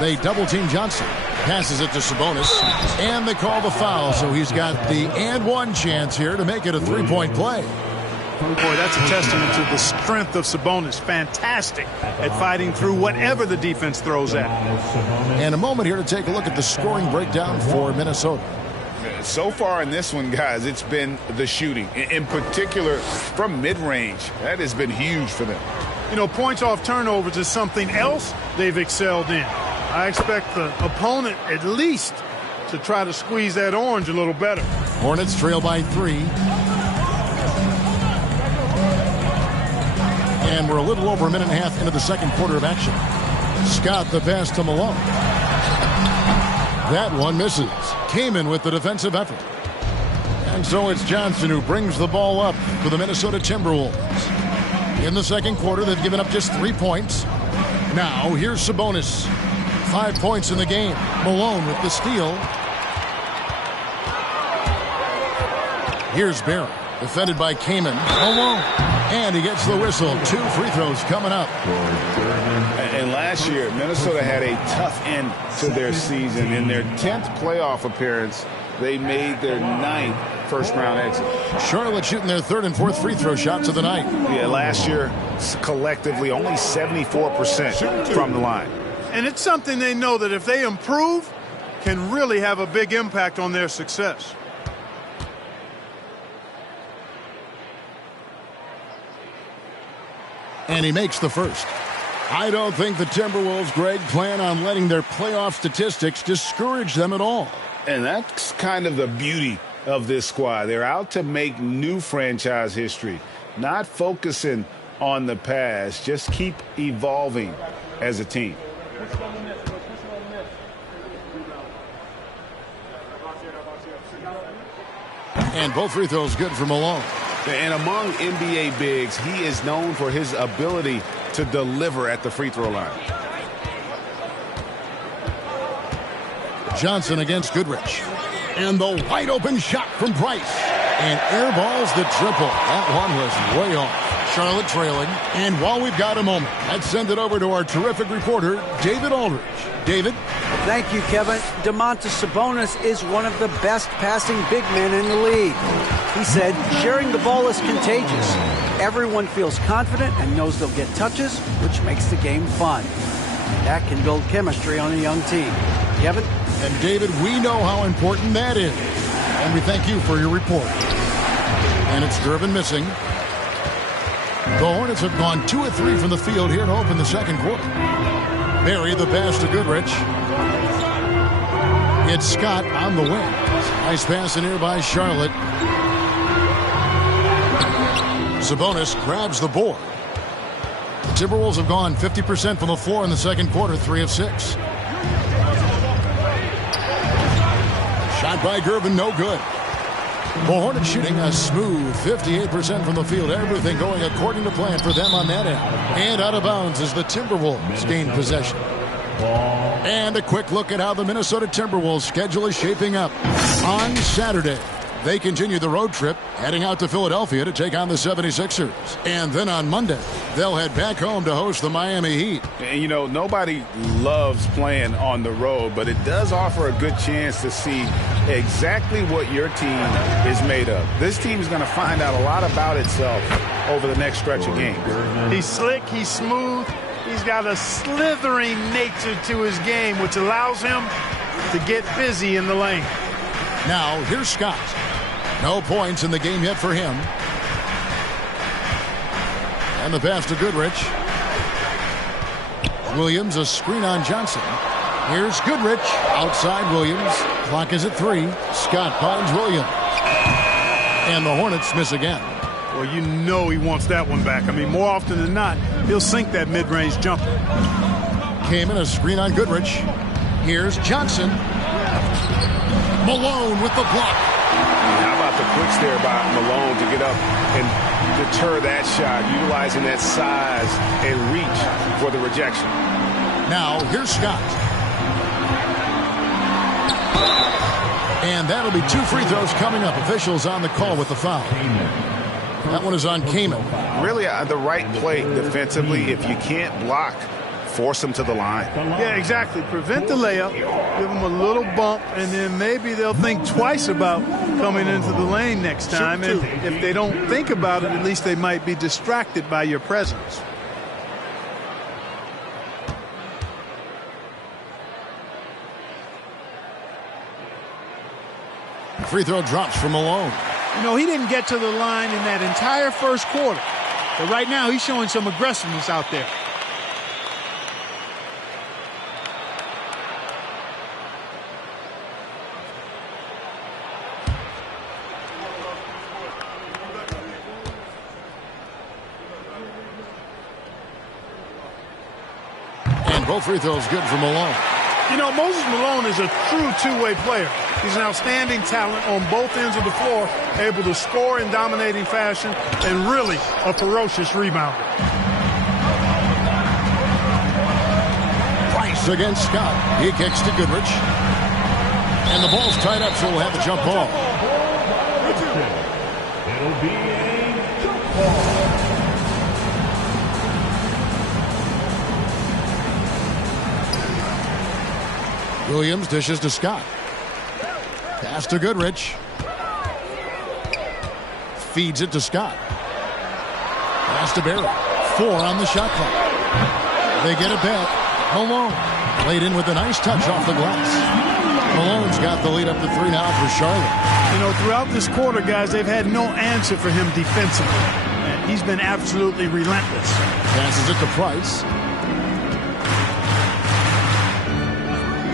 They double-team Johnson. Passes it to Sabonis. And they call the foul, so he's got the and one chance here to make it a three-point play. Boy, that's a testament to the strength of Sabonis. Fantastic at fighting through whatever the defense throws at. And a moment here to take a look at the scoring breakdown for Minnesota. So far in this one, guys, it's been the shooting. In particular, from mid-range. That has been huge for them. You know, points off turnovers is something else they've excelled in. I expect the opponent at least to try to squeeze that orange a little better. Hornets trail by 3. And we're a little over a minute and a half into the second quarter of action. Scott the pass to Malone. That one misses. Kamen with the defensive effort. And so it's Johnson who brings the ball up for the Minnesota Timberwolves. In the second quarter, they've given up just 3 points. Now, here's Sabonis. 5 points in the game. Malone with the steal. Here's Barry. Defended by Kamen. Malone. And he gets the whistle. 2 free throws coming up. And last year, Minnesota had a tough end to their season. In their 10th playoff appearance, they made their 9th first-round exit. Charlotte shooting their 3rd and 4th free throw shots of the night. Yeah, last year, collectively, only 74% from the line. And it's something they know that if they improve, can really have a big impact on their success. And he makes the first. I don't think the Timberwolves, Greg, plan on letting their playoff statistics discourage them at all. And that's kind of the beauty of this squad. They're out to make new franchise history, not focusing on the past, just keep evolving as a team. And both free throws good for Malone. And among NBA bigs, he is known for his ability to deliver at the free throw line. Johnson against Goodrich. And the wide open shot from Price. And airballs the triple. That one was way off. Charlotte trailing. And while we've got a moment, let's send it over to our terrific reporter, David Aldridge. David? Thank you, Kevin. Domantas Sabonis is one of the best passing big men in the league. He said, sharing the ball is contagious. Everyone feels confident and knows they'll get touches, which makes the game fun. That can build chemistry on a young team. Kevin? And David, we know how important that is. And we thank you for your report. And it's Durbin missing. The Hornets have gone 2 of 3 from the field here to open the second quarter. Barry the pass to Goodrich. It's Scott on the wing. Nice pass in here by Charlotte. Sabonis grabs the board. The Timberwolves have gone 50% from the floor in the second quarter, 3 of 6. Shot by Gervin, no good. The Hornets shooting a smooth 58% from the field. Everything going according to plan for them on that end. And out of bounds as the Timberwolves gain possession. And a quick look at how the Minnesota Timberwolves schedule is shaping up. On Saturday, they continue the road trip, heading out to Philadelphia to take on the 76ers. And then on Monday, they'll head back home to host the Miami Heat. And, you know, nobody loves playing on the road, but it does offer a good chance to see exactly what your team is made of. This team is going to find out a lot about itself over the next stretch of games. He's slick, he's smooth, he's got a slithering nature to his game, which allows him to get busy in the lane. Now, here's Scott. No points in the game yet for him. And the pass to Goodrich. Williams, a screen on Johnson. Here's Goodrich. Outside Williams. Clock is at 3. Scott finds Williams. And the Hornets miss again. Well, you know he wants that one back. I mean, more often than not, he'll sink that mid-range jumper. Came in a screen on Goodrich. Here's Johnson. Malone with the block. How about the quicks there by Malone to get up and deter that shot, utilizing that size and reach for the rejection. Now, here's Scott. And that'll be 2 free throws coming up. Officials on the call with the foul. That one is on Kamen. Really the right play defensively. If you can't block, force them to the line. Yeah, exactly. Prevent the layup, give them a little bump, and then maybe they'll think twice about coming into the lane next time. And if they don't think about it, at least they might be distracted by your presence. Free throw drops from Malone. You know, he didn't get to the line in that entire first quarter. But right now, he's showing some aggressiveness out there. And both free throws good for Malone. You know, Moses Malone is a true two-way player. He's an outstanding talent on both ends of the floor, able to score in dominating fashion, and really a ferocious rebounder. Price against Scott. He kicks to Goodrich. And the ball's tied up, so we'll have a jump ball. It'll be a jump ball. Williams dishes to Scott. Pass to Goodrich. Feeds it to Scott. Pass to Barry. 4 on the shot clock. They get it back. Malone laid in with a nice touch off the glass. Malone's got the lead up to 3 now for Charlotte. You know, throughout this quarter, guys, they've had no answer for him defensively. And he's been absolutely relentless. Passes it to Price.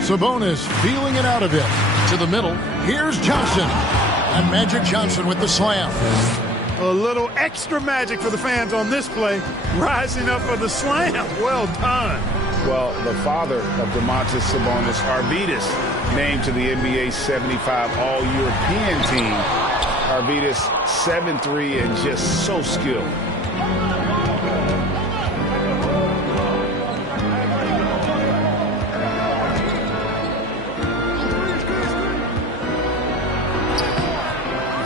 Sabonis feeling it out a bit. To the middle. Here's Johnson. And Magic Johnson with the slam. A little extra magic for the fans on this play. Rising up for the slam. Well done. Well, the father of Domantas Sabonis, Arvydas, named to the NBA 75 All-European team. Arvydas, 7'3", and just so skilled.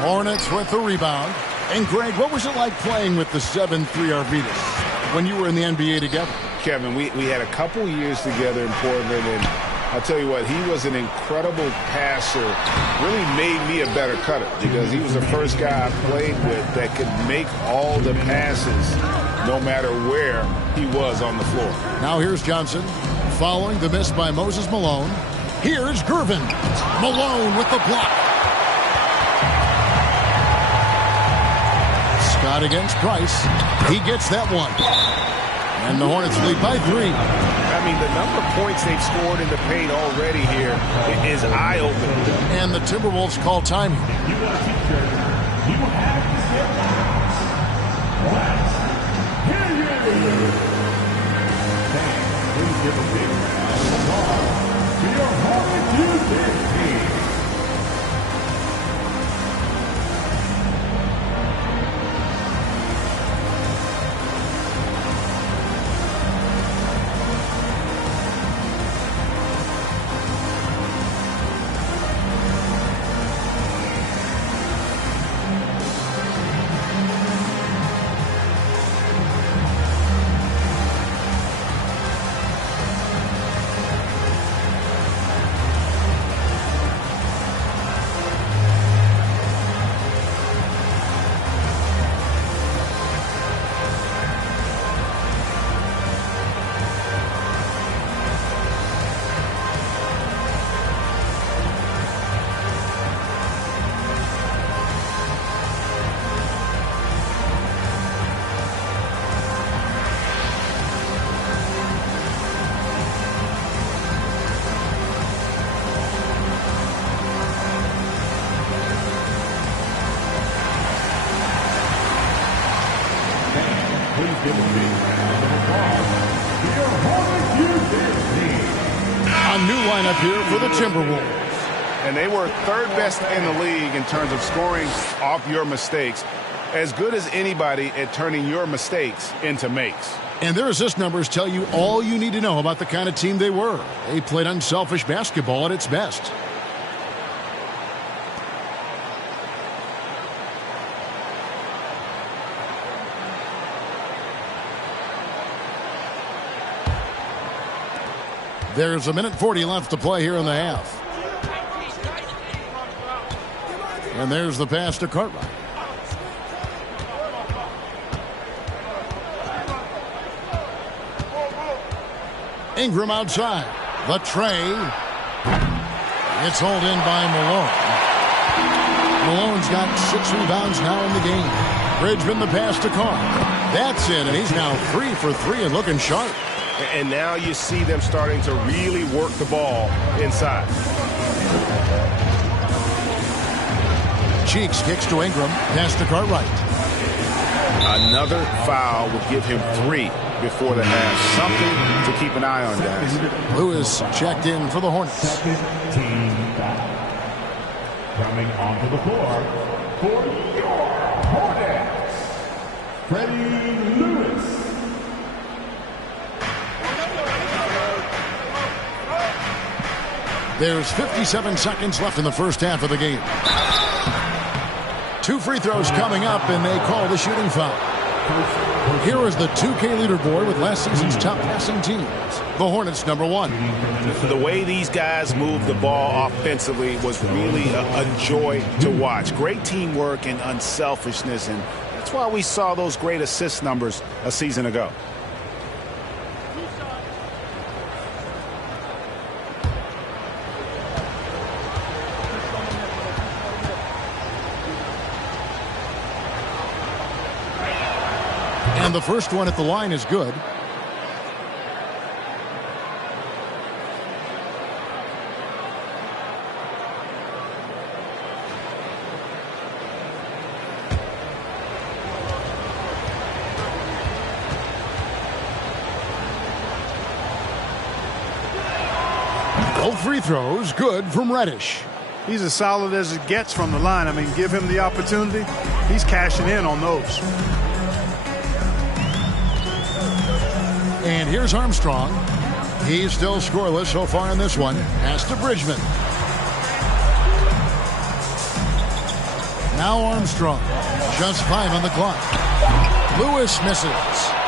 Hornets with the rebound. And Greg, what was it like playing with the 7'3" Arvydas when you were in the NBA together? Kevin, we had a couple years together in Portland, and I'll tell you what, he was an incredible passer. Really made me a better cutter because he was the first guy I played with that could make all the passes no matter where he was on the floor. Now here's Johnson following the miss by Moses Malone. Here's Gervin. Malone with the block. Scott against Price. He gets that one. And the Hornets lead by 3. I mean, the number of points they've scored in the paint already here is eye-opening. And the Timberwolves call time. You want a teacher, you have to step Let's hear you. Thanks. Please give a big round of applause to your Hornet Tuesday team. A new lineup here for the Timberwolves. And they were third best in the league in terms of scoring off your mistakes. As good as anybody at turning your mistakes into makes. And their assist numbers tell you all you need to know about the kind of team they were. They played unselfish basketball at its best. There's 1:40 left to play here in the half. And there's the pass to Cartwright. Ingram outside. The tray. It's hauled in by Malone. Malone's got 6 rebounds now in the game. Bridgman the pass to Carr. That's it, and he's now 3 for 3 and looking sharp. And now you see them starting to really work the ball inside. Cheeks kicks to Ingram. Pass to Cartwright. Another foul would give him 3 before the half. Something to keep an eye on, guys. Lewis checked in for the Hornets. Second team back. Coming onto the floor for your Hornets, Freddie Lewis. There's 57 seconds left in the first half of the game. 2 free throws coming up, and they call the shooting foul. Here is the 2K leaderboard with last season's top passing teams. The Hornets, #1. The way these guys move the ball offensively was really a joy to watch. Great teamwork and unselfishness, and that's why we saw those great assist numbers a season ago. And the first one at the line is good. Both free throws good from Reddish. He's as solid as it gets from the line. I mean, give him the opportunity. He's cashing in on those. And here's Armstrong. He's still scoreless so far in this one. Pass to Bridgman. Now Armstrong. Just 5 on the clock. Lewis misses.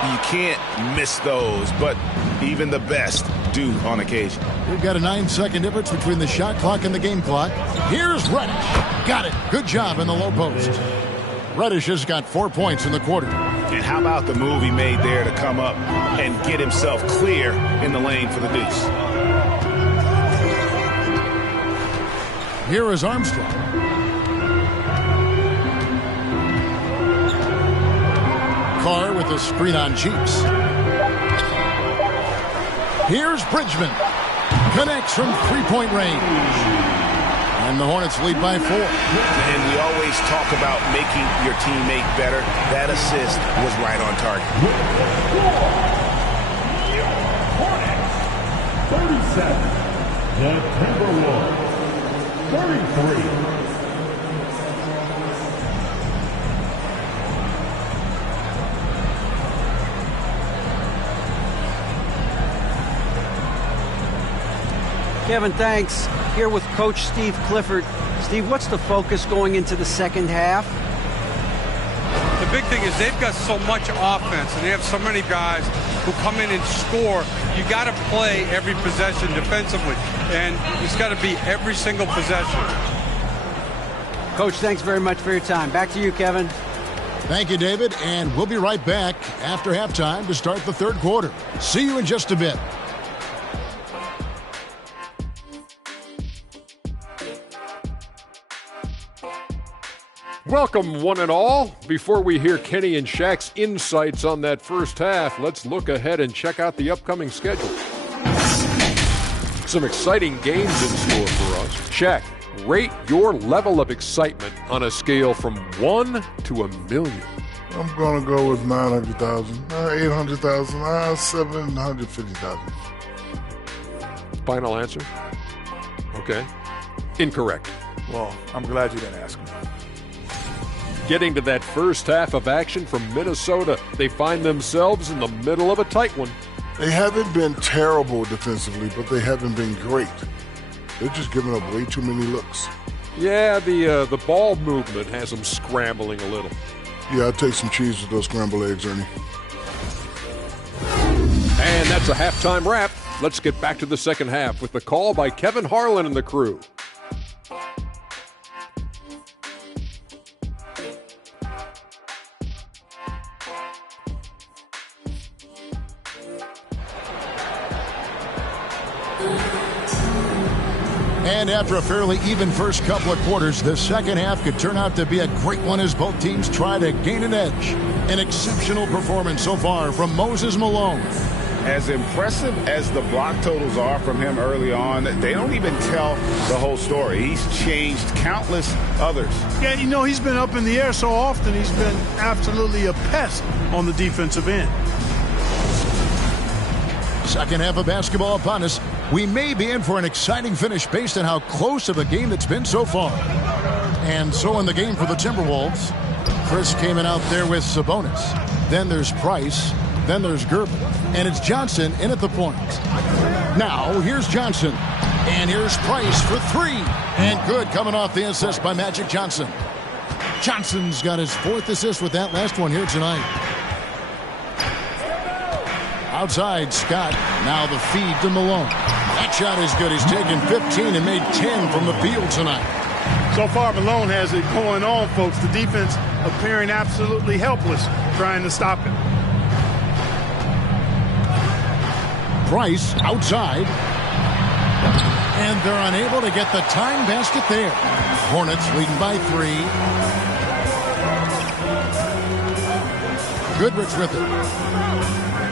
You can't miss those, but even the best do on occasion. We've got a 9-second difference between the shot clock and the game clock. Here's Reddish. Got it. Good job in the low post. Reddish has got 4 points in the quarter. And how about the move he made there to come up and get himself clear in the lane for the deuce? Here is Armstrong. Carr with a screen on Cheeks. Here's Bridgman. Connects from 3-point range. And the Hornets lead by 4. And we always talk about making your teammate better. That assist was right on target. Hornets, 37. The Timberwolves, 33. Kevin, thanks. Here with Coach Steve Clifford. Steve, what's the focus going into the second half? The big thing is they've got so much offense, and they have so many guys who come in and score. You got to play every possession defensively, and it's got to be every single possession. Coach, thanks very much for your time. Back to you, Kevin. Thank you, David, and we'll be right back after halftime to start the third quarter. See you in just a bit. Welcome, one and all. Before we hear Kenny and Shaq's insights on that first half, let's look ahead and check out the upcoming schedule. Some exciting games in store for us. Shaq, rate your level of excitement on a scale from 1 to 1,000,000. I'm going to go with 900,000, 800,000, 750,000. Final answer? Okay. Incorrect. Well, I'm glad you didn't ask me. Getting to that first half of action from Minnesota, they find themselves in the middle of a tight one. They haven't been terrible defensively, but they haven't been great. They're just giving up way too many looks. Yeah, the ball movement has them scrambling a little. Yeah, I'll take some cheese with those scrambled eggs, Ernie. And that's a halftime wrap. Let's get back to the second half with the call by Kevin Harlan and the crew. And after a fairly even first couple of quarters, the second half could turn out to be a great one as both teams try to gain an edge. An exceptional performance so far from Moses Malone. As impressive as the block totals are from him early on, they don't even tell the whole story. He's changed countless others. Yeah, you know, he's been up in the air so often, he's been absolutely a pest on the defensive end. Second half of basketball upon us. We may be in for an exciting finish based on how close of a game it's been so far. And so in the game for the Timberwolves, Chris came in out there with Sabonis. Then there's Price. Then there's Gervin. And it's Johnson in at the point. Now here's Johnson. And here's Price for three. And good coming off the assist by Magic Johnson. Johnson's got his fourth assist with that last one here tonight. Outside, Scott. Now the feed to Malone. That shot is good. He's taken 15 and made 10 from the field tonight. So far, Malone has it going on, folks. The defense appearing absolutely helpless trying to stop him. Price outside. And they're unable to get the tying basket there. Hornets leading by 3. Goodrich with it.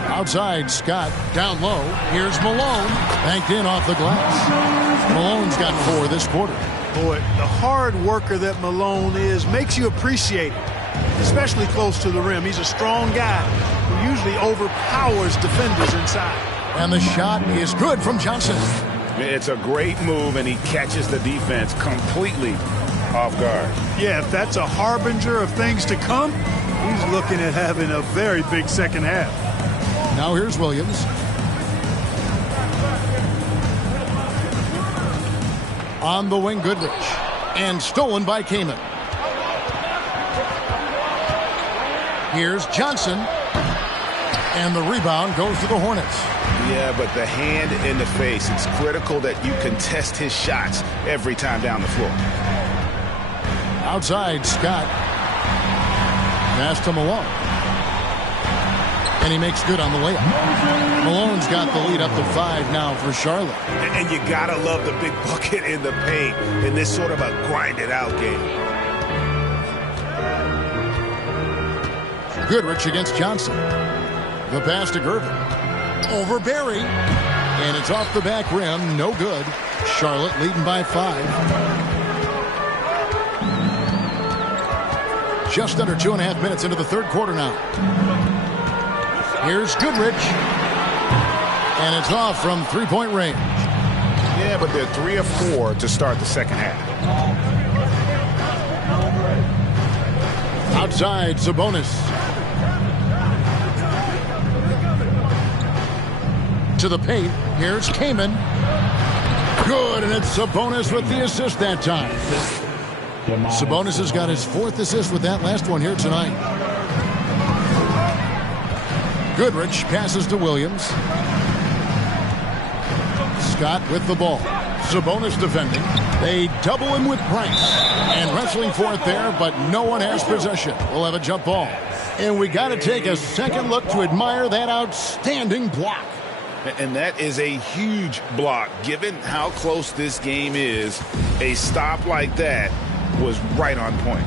Outside, Scott down low. Here's Malone. Banked in off the glass. Malone's got 4 this quarter. Boy, the hard worker that Malone is makes you appreciate it, especially close to the rim. He's a strong guy who usually overpowers defenders inside. And the shot is good from Johnson. It's a great move, and he catches the defense completely off guard. Yeah, if that's a harbinger of things to come, he's looking at having a very big second half. Now here's Williams. On the wing, Goodrich. And stolen by Kaman. Here's Johnson. And the rebound goes to the Hornets. Yeah, but the hand in the face, it's critical that you contest his shots every time down the floor. Outside, Scott. Pass to Malone. And he makes good on the layup. Malone's got the lead up to 5 now for Charlotte. And you gotta love the big bucket in the paint in this sort of a grinded-out game. Goodrich against Johnson. The pass to Gervin. Over Barry. And it's off the back rim. No good. Charlotte leading by 5. Just under 2.5 minutes into the third quarter now. Here's Goodrich. And it's off from three-point range. Yeah, but they're 3 of 4 to start the second half. Outside, Sabonis. To the paint. Here's Kaman. Good, and it's Sabonis with the assist that time. Sabonis has got his 4th assist with that last one here tonight. Goodrich passes to Williams. Scott with the ball. Sabonis defending. They double him with Price. And wrestling for it there, but no one has possession. We'll have a jump ball. And we got to take a second look to admire that outstanding block. And that is a huge block. Given how close this game is, a stop like that was right on point.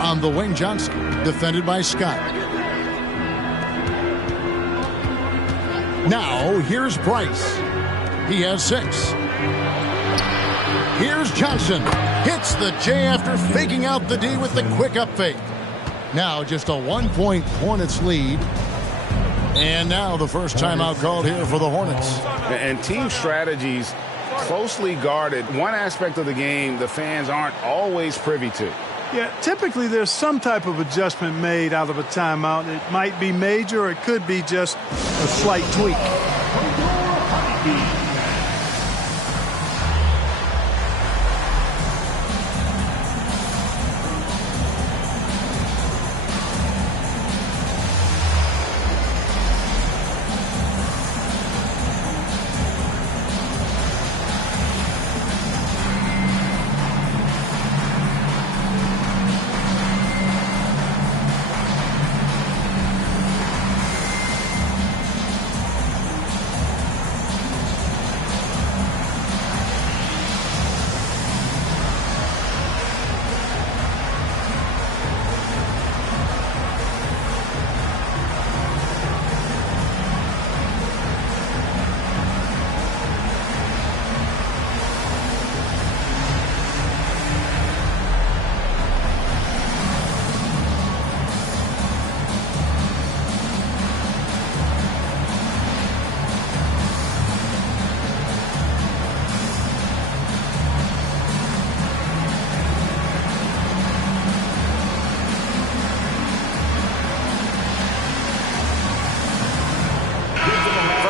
On the wing, Johnson, defended by Scott. Now, here's Price. He has 6. Here's Johnson. Hits the J after faking out the D with the quick up fake. Now just a 1-point Hornets lead. And now the first timeout called here for the Hornets. And team strategies closely guarded. One aspect of the game the fans aren't always privy to. Yeah, typically there's some type of adjustment made out of a timeout. It might be major or it could be just a slight tweak.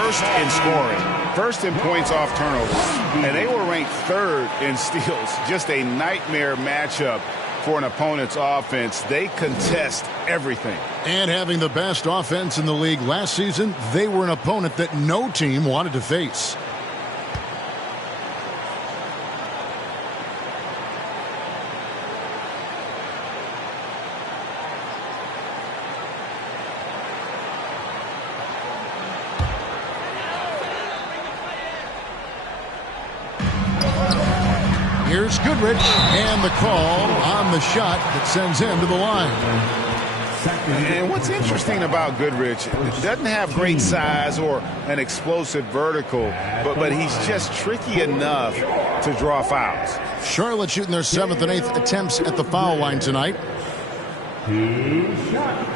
First in scoring, first in points off turnovers, and they were ranked third in steals. Just a nightmare matchup for an opponent's offense. They contest everything. And having the best offense in the league last season, they were an opponent that no team wanted to face. Here's Goodrich, and the call on the shot that sends him to the line. And what's interesting about Goodrich, it doesn't have great size or an explosive vertical, but he's just tricky enough to draw fouls. Charlotte shooting their 7th and 8th attempts at the foul line tonight. 2 shots.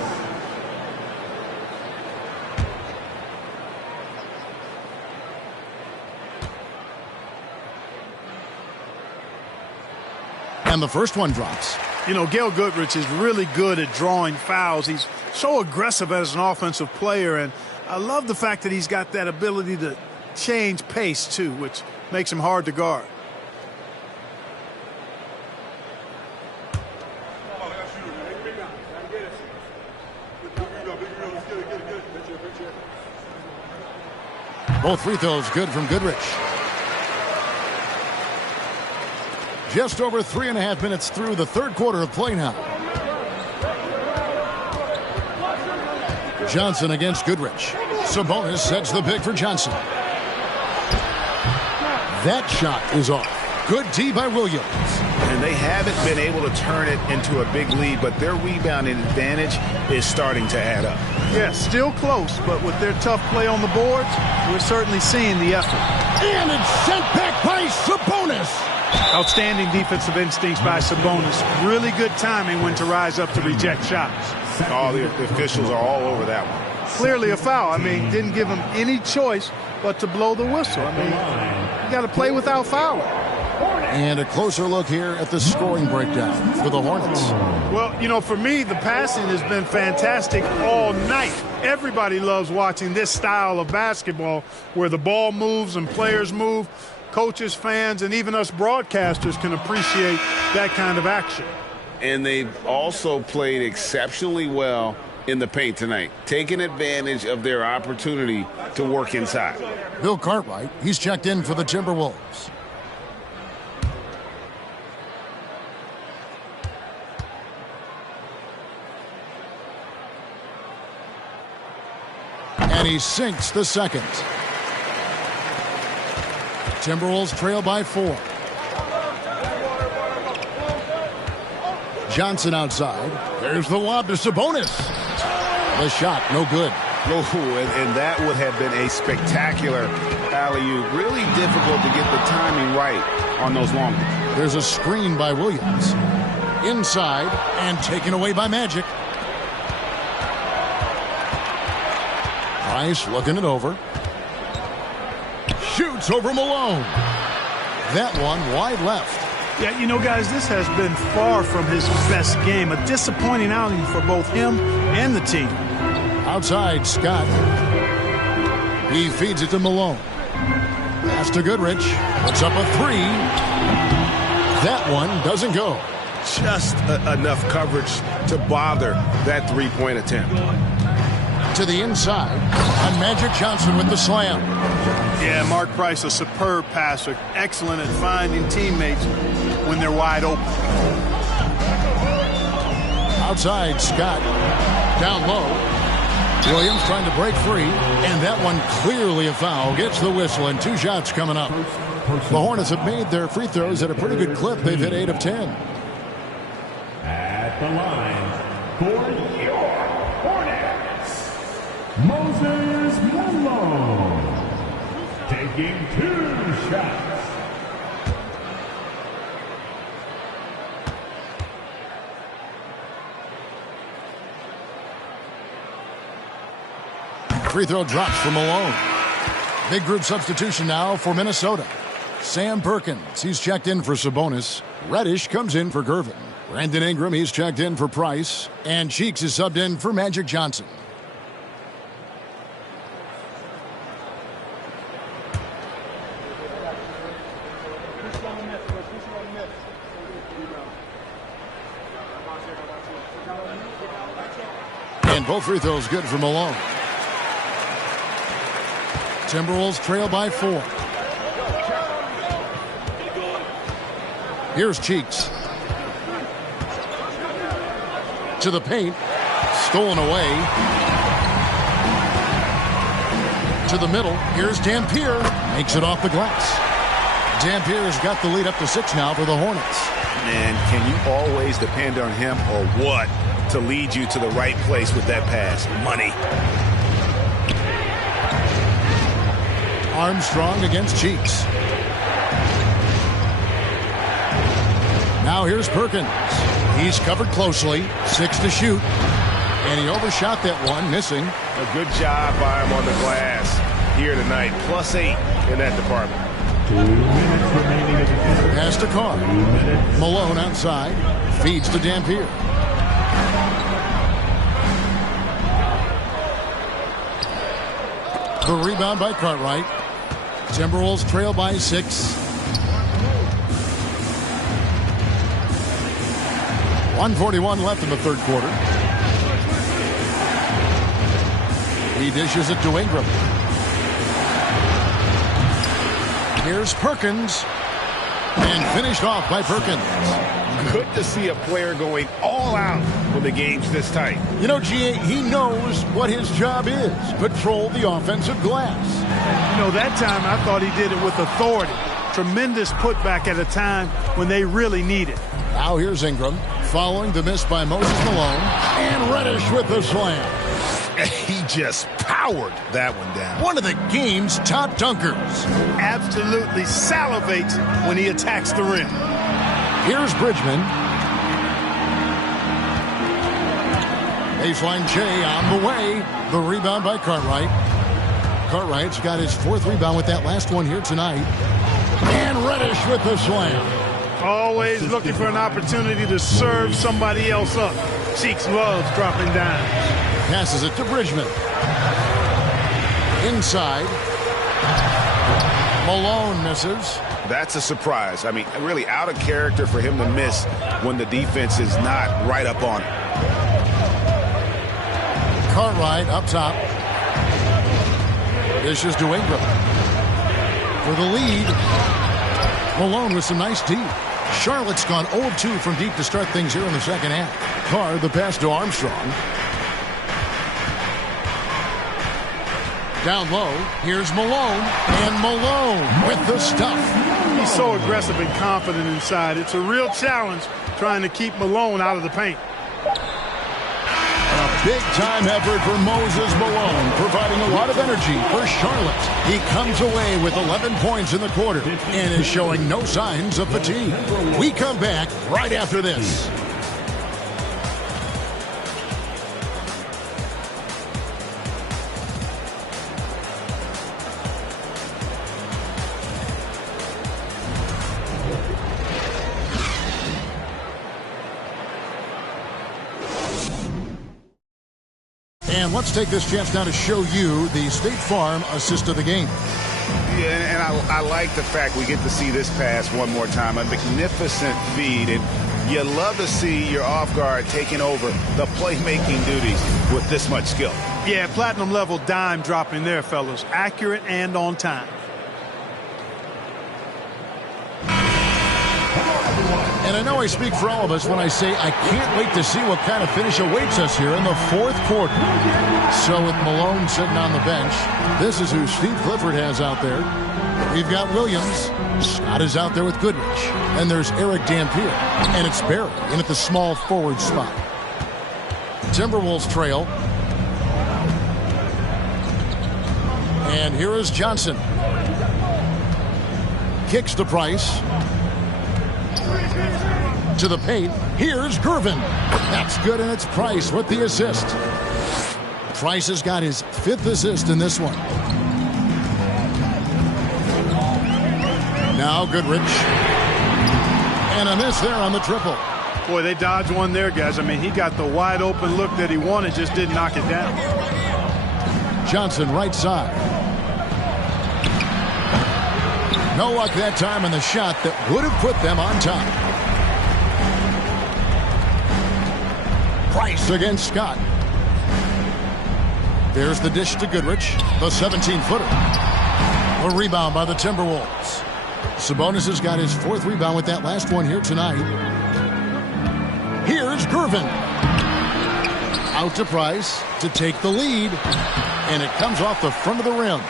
And the first one drops. You know, Gail Goodrich is really good at drawing fouls. He's so aggressive as an offensive player, and I love the fact that he's got that ability to change pace, too, which makes him hard to guard. Both free throws good from Goodrich. Just over 3.5 minutes through the third quarter of play now. Johnson against Goodrich. Sabonis sets the pick for Johnson. That shot is off. Good D by Williams. And they haven't been able to turn it into a big lead, but their rebounding advantage is starting to add up. Yeah, still close, but with their tough play on the boards, we're certainly seeing the effort. And it's sent back by Sabonis. Outstanding defensive instincts by Sabonis. Really good timing when to rise up to reject shots. Oh, the officials are all over that one. Clearly a foul. I mean, didn't give him any choice but to blow the whistle. I mean, you got to play without fouling. And a closer look here at the scoring breakdown for the Hornets. Well, you know, for me, the passing has been fantastic all night. Everybody loves watching this style of basketball where the ball moves and players move. Coaches, fans, and even us broadcasters can appreciate that kind of action. And they've also played exceptionally well in the paint tonight, taking advantage of their opportunity to work inside. Bill Cartwright, he's checked in for the Timberwolves. And he sinks the second. Timberwolves trail by 4. Johnson outside. There's the lob to Sabonis. The shot, no good. Oh, and that would have been a spectacular alley-oop. Really difficult to get the timing right on those long ones. There's a screen by Williams. Inside and taken away by Magic. Price looking it over. Shoots over Malone. That one wide left. Yeah, you know, guys, this has been far from his best game. A disappointing outing for both him and the team. Outside, Scott. He feeds it to Malone. Pass to Goodrich. Puts up a three. That one doesn't go. Just enough coverage to bother that three-point attempt. To the inside. And Magic Johnson with the slam. Yeah, Mark Price, a superb passer. Excellent at finding teammates when they're wide open. Outside, Scott. Down low. Williams trying to break free. And that one clearly a foul. Gets the whistle and 2 shots coming up. The Hornets have made their free throws at a pretty good clip. They've hit 8 of 10. At the line for your Hornets, Moses Malone, taking 2 shots. Free throw drops for Malone. Big group substitution now for Minnesota. Sam Perkins, he's checked in for Sabonis. Reddish comes in for Gervin. Brandon Ingram, he's checked in for Price. And Cheeks is subbed in for Magic Johnson. And both free throws good for Malone. Timberwolves trail by 4. Here's Cheeks. To the paint. Stolen away. To the middle. Here's Dampier. Makes it off the glass. Dampier's got the lead up to 6 now for the Hornets. Man, can you always depend on him or what to lead you to the right place with that pass? Money. Armstrong against Cheeks. Now here's Perkins. He's covered closely. 6 to shoot. And he overshot that one, missing. A good job by him on the glass here tonight. +8 in that department. 2 minutes remaining in the quarter. Pass to Carr. Malone outside. Feeds to Dampier. The rebound by Cartwright. Timberwolves trail by 6. 1:41 left in the third quarter. He dishes it to Ingram. Here's Perkins. And finished off by Perkins. Good to see a player going all out when the game's this tight. You know, G.A., he knows what his job is. Patrol the offensive glass. You know, that time I thought he did it with authority. Tremendous putback at a time when they really need it. Now here's Ingram. Following the miss by Moses Malone. And Reddish with the slam. He just powered that one down. One of the game's top dunkers. Absolutely salivates when he attacks the rim. Here's Bridgman. Baseline J on the way. The rebound by Cartwright. Cartwright's got his 4th rebound with that last one here tonight. And Reddish with the slam. Always looking for an opportunity to serve somebody else up. Cheeks loves dropping down. Passes it to Bridgman. Inside. Malone misses. That's a surprise. I mean, really out of character for him to miss when the defense is not right up on it. Cartwright up top. Dishes to Ingram. For the lead. Malone with some nice deep. Charlotte's gone 0 of 2 from deep to start things here in the second half. Carr, the pass to Armstrong. Down low, here's Malone, and Malone with the stuff. He's so aggressive and confident inside. It's a real challenge trying to keep Malone out of the paint. A Big-time effort for Moses Malone, providing a lot of energy for Charlotte. He comes away with 11 points in the quarter and is showing no signs of fatigue. We come back right after this. And let's take this chance now to show you the State Farm assist of the game. Yeah, and I like the fact we get to see this pass one more time. A magnificent feed, and you love to see your off guard taking over the playmaking duties with this much skill. Yeah, platinum level dime dropping there, fellas. Accurate and on time. And I know I speak for all of us when I say I can't wait to see what kind of finish awaits us here in the fourth quarter. So with Malone sitting on the bench, this is who Steve Clifford has out there. We've got Williams. Scott is out there with Goodrich. And there's Eric Dampier. And it's Barry in at the small forward spot. Timberwolves trail. And here is Johnson. Kicks to Price. To the paint. Here's Gervin. That's good, and it's Price with the assist. Price has got his 5th assist in this one. Now Goodrich. And a miss there on the triple. Boy, they dodged one there, guys. I mean, he got the wide open look that he wanted, just didn't knock it down. Johnson right side. No luck that time on the shot that would have put them on top. Price against Scott. There's the dish to Goodrich, the 17-footer. A rebound by the Timberwolves. Sabonis has got his 4th rebound with that last one here tonight. Here's Gervin. Out to Price to take the lead. And it comes off the front of the rim.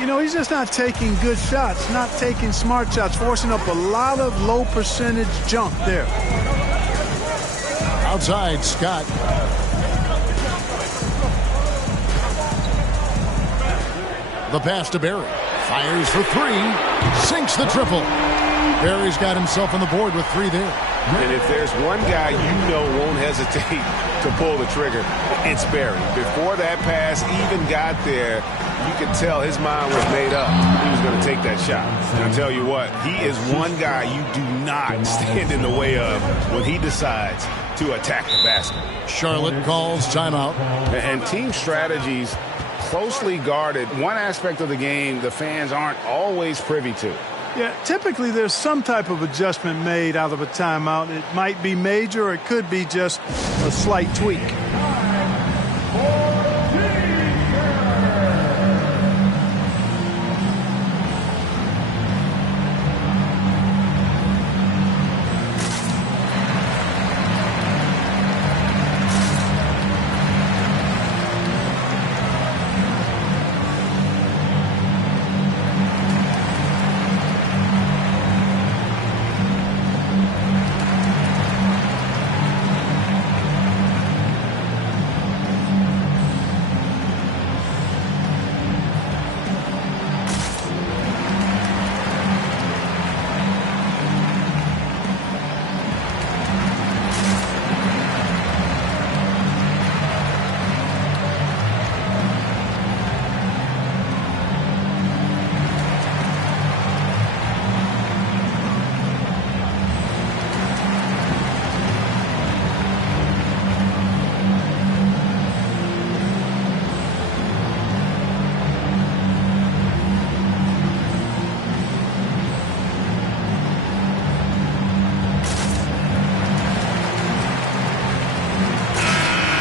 You know, he's just not taking good shots, not taking smart shots, forcing up a lot of low percentage junk there. Outside, Scott. The pass to Barry. Fires for 3. Sinks the triple. Barry's got himself on the board with 3 there. And if there's one guy you know won't hesitate to pull the trigger, it's Barry. Before that pass even got there, you could tell his mind was made up. He was going to take that shot. And I'll tell you what, he is one guy you do not stand in the way of when he decides to attack the basket. Charlotte calls timeout. And team strategies closely guarded. One aspect of the game the fans aren't always privy to. Yeah, typically there's some type of adjustment made out of a timeout. It might be major or it could be just a slight tweak.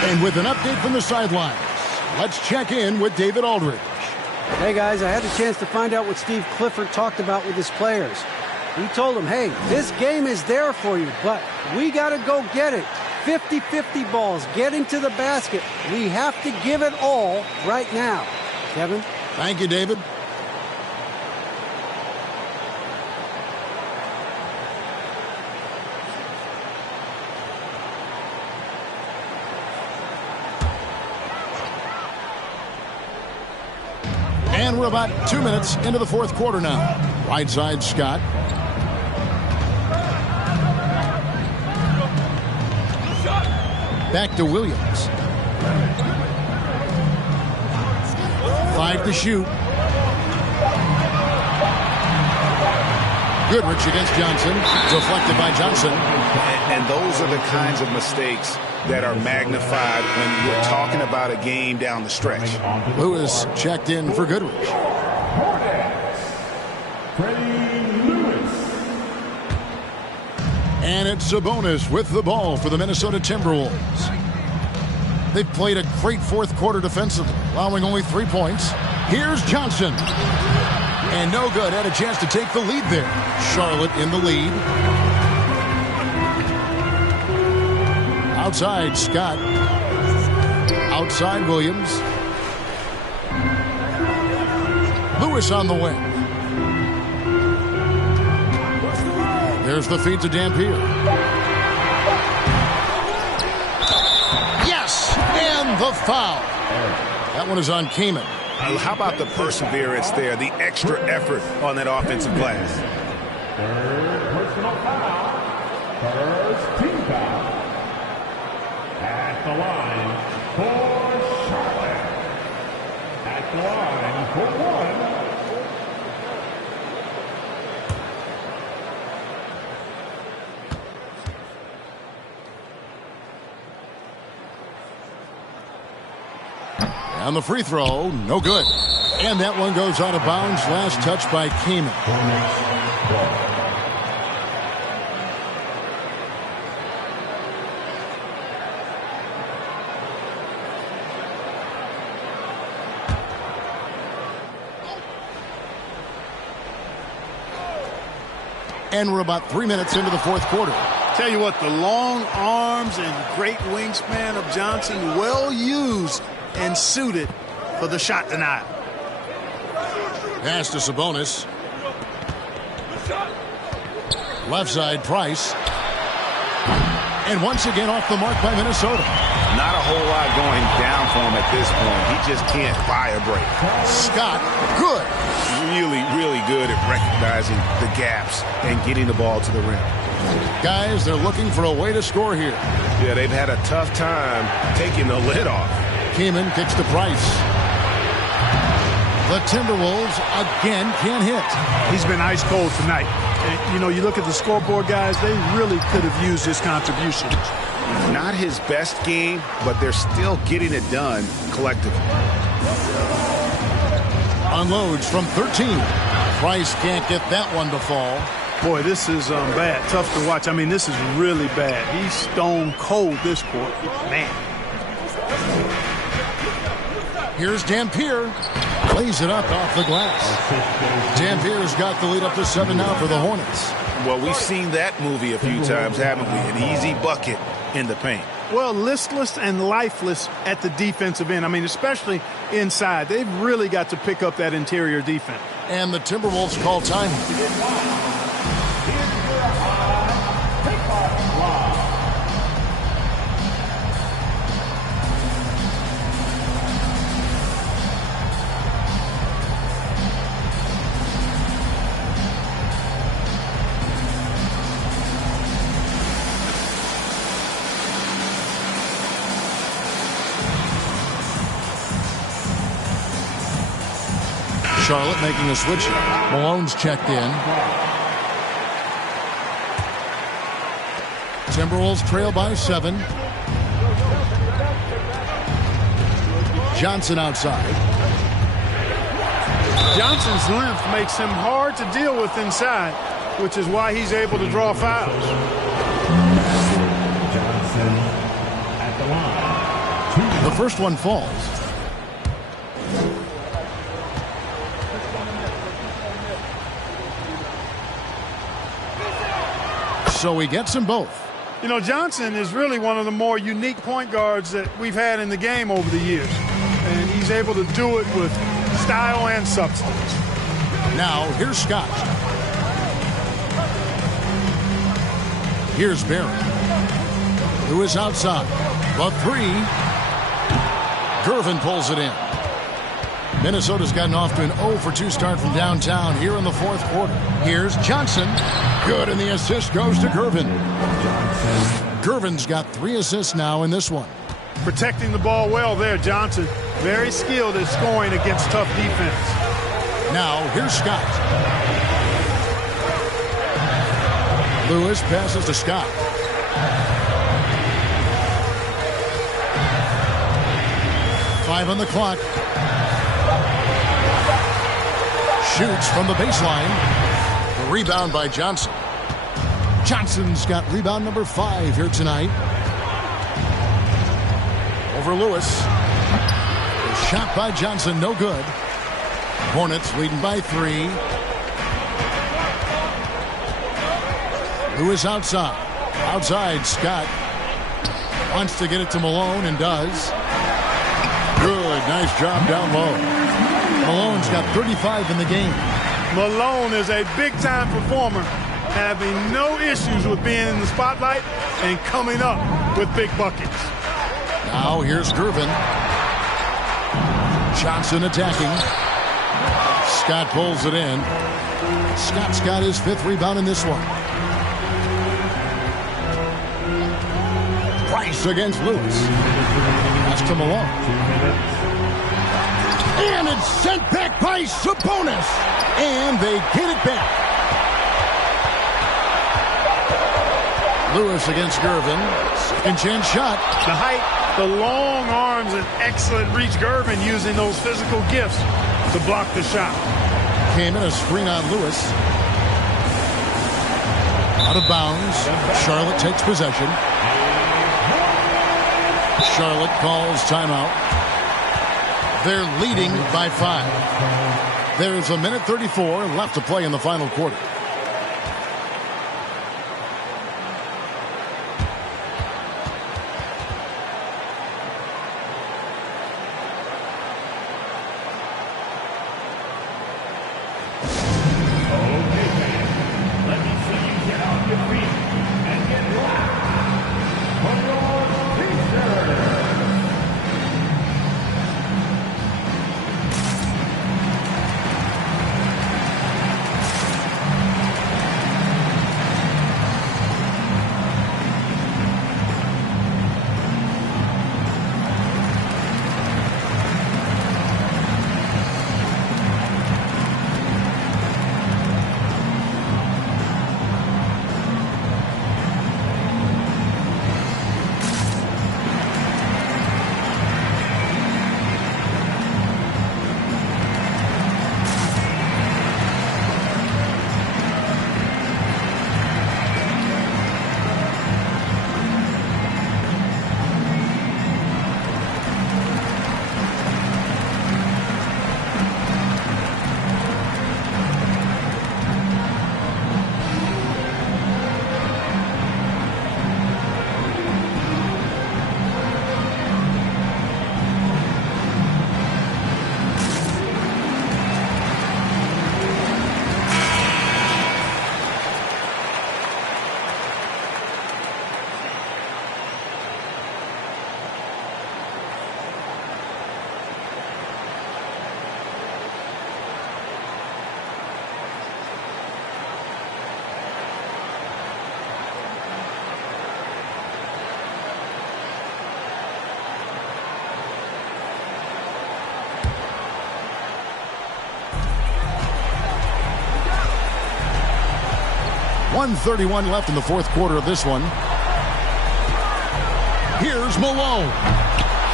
And with an update from the sidelines, let's check in with David Aldridge. Hey, guys, I had the chance to find out what Steve Clifford talked about with his players. He told them, hey, this game is there for you, but we got to go get it. 50-50 balls, getting to the basket. We have to give it all right now. Kevin? Thank you, David. And we're about 2 minutes into the fourth quarter now. Right side, Scott. Back to Williams. 5 to shoot. Goodrich against Johnson. Deflected by Johnson. And those are the kinds of mistakes that are magnified when you're talking about a game down the stretch. Lewis checked in for Goodrich. And it's Sabonis with the ball for the Minnesota Timberwolves. They've played a great fourth quarter defensively, allowing only 3 points. Here's Johnson. And no good. Had a chance to take the lead there. Charlotte in the lead. Outside, Scott. Outside, Williams. Lewis on the wing. There's the feed to Dampier. Yes! And the foul. That one is on Kaman. How about the perseverance there, the extra effort on that offensive glass? Third personal foul. First team foul. At the line for Charlotte. At the line for one. On the free throw, no good. And that one goes out of bounds. Last touch by Kaman. And we're about 3 minutes into the fourth quarter. Tell you what, the long arms and great wingspan of Johnson, well used and suited for the shot denial. Pass to Sabonis. Left side, Price. And once again off the mark by Minnesota. Not a whole lot going down for him at this point. He just can't buy a break. Scott, good. Really, really good at recognizing the gaps and getting the ball to the rim. Guys, they're looking for a way to score here. Yeah, they've had a tough time taking the lid off. Kaman kicks to Price. The Timberwolves again can't hit. He's been ice cold tonight. And, you know, you look at the scoreboard, guys, they really could have used his contributions. Not his best game, but they're still getting it done collectively. Unloads from 13. Price can't get that one to fall. Boy, this is bad. Tough to watch. I mean, this is really bad. He's stone cold this quarter. Man. Here's Dampier. Lays it up off the glass. Dampier's got the lead up to 7 now for the Hornets. Well, we've seen that movie a few times, haven't we? An easy bucket in the paint. Well, listless and lifeless at the defensive end. I mean, especially inside. They've really got to pick up that interior defense. And the Timberwolves call time. Charlotte making a switch. Malone's checked in. Timberwolves trail by 7. Johnson outside. Johnson's length makes him hard to deal with inside, which is why he's able to draw fouls. Johnson at the line. The first one falls. So he gets them both. You know, Johnson is really one of the more unique point guards that we've had in the game over the years. And he's able to do it with style and substance. Now, here's Scott. Here's Barry, who is outside. The 3. Gervin pulls it in. Minnesota's gotten off to an 0-for-2 start from downtown here in the fourth quarter. Here's Johnson. Good, and the assist goes to Gervin. Gervin's got 3 assists now in this one. Protecting the ball well there, Johnson. Very skilled at scoring against tough defense. Now, here's Scott. Lewis passes to Scott. Five on the clock. Shoots from the baseline. The rebound by Johnson. Johnson's got rebound number 5 here tonight. Over Lewis. The shot by Johnson, no good. Hornets leading by 3. Lewis outside. Outside, Scott wants to get it to Malone and does. Good, nice job down low. Malone's got 35 in the game. Malone is a big-time performer, having no issues with being in the spotlight and coming up with big buckets. Now here's Gervin. Johnson attacking. Scott pulls it in. Scott's got his 5th rebound in this one. Price against Lewis. Pass to Malone. And it's sent back by Sabonis. And they get it back. Lewis against Gervin. Second chance shot. The height, the long arms, and excellent reach. Gervin using those physical gifts to block the shot. Came in a screen on Lewis. Out of bounds. Charlotte takes possession. Charlotte calls timeout. They're leading by 5. There's a minute 34 left to play in the final quarter. .131 left in the fourth quarter of this one. Here's Malone.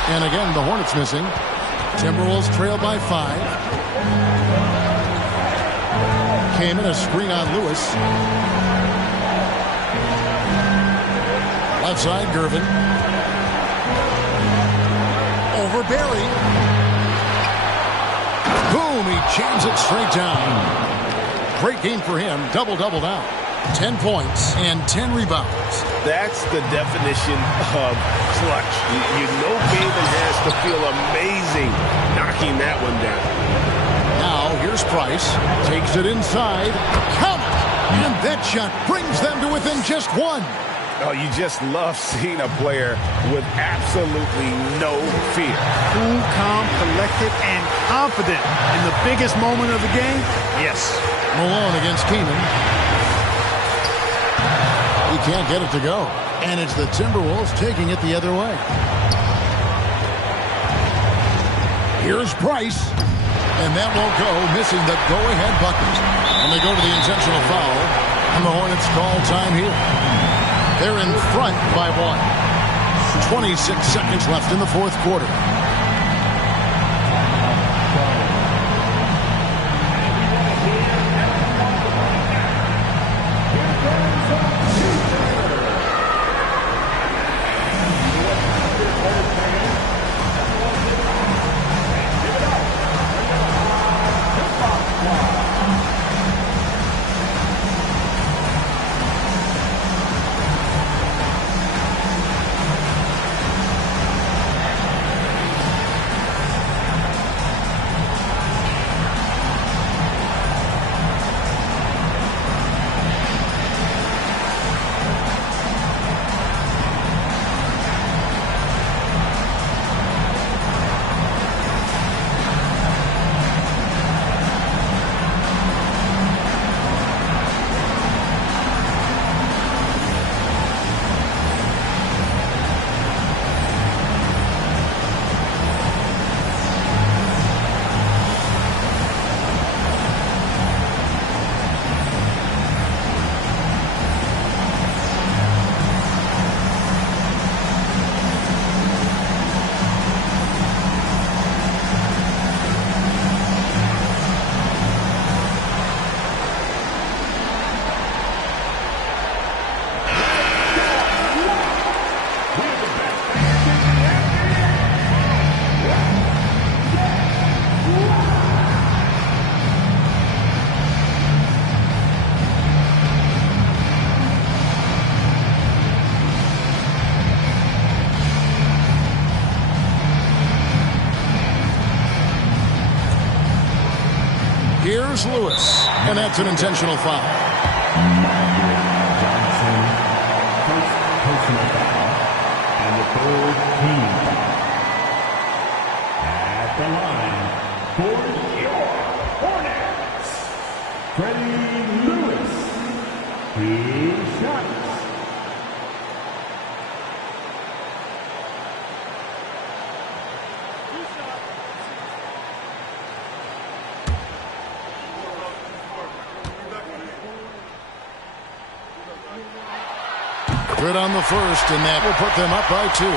And again, the Hornets missing. Timberwolves trail by 5. Came in a screen on Lewis. Left side, Gervin. Over Barry. Boom, he jams it straight down. Great game for him. Double-double now. 10 points and 10 rebounds. That's the definition of clutch. You know Gavin has to feel amazing knocking that one down. Now here's Price. Takes it inside. Count it! And that shot brings them to within just 1. Oh, you just love seeing a player with absolutely no fear. Cool, calm, collected, and confident in the biggest moment of the game? Yes. Malone against Keenan. He can't get it to go. And it's the Timberwolves taking it the other way. Here's Price. And that won't go, missing the go-ahead bucket. And they go to the intentional foul. And the Hornets call time here. They're in front by 1. 26 seconds left in the fourth quarter. Here's Lewis, and that's an intentional foul. Johnson, first personal foul, and the third team foul. At the line for your Hornets, Freddie Lewis, 2 shots. Good on the first, and that will put them up by 2.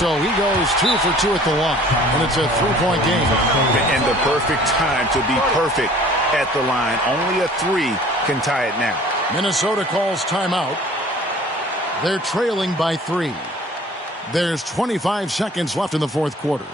So he goes 2 for 2 at the line, and it's a 3-point game. And the perfect time to be perfect at the line. Only a 3 can tie it now. Minnesota calls timeout. They're trailing by 3. There's 25 seconds left in the fourth quarter.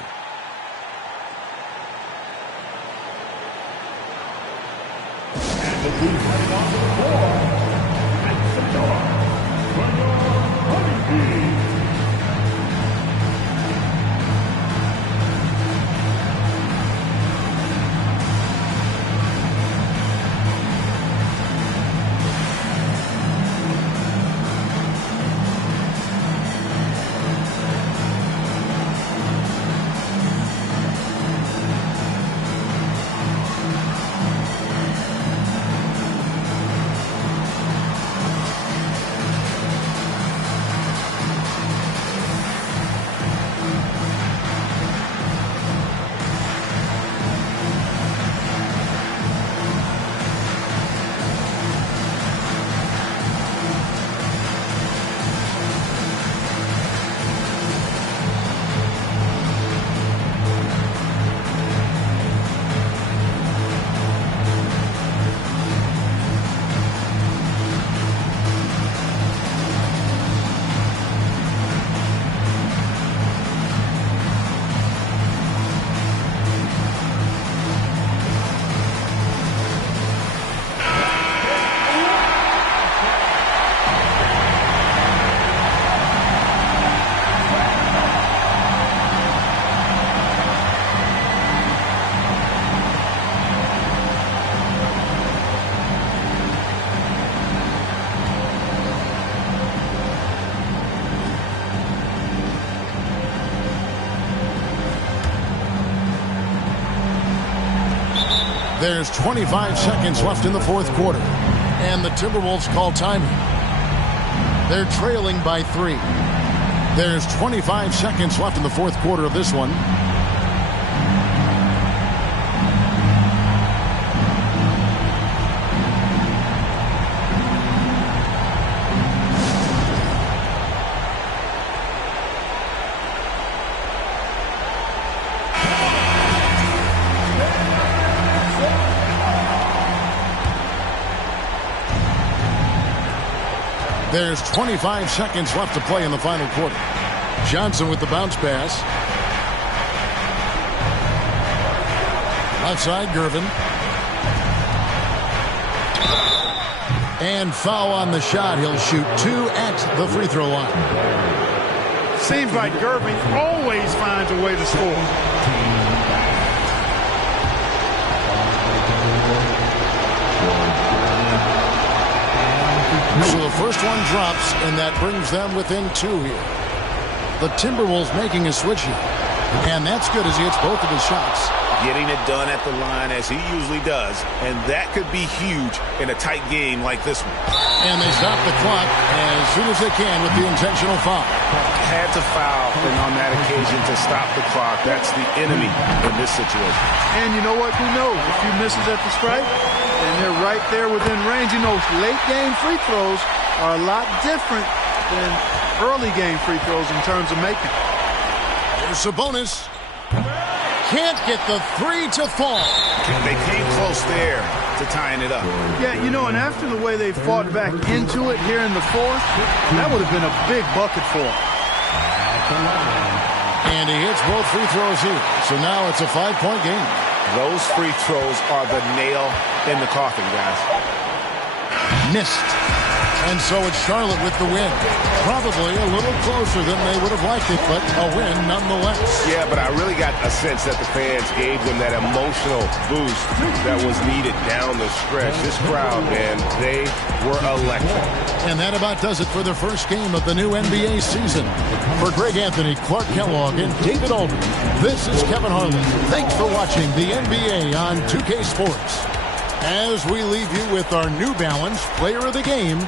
There's 25 seconds left in the fourth quarter. And the Timberwolves call timing. They're trailing by 3. There's 25 seconds left in the fourth quarter of this one. There's 25 seconds left to play in the final quarter. Johnson with the bounce pass. Outside Gervin. And foul on the shot. He'll shoot 2 at the free throw line. Seems like Gervin always finds a way to score. So the first one drops, and that brings them within 2 here. The Timberwolves making a switch here. And that's good as he hits both of his shots. Getting it done at the line as he usually does, and that could be huge in a tight game like this one. And they stop the clock as soon as they can with the intentional foul. Had to foul, and on that occasion to stop the clock. That's the enemy in this situation. And you know what? Who knows? A few misses at the stripe, and they're right there within range. You know, late game free throws are a lot different than early game free throws in terms of making. There's Sabonis. Can't get the 3 to fall. They came close there to tying it up. Yeah, you know, and after the way they fought back into it here in the fourth, that would have been a big bucket for them. And he hits both free throws here. So now it's a 5-point game. Those free throws are the nail in the coffin, guys. Missed. And so it's Charlotte with the win. Probably a little closer than they would have liked it, but a win nonetheless. Yeah, but I really got a sense that the fans gave them that emotional boost that was needed down the stretch. This crowd, man, they were electric. And that about does it for the first game of the new NBA season. For Greg Anthony, Clark Kellogg, and David Aldridge, this is Kevin Harlan. Thanks for watching the NBA on 2K Sports. As we leave you with our New Balance Player of the Game,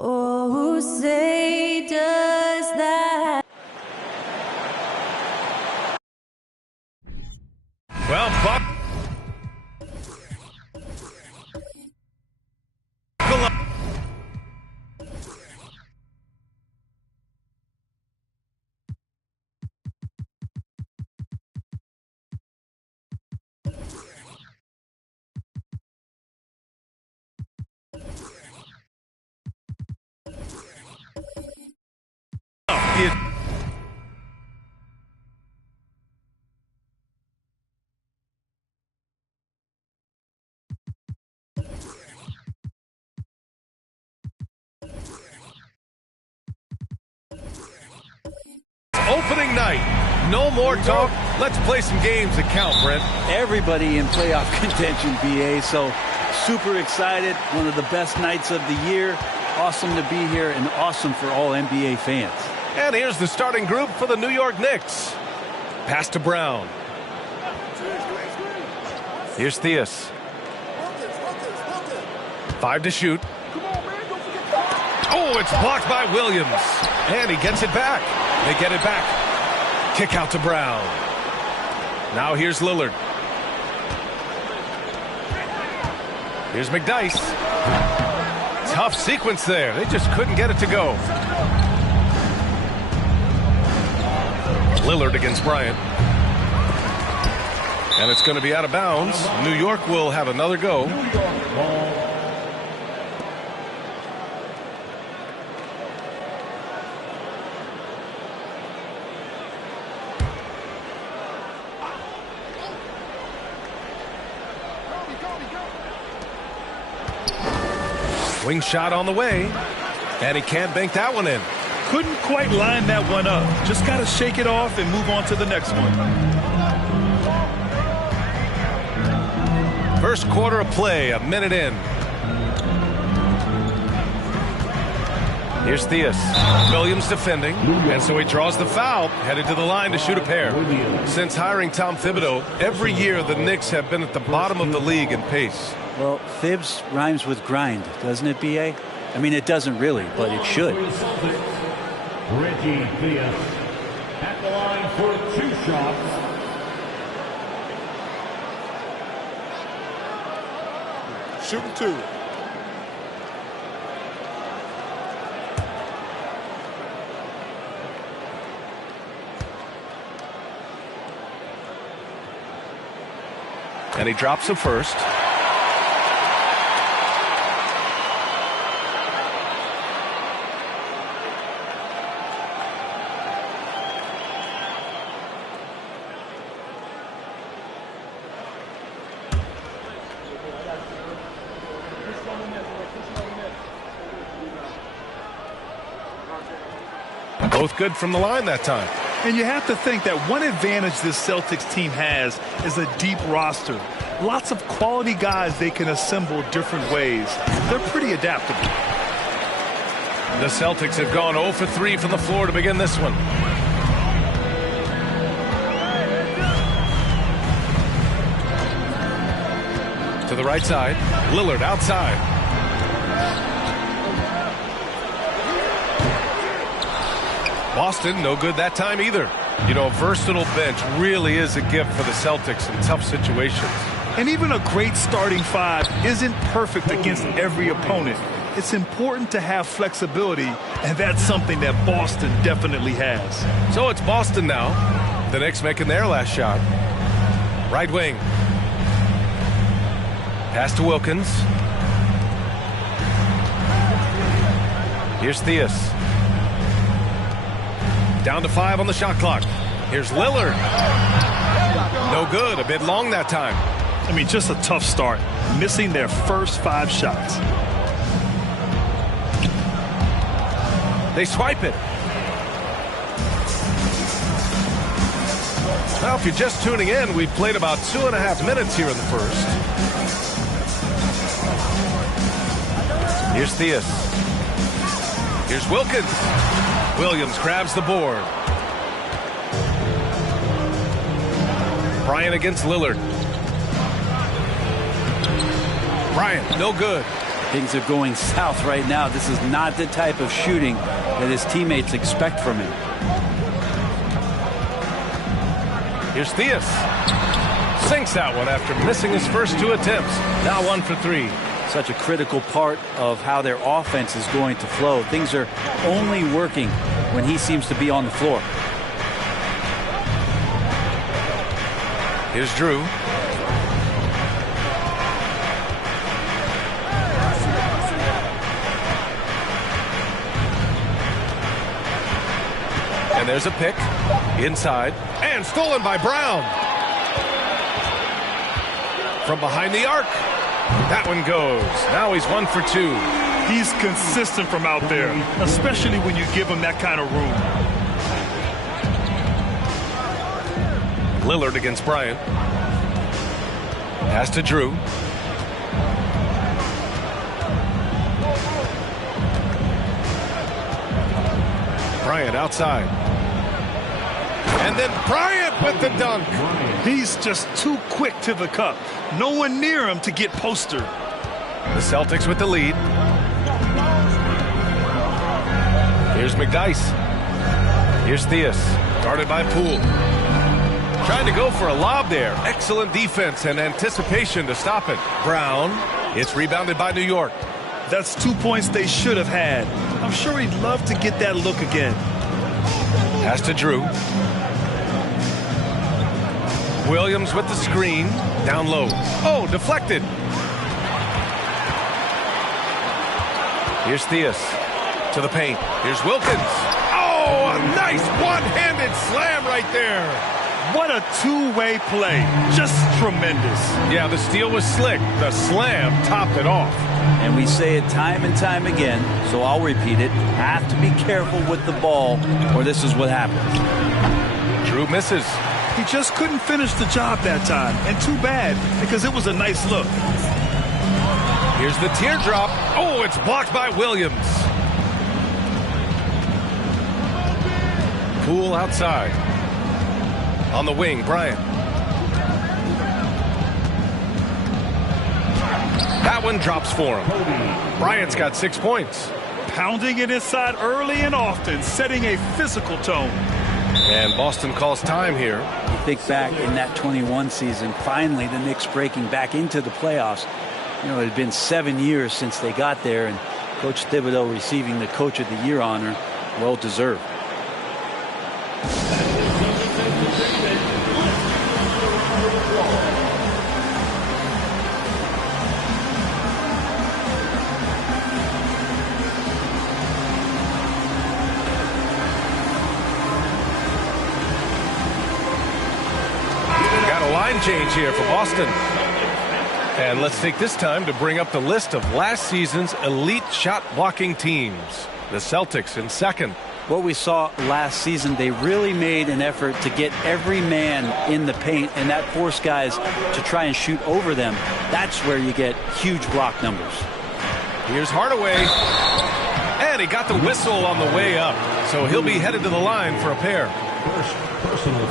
Oh, who say does that? Well, Buck. Opening night. No more talk. Let's play some games that count, Brent. Everybody in playoff contention, BA, so super excited. One of the best nights of the year. Awesome to be here and awesome for all NBA fans. And here's the starting group for the New York Knicks. Pass to Brown. Here's Theus. 5 to shoot. Oh, it's blocked by Williams. And he gets it back. They get it back. Kick out to Brown. Now here's Lillard. Here's McDyess. Tough sequence there. They just couldn't get it to go. Lillard against Bryant. And it's going to be out of bounds. New York will have another go. Wing shot on the way, and he can't bank that one in. Couldn't quite line that one up. Just got to shake it off and move on to the next one. First quarter of play, a minute in. Here's Theus. Williams defending, and so he draws the foul, headed to the line to shoot a pair. Since hiring Tom Thibodeau, every year the Knicks have been at the bottom of the league in pace. Well, Thibs rhymes with grind, doesn't it, B.A.? I mean, it doesn't really, but it should. Reggie Theus at the line for 2 shots. Shooting 2. And he drops the first. Both good from the line that time. And you have to think that one advantage this Celtics team has is a deep roster. Lots of quality guys they can assemble different ways. They're pretty adaptable. The Celtics have gone 0 for 3 from the floor to begin this one. To the right side. Lillard outside. Boston, no good that time either. You know, a versatile bench really is a gift for the Celtics in tough situations. And even a great starting 5 isn't perfect against every opponent. It's important to have flexibility, and that's something that Boston definitely has. So it's Boston now. The Knicks making their last shot. Right wing. Pass to Wilkins. Here's Theus. Down to 5 on the shot clock. Here's Lillard. No good. A bit long that time. I mean, just a tough start. Missing their first 5 shots. They swipe it. Well, if you're just tuning in, we've played about 2.5 minutes here in the first. Here's Theus. Here's Wilkins. Williams grabs the board. Bryant against Lillard. Bryant, no good. Things are going south right now. This is not the type of shooting that his teammates expect from him. Here's Theus. Sinks that one after missing his first 2 attempts. Now 1 for 3. Such a critical part of how their offense is going to flow. Things are only working when he seems to be on the floor. Here's Drew. And there's a pick. Inside. And stolen by Brown. From behind the arc. That one goes. Now he's 1 for 2. He's consistent from out there, especially when you give him that kind of room. Lillard against Bryant. Pass to Drew. Bryant outside. And then Bryant with the dunk. He's just too quick to the cup. No one near him to get postered. The Celtics with the lead. Here's McDyess. Here's Theus. Guarded by Poole. Trying to go for a lob there. Excellent defense and anticipation to stop it. Brown. It's rebounded by New York. That's 2 points they should have had. I'm sure he'd love to get that look again. Pass to Drew. Williams with the screen. Down low. Oh, deflected. Here's Theus. To the paint. Here's Wilkins. Oh, a nice one-handed slam right there. What a two-way play. Just tremendous. Yeah, the steal was slick. The slam topped it off. And we say it time and time again, so I'll repeat it. Have to be careful with the ball, or this is what happens. Drew misses. He just couldn't finish the job that time. And too bad, because it was a nice look. Here's the teardrop. Oh, it's blocked by Williams. Poole outside. On the wing, Bryant. That one drops for him. Bryant's got 6 points. Pounding it inside early and often, setting a physical tone. And Boston calls time here. You think back in that 21 season, finally the Knicks breaking back into the playoffs. You know, it had been 7 years since they got there, and Coach Thibodeau receiving the Coach of the Year honor, well deserved. Got a line change here for Boston. And let's take this time to bring up the list of last season's elite shot blocking teams. The Celtics in second. What we saw last season, they really made an effort to get every man in the paint, and that forced guys to try and shoot over them. That's where you get huge block numbers. Here's Hardaway. And he got the whistle on the way up. So he'll be headed to the line for a pair.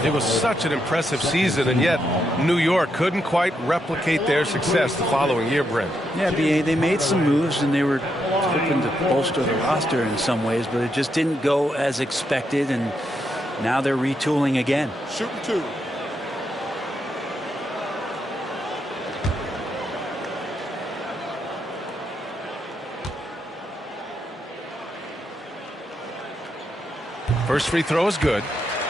It was such an impressive season, and yet New York couldn't quite replicate their success the following year, Brent. Yeah, B.A., they made some moves, and they were hoping to bolster the roster in some ways, but it just didn't go as expected, and now they're retooling again. Shooting two. First free throw is good.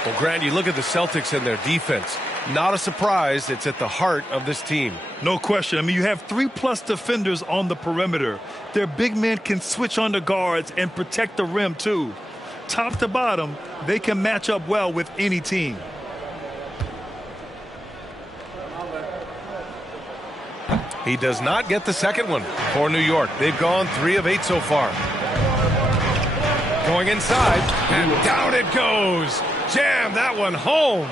Well, Grant, you look at the Celtics and their defense. Not a surprise. It's at the heart of this team. No question. I mean, you have 3+ defenders on the perimeter. Their big men can switch on the guards and protect the rim, too. Top to bottom, they can match up well with any team. He does not get the second one for New York. They've gone 3 of 8 so far. Going inside, and down it goes. Jam that one home.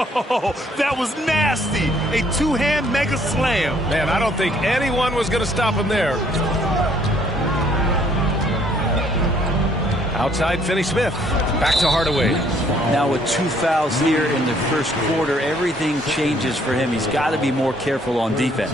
Oh, that was nasty. A two-hand mega slam. Man, I don't think anyone was going to stop him there. Outside, Finney-Smith. Back to Hardaway. Now with 2 fouls here in the first quarter, everything changes for him. He's got to be more careful on defense.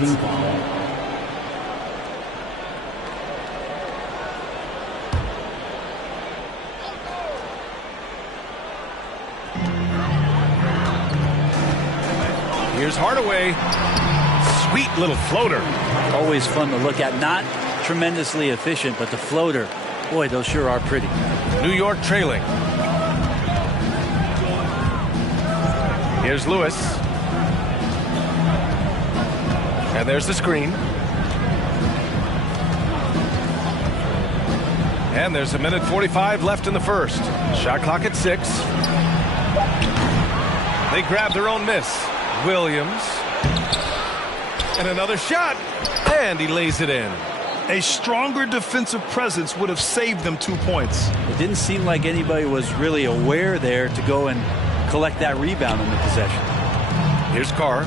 Here's Hardaway. Sweet little floater. Always fun to look at. Not tremendously efficient, but the floater, boy, those sure are pretty. New York trailing. Here's Lewis. And there's the screen. And there's 1:45 left in the first. Shot clock at 6. They grab their own miss. Williams. And another shot. And he lays it in. A stronger defensive presence would have saved them 2 points. It didn't seem like anybody was really aware there to go and collect that rebound in the possession. Here's Carr.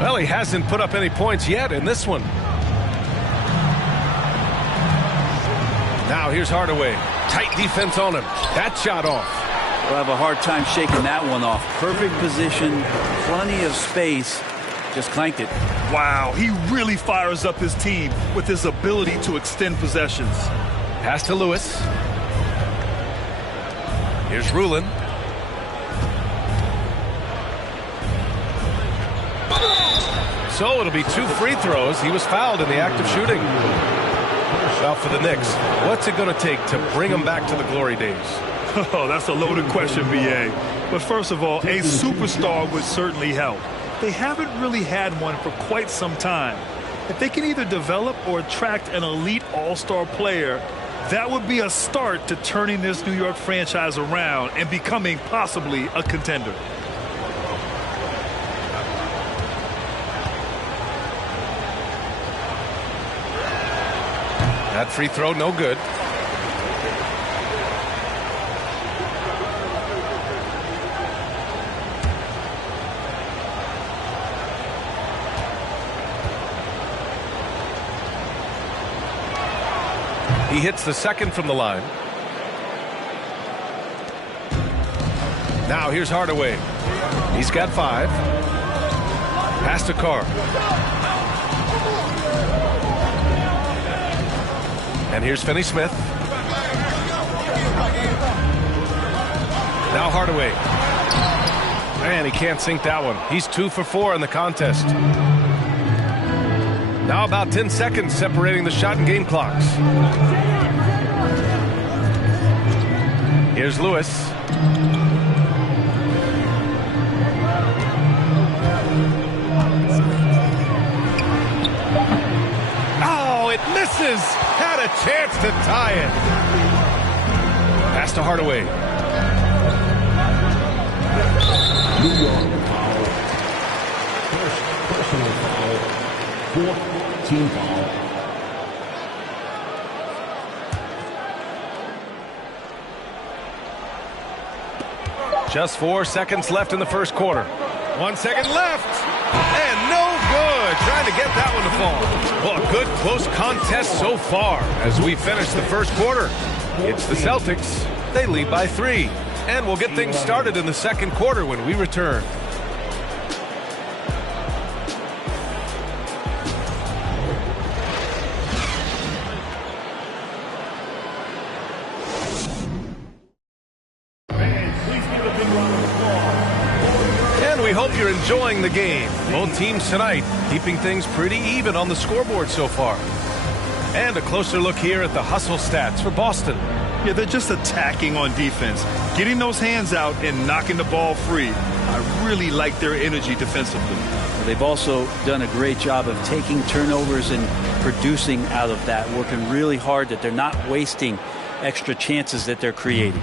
Well, he hasn't put up any points yet in this one. Now here's Hardaway. Tight defense on him. That shot off. We'll have a hard time shaking that one off. Perfect position, plenty of space. Just clanked it. Wow, he really fires up his team with his ability to extend possessions. Pass to Lewis. Here's Rulin. So it'll be 2 free throws. He was fouled in the act of shooting. Now for the Knicks, what's it going to take to bring them back to the glory days? Oh, that's a loaded question, B.A. But first of all, a superstar would certainly help. They haven't really had one for quite some time. If they can either develop or attract an elite all-star player, that would be a start to turning this New York franchise around and becoming possibly a contender. That free throw, no good. He hits the second from the line. Now here's Hardaway. He's got 5. Pass to Carr. And here's Finney-Smith. Now Hardaway. Man, he can't sink that one. He's 2 for 4 in the contest. Now about 10 seconds separating the shot and game clocks. Here's Lewis. Oh, it misses. Had a chance to tie it. Pass to Hardaway. New York foul. First personal foul. 4th team foul. Just 4 seconds left in the first quarter. 1 second left. And no good. Trying to get that one to fall. Well, a good close contest so far as we finish the first quarter. It's the Celtics. They lead by 3. And we'll get things started in the second quarter when we return. We hope you're enjoying the game. Both teams tonight keeping things pretty even on the scoreboard so far. And a closer look here at the hustle stats for Boston. Yeah, they're just attacking on defense, getting those hands out and knocking the ball free. I really like their energy defensively. They've also done a great job of taking turnovers and producing out of that, working really hard that they're not wasting extra chances that they're creating.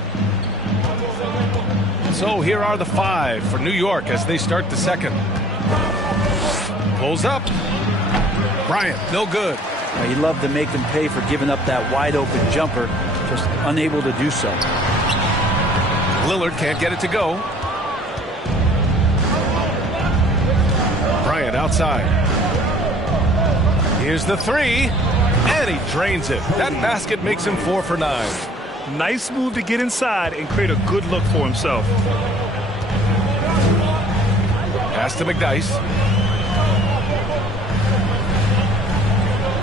So here are the 5 for New York as they start the second. Pulls up. Bryant, no good. He'd love to make them pay for giving up that wide open jumper, just unable to do so. Lillard can't get it to go. Bryant outside. Here's the 3, and he drains it. That basket makes him 4 for 9. Nice move to get inside and create a good look for himself. Pass to McDyess.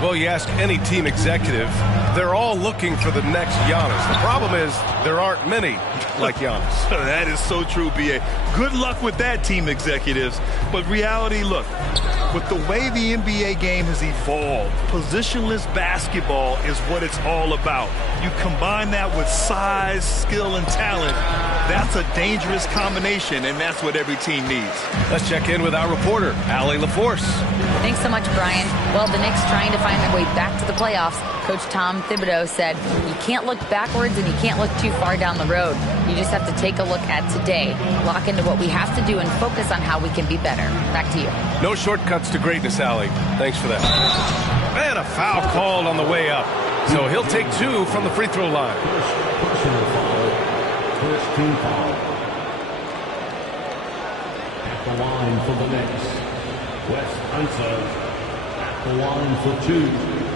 Well, you ask any team executive, they're all looking for the next Giannis. The problem is there aren't many like Giannis. That is so true, B.A. Good luck with that, team executives. But reality, look, with the way the NBA game has evolved, positionless basketball is what it's all about. You combine that with size, skill, and talent, that's a dangerous combination, and that's what every team needs. Let's check in with our reporter, Allie LaForce. Thanks so much, Brian. Well, the Knicks trying to find their way back to the playoffs. Coach Tom Thibodeau said, you can't look backwards and you can't look too far down the road. You just have to take a look at today, lock into what we have to do, and focus on how we can be better. Back to you. No shortcuts to greatness, Allie. Thanks for that. And a foul called on the way up. So he'll take 2 from the free throw line. Personal foul. First team foul. At the line for the Knicks, Wes Unseld. At the line for 2.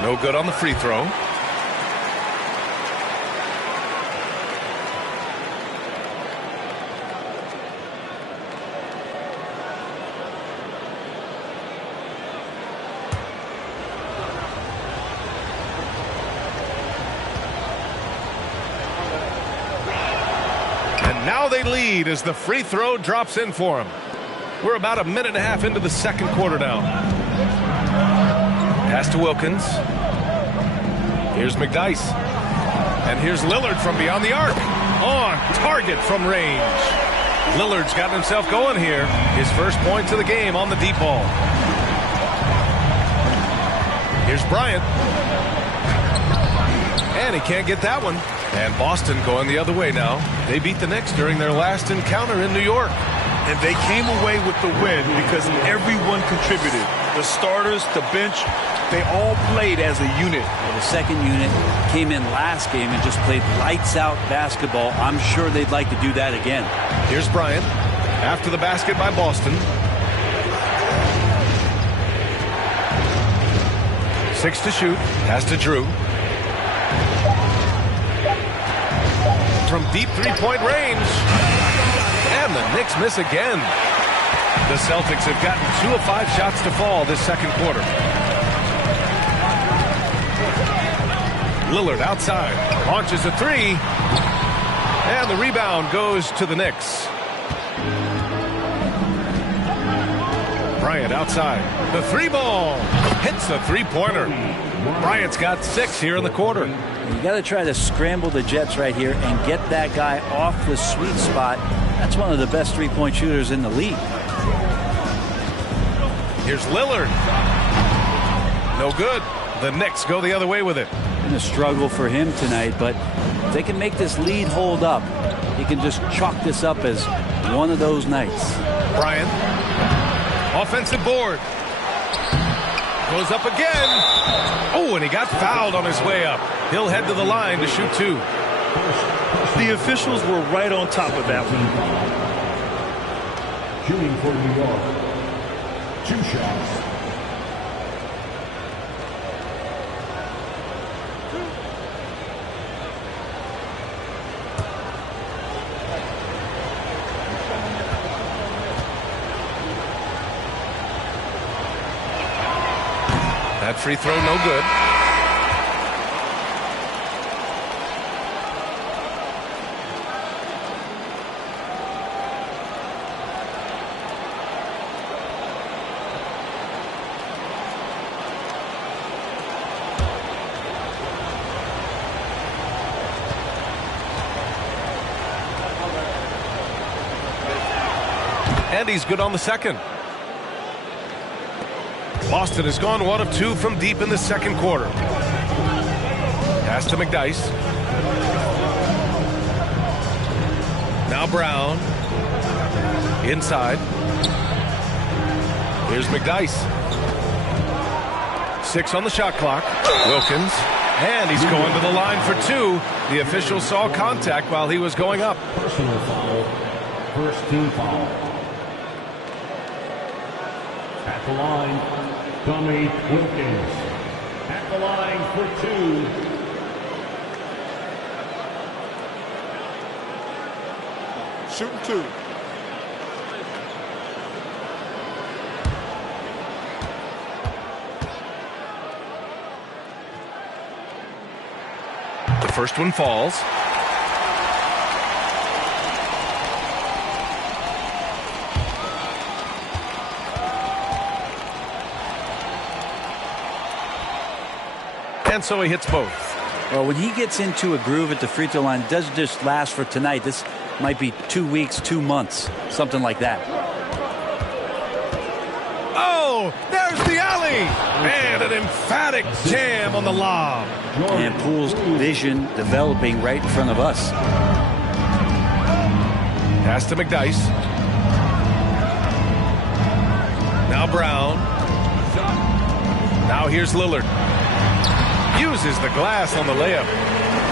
No good on the free throw. And now they lead as the free throw drops in for them. We're about a minute and a half into the second quarter now. Pass to Wilkins. Here's McDyess. And here's Lillard from beyond the arc. On target from range. Lillard's gotten himself going here. His first points of the game on the deep ball. Here's Bryant. And he can't get that one. And Boston going the other way now. They beat the Knicks during their last encounter in New York. And they came away with the win because everyone contributed. The starters, the bench, they all played as a unit. Well, the second unit came in last game and just played lights-out basketball. I'm sure they'd like to do that again. Here's Bryant after the basket by Boston. 6 to shoot. Pass to Drew. From deep three-point range. And the Knicks miss again. The Celtics have gotten 2 of 5 shots to fall this second quarter. Lillard outside. Launches a 3. And the rebound goes to the Knicks. Bryant outside. The 3-ball. Hits the 3-pointer. Bryant's got 6 here in the quarter. You got to try to scramble the Jets right here and get that guy off the sweet spot. That's one of the best 3-point shooters in the league. Here's Lillard. No good. The Knicks go the other way with it. Been a struggle for him tonight, but if they can make this lead hold up, he can just chalk this up as one of those nights. Bryant. Offensive board. Goes up again. Oh, and he got fouled on his way up. He'll head to the line to shoot 2. The officials were right on top of that one. Shooting for New York. 2 shots. That free throw no good. And he's good on the second. Boston has gone 1 of 2 from deep in the second quarter. Pass to McDyess. Now Brown. Inside. Here's McDyess. 6 on the shot clock. Wilkins. And he's going to the line for 2. The official saw contact while he was going up. Personal foul. First team foul. At the line, Tommy Wilkins. At the line for 2. Shooting 2. The first one falls. And so he hits both. Well, when he gets into a groove at the free throw line, it doesn't just last for tonight. This might be 2 weeks, 2 months, something like that. Oh, there's the alley. And an emphatic jam on the lob. And Poole's vision developing right in front of us. Pass to McDyess. Now Brown. Now here's Lillard. Uses the glass on the layup.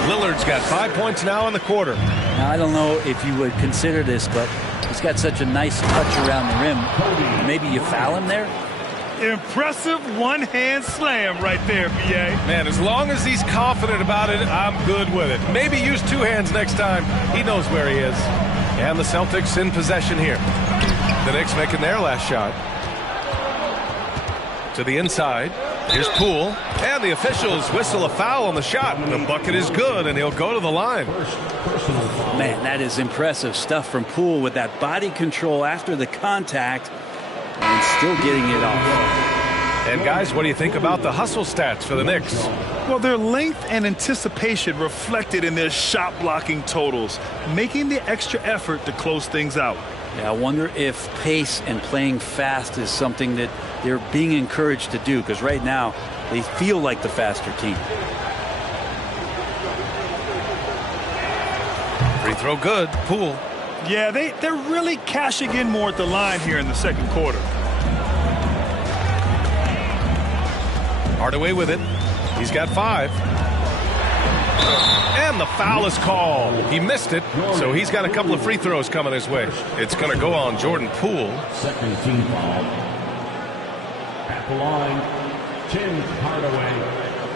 Lillard's got 5 points now in the quarter. Now, I don't know if you would consider this, but he's got such a nice touch around the rim. Maybe you foul him there? Impressive one-hand slam right there, B.A. Man, as long as he's confident about it, I'm good with it. Maybe use 2 hands next time. He knows where he is. And the Celtics in possession here. The Knicks making their last shot. To the inside. Here's Poole. And the officials whistle a foul on the shot. The bucket is good, and he'll go to the line. Man, that is impressive stuff from Poole with that body control after the contact and still getting it off. And guys, what do you think about the hustle stats for the Knicks? Well, their length and anticipation reflected in their shot blocking totals, making the extra effort to close things out. Yeah, I wonder if pace and playing fast is something that they're being encouraged to do, because right now They feel like the faster team. Free throw good. Poole. Yeah, they're really cashing in more at the line here in the second quarter. Hardaway with it. He's got 5. And the foul is called. He missed it, so he's got a couple of free throws coming his way. It's going to go on Jordan Poole. Second team foul. At the line, Tim Hardaway.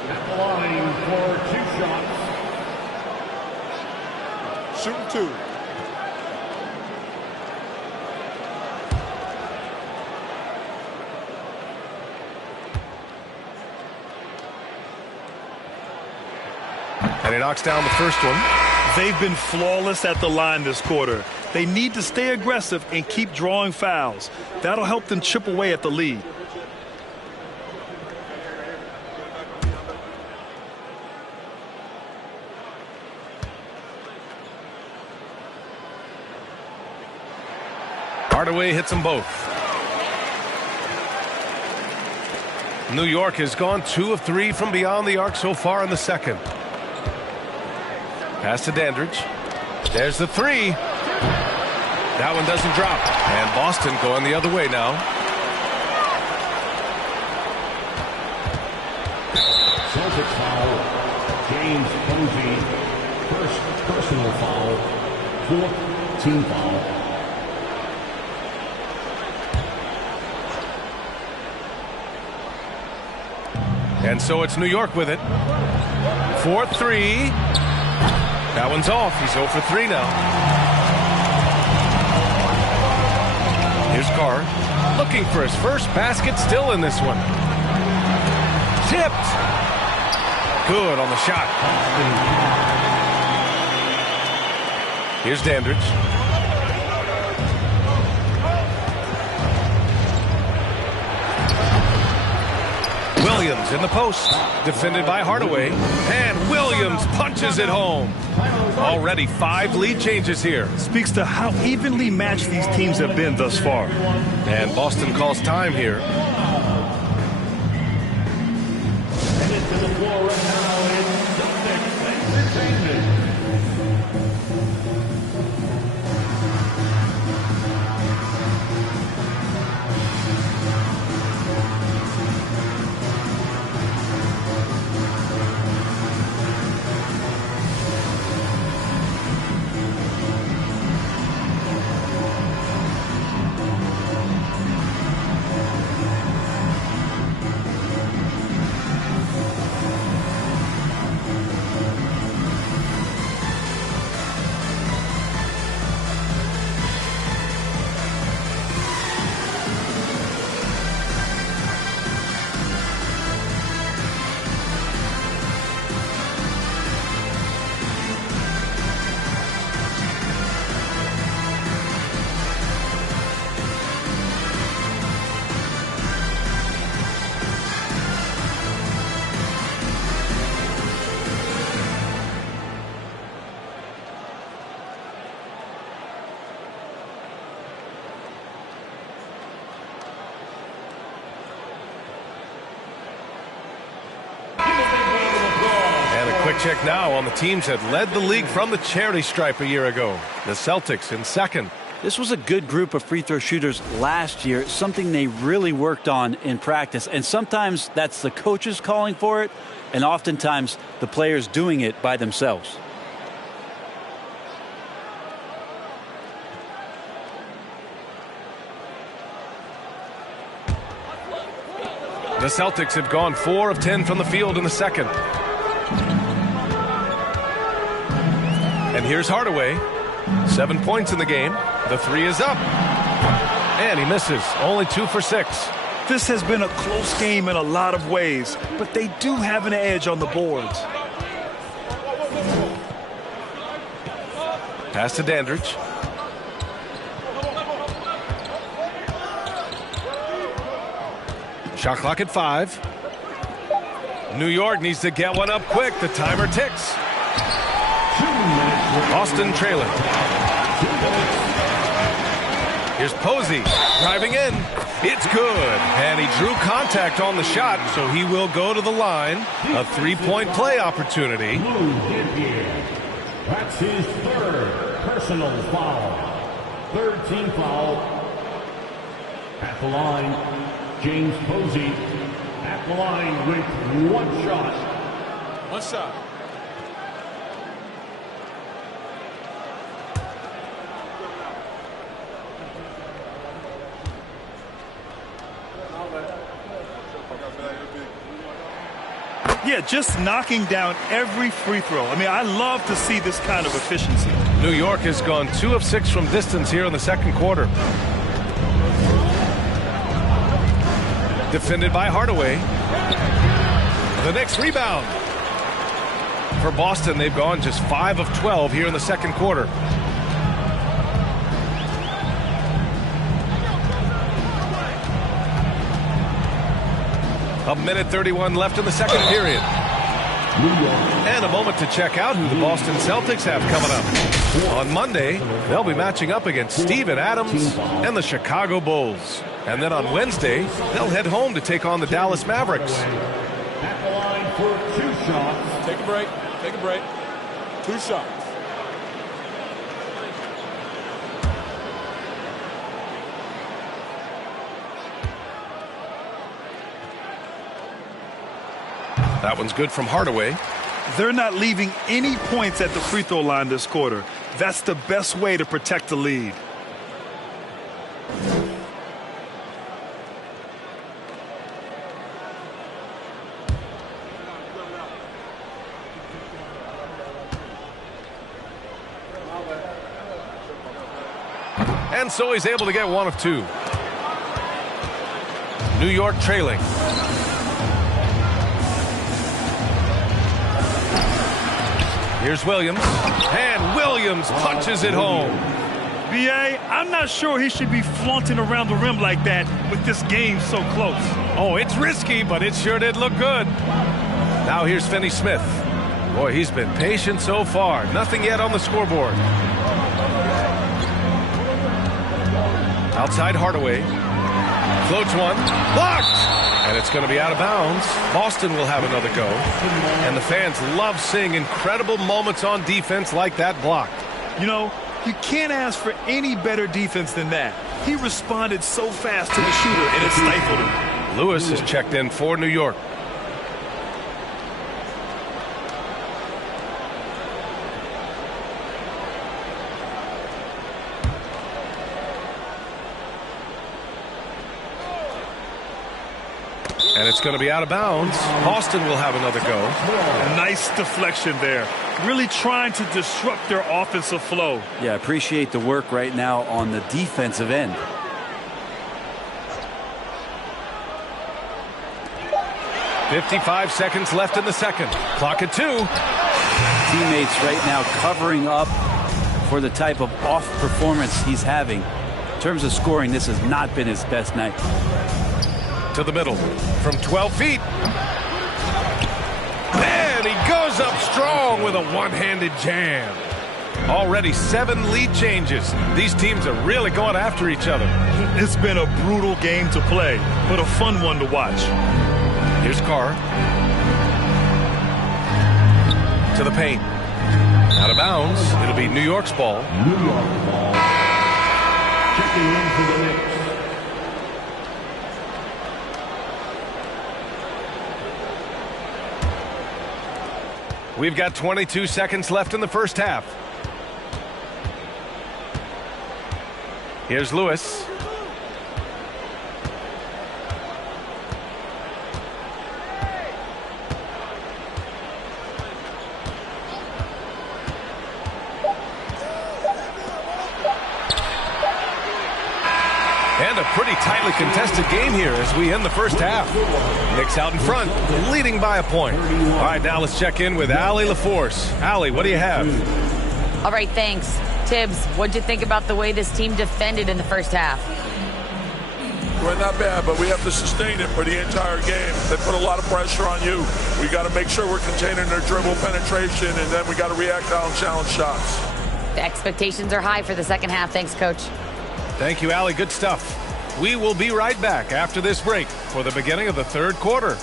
At the line for 2 shots. Shooting 2. And he knocks down the first one. They've been flawless at the line this quarter. They need to stay aggressive and keep drawing fouls. That'll help them chip away at the lead. Hardaway hits them both. New York has gone 2 of 3 from beyond the arc so far in the second. Pass to Dandridge. There's the 3. That one doesn't drop. And Boston going the other way now. Celtics foul. James Posey. First personal foul. 4th team foul. And so it's New York with it. 4-3. That one's off. He's 0 for 3 now. Here's Carr. Looking for his first basket still in this one. Tipped. Good on the shot. Here's Dandridge. Williams in the post, defended by Hardaway, and Williams punches it home. Already 5 lead changes here. Speaks to how evenly matched these teams have been thus far. And Boston calls time here. Headed to the floor right now is Celtics Entertainment. Check now on the teams that led the league from the charity stripe a year ago. The Celtics in second. This was a good group of free throw shooters last year, something they really worked on in practice. And sometimes that's the coaches calling for it, and oftentimes the players doing it by themselves. The Celtics have gone 4 of 10 from the field in the second. And here's Hardaway. 7 points in the game. The 3 is up. And he misses. Only 2 for 6. This has been a close game in a lot of ways, but they do have an edge on the boards. Pass to Dandridge. Shot clock at 5. New York needs to get one up quick. The timer ticks. Boston trailing. Here's Posey. Driving in. It's good. And he drew contact on the shot, so he will go to the line. A 3-point play opportunity. That's his third personal foul. Third team foul. At the line, James Posey. At the line with one shot. One shot. Yeah, just knocking down every free throw. I mean, I love to see this kind of efficiency. New York has gone 2 of 6 from distance here in the second quarter. Defended by Hardaway. The Knicks rebound. For Boston, they've gone just 5 of 12 here in the second quarter. A minute 31 left in the second period. And a moment to check out who the Boston Celtics have coming up. On Monday, they'll be matching up against Steven Adams and the Chicago Bulls. And then on Wednesday, they'll head home to take on the Dallas Mavericks. At the line for 2 shots. Take a break. Take a break. 2 shots. That one's good from Hardaway. They're not leaving any points at the free throw line this quarter. That's the best way to protect the lead. And so he's able to get 1 of 2. New York trailing. Here's Williams. And Williams punches it home. B.A., I'm not sure he should be flaunting around the rim like that with this game so close. Oh, it's risky, but it sure did look good. Now here's Finney Smith. Boy, he's been patient so far. Nothing yet on the scoreboard. Outside Hardaway. Floats one. Blocked! And it's going to be out of bounds. Boston will have another go. And the fans love seeing incredible moments on defense like that block. You know, you can't ask for any better defense than that. He responded so fast to the shooter, and it stifled him. Lewis is checked in for New York. And it's going to be out of bounds. Boston will have another go. A nice deflection there. Really trying to disrupt their offensive flow. Yeah, appreciate the work right now on the defensive end. .55 seconds left in the second. Clock at 2. Teammates right now covering up for the type of off performance he's having. In terms of scoring, this has not been his best night. To the middle from 12 feet. And he goes up strong with a one-handed jam. Already 7 lead changes. These teams are really going after each other. It's been a brutal game to play, but a fun one to watch. Here's Carr. To the paint. Out of bounds. It'll be New York's ball. New York ball. Checking in for the Knicks. We've got 22 seconds left in the first half. Here's Lewis. And a pretty tightly contested game here as we end the first half. Knicks out in front, leading by a point. All right, now let's check in with Allie LaForce. Allie, what do you have? All right, thanks. Tibbs, what'd you think about the way this team defended in the first half? Well, not bad, but we have to sustain it for the entire game. They put a lot of pressure on you. We got to make sure we're containing their dribble penetration, and then we got to react on challenge shots. The expectations are high for the second half. Thanks, Coach. Thank you, Allie. Good stuff. We will be right back after this break for the beginning of the third quarter.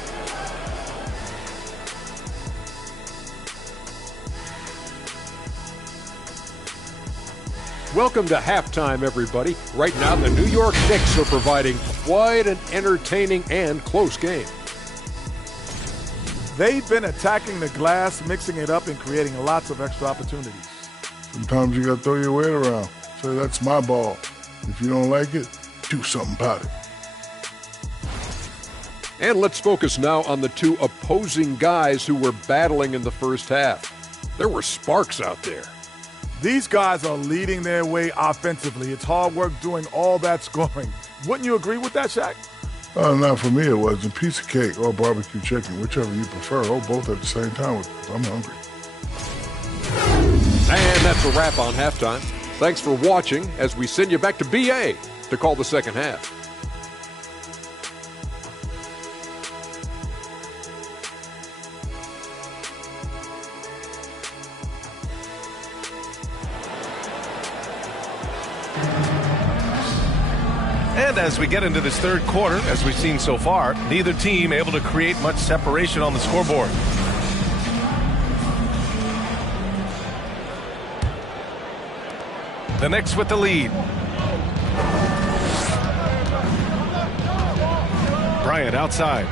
Welcome to halftime, everybody. Right now, the New York Knicks are providing quite an entertaining and close game. They've been attacking the glass, mixing it up, and creating lots of extra opportunities. Sometimes you got to throw your weight around. Say, that's my ball. If you don't like it, do something about it. And let's focus now on the two opposing guys who were battling in the first half. There were sparks out there. These guys are leading their way offensively. It's hard work doing all that scoring. Wouldn't you agree with that, Shaq? Not for me, it wasn't. Piece of cake or barbecue chicken, whichever you prefer. Oh, both at the same time. I'm hungry. And that's a wrap on halftime. Thanks for watching as we send you back to BA to call the second half. And as we get into this third quarter, as we've seen so far, neither team able to create much separation on the scoreboard. The Knicks with the lead. Bryant outside.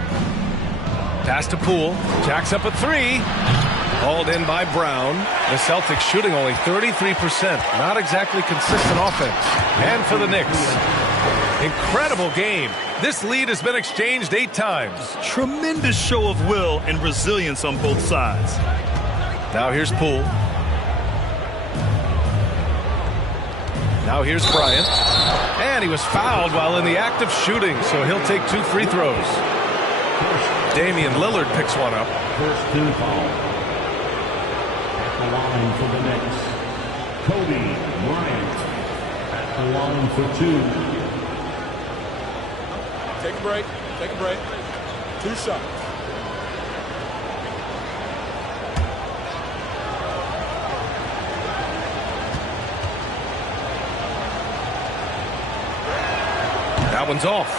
Pass to Poole. Jacks up a three. Hauled in by Brown. The Celtics shooting only 33%. Not exactly consistent offense. And for the Knicks. Incredible game. This lead has been exchanged 8 times. Tremendous show of will and resilience on both sides. Now here's Poole. Now here's Bryant. And he was fouled while in the act of shooting, so he'll take 2 free throws. Damian Lillard picks one up. First team foul. At the line for the Knicks, Kobe Bryant. At the line for 2. Take a break. Take a break. 2 shots. That one's off.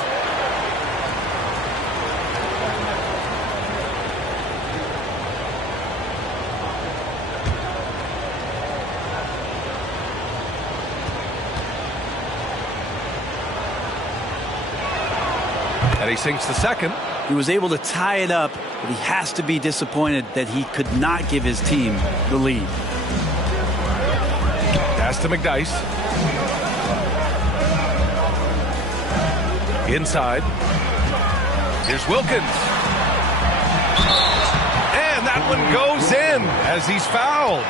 And he sinks the second. He was able to tie it up, but he has to be disappointed that he could not give his team the lead. Pass to McDyess. Inside. Here's Wilkins. And that one goes in as he's fouled.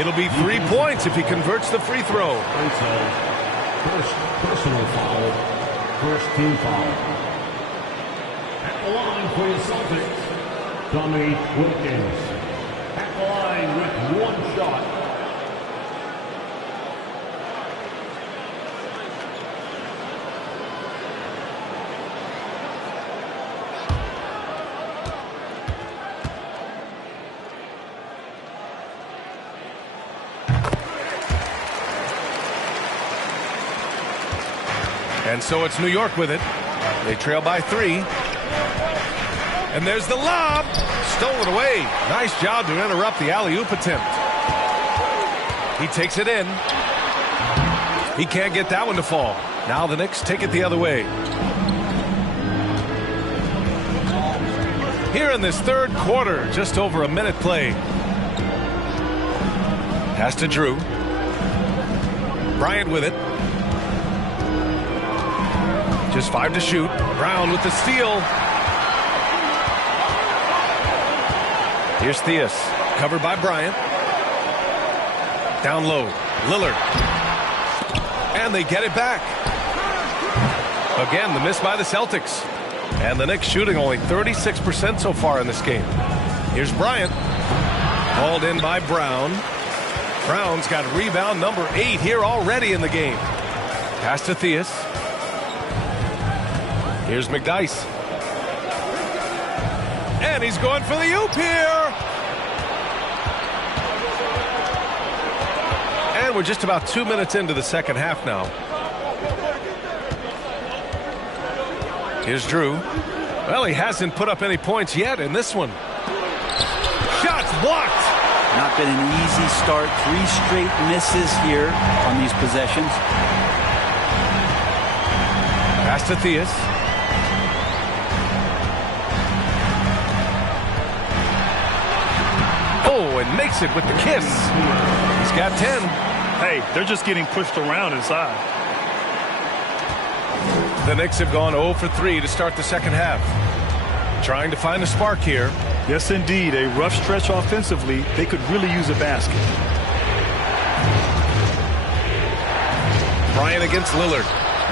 It'll be 3 points if he converts the free throw. First personal foul. First team foul. At the line for the Celtics, Tommy Wilkins. At the line with 1 shot. And so it's New York with it. They trail by 3. And there's the lob. Stolen away. Nice job to interrupt the alley-oop attempt. He takes it in. He can't get that one to fall. Now the Knicks take it the other way. Here in this third quarter, just over a minute played. Pass to Drew. Bryant with it. Just 5 to shoot. Brown with the steal. Here's Theus. Covered by Bryant. Down low. Lillard. And they get it back. Again, the miss by the Celtics. And the Knicks shooting only 36% so far in this game. Here's Bryant. Hauled in by Brown. Brown's got rebound number 8 here already in the game. Pass to Theus. Here's McDyess. And he's going for the oop here. And we're just about 2 minutes into the second half now. Here's Drew. Well, he hasn't put up any points yet in this one. Shots blocked. Not been an easy start. 3 straight misses here on these possessions. Pass to Theus. Oh, and makes it with the kiss. He's got 10. Hey, they're just getting pushed around inside. The Knicks have gone 0 for 3 to start the second half. Trying to find a spark here. Yes, indeed. A rough stretch offensively. They could really use a basket. Bryant against Lillard.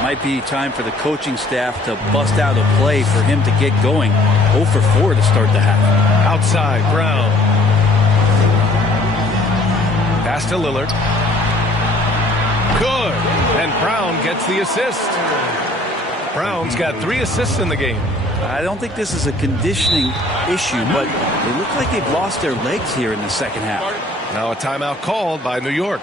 Might be time for the coaching staff to bust out a play for him to get going. 0 for 4 to start the half. Outside, Brown. Pass to Lillard. Good. And Brown gets the assist. Brown's got 3 assists in the game. I don't think this is a conditioning issue, but they look like they've lost their legs here in the second half. Now a timeout called by New York.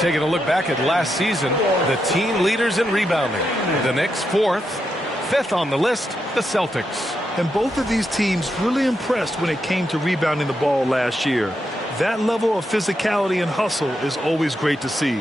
Taking a look back at last season, the team leaders in rebounding. The Knicks 4th, 5th on the list, the Celtics. And both of these teams really impressed when it came to rebounding the ball last year. That level of physicality and hustle is always great to see.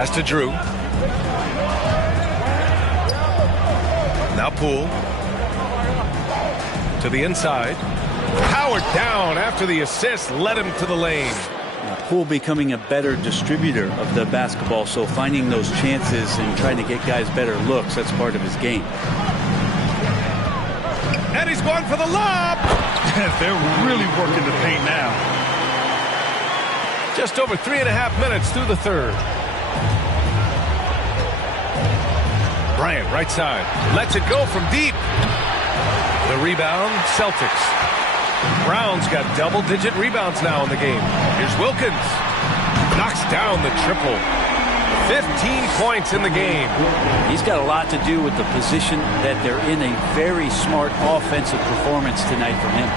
Pass to Drew. Now Poole. To the inside. Powered down after the assist led him to the lane. Poole becoming a better distributor of the basketball, so finding those chances and trying to get guys better looks, that's part of his game. And he's going for the lob. They're really working the paint now. Just over 3.5 minutes through the third. Bryant, right side. Lets it go from deep. The rebound, Celtics. Brown's got double-digit rebounds now in the game. Here's Wilkins. Knocks down the triple. 15 points in the game. He's got a lot to do with the position that they're in. A very smart offensive performance tonight from him.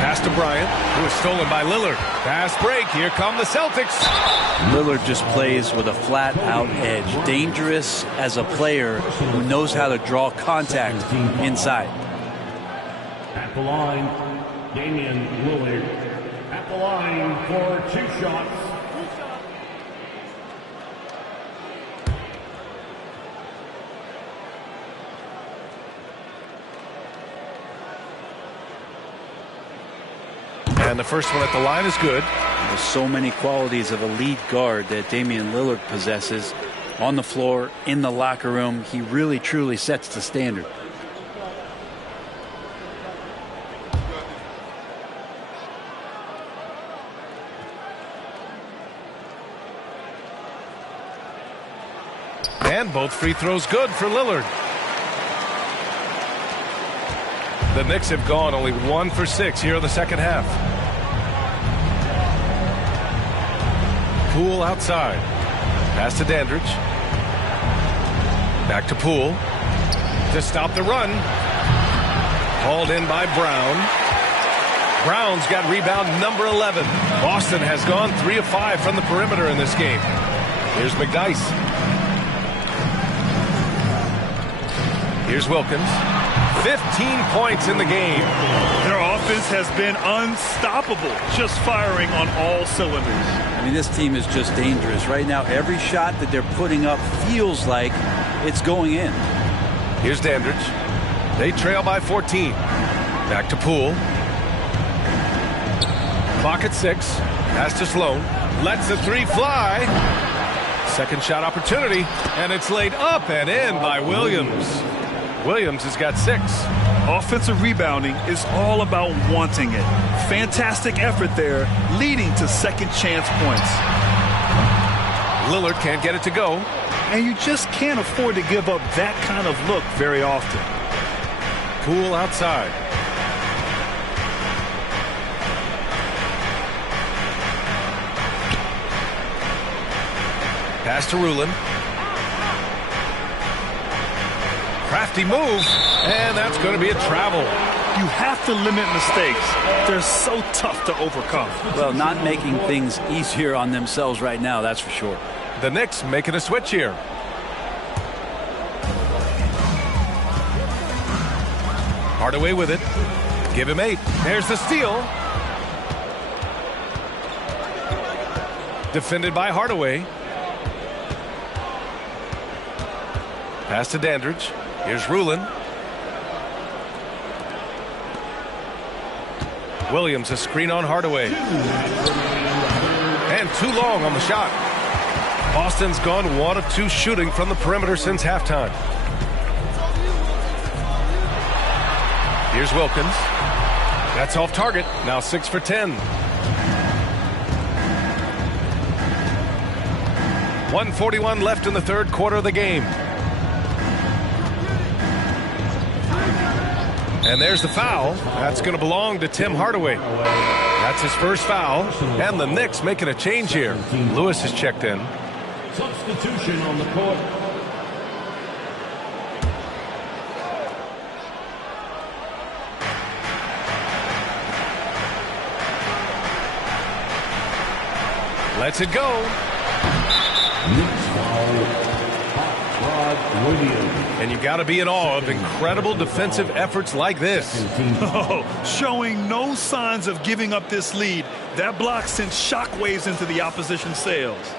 Pass to Bryant, who is stolen by Lillard. Fast break. Here come the Celtics. Lillard just plays with a flat-out edge. Dangerous as a player who knows how to draw contact inside. At the line, Damian Lillard. At the line for 2 shots. And the first one at the line is good. There's so many qualities of a lead guard that Damian Lillard possesses. On the floor, in the locker room, he really truly sets the standard. And both free throws good for Lillard. The Knicks have gone only 1 for 6 here in the second half. Poole outside. Pass to Dandridge. Back to Poole. To stop the run. Hauled in by Brown. Brown's got rebound number 11. Boston has gone 3 of 5 from the perimeter in this game. Here's McDyess. Here's Wilkins. 15 points in the game. Their offense has been unstoppable, just firing on all cylinders. I mean, this team is just dangerous. Right now, every shot that they're putting up feels like it's going in. Here's Dandridge. They trail by 14. Back to Poole. Clock at 6. Pass to Sloan. Lets the 3 fly. Second shot opportunity, and it's laid up and in by Williams. Williams has got 6. Offensive rebounding is all about wanting it. Fantastic effort there, leading to second chance points. Lillard can't get it to go. And you just can't afford to give up that kind of look very often. Poole outside. Pass to Rulin. Crafty move, and that's going to be a travel. You have to limit mistakes. They're so tough to overcome. Well, not making things easier on themselves right now, that's for sure. The Knicks making a switch here. Hardaway with it. Give him 8. There's the steal. Defended by Hardaway. Pass to Dandridge. Here's Rulin. Williams, a screen on Hardaway. And too long on the shot. Boston's gone 1 of 2 shooting from the perimeter since halftime. Here's Wilkins. That's off target. Now 6 for 10. 1:41 left in the third quarter of the game. And there's the foul. That's going to belong to Tim Hardaway. That's his first foul. And the Knicks making a change here. Lewis has checked in. Substitution on the court. Lets it go. Knicks foul. Rod Williams. And you got to be in awe of incredible defensive efforts like this. Oh, showing no signs of giving up this lead. That block sent shockwaves into the opposition sails.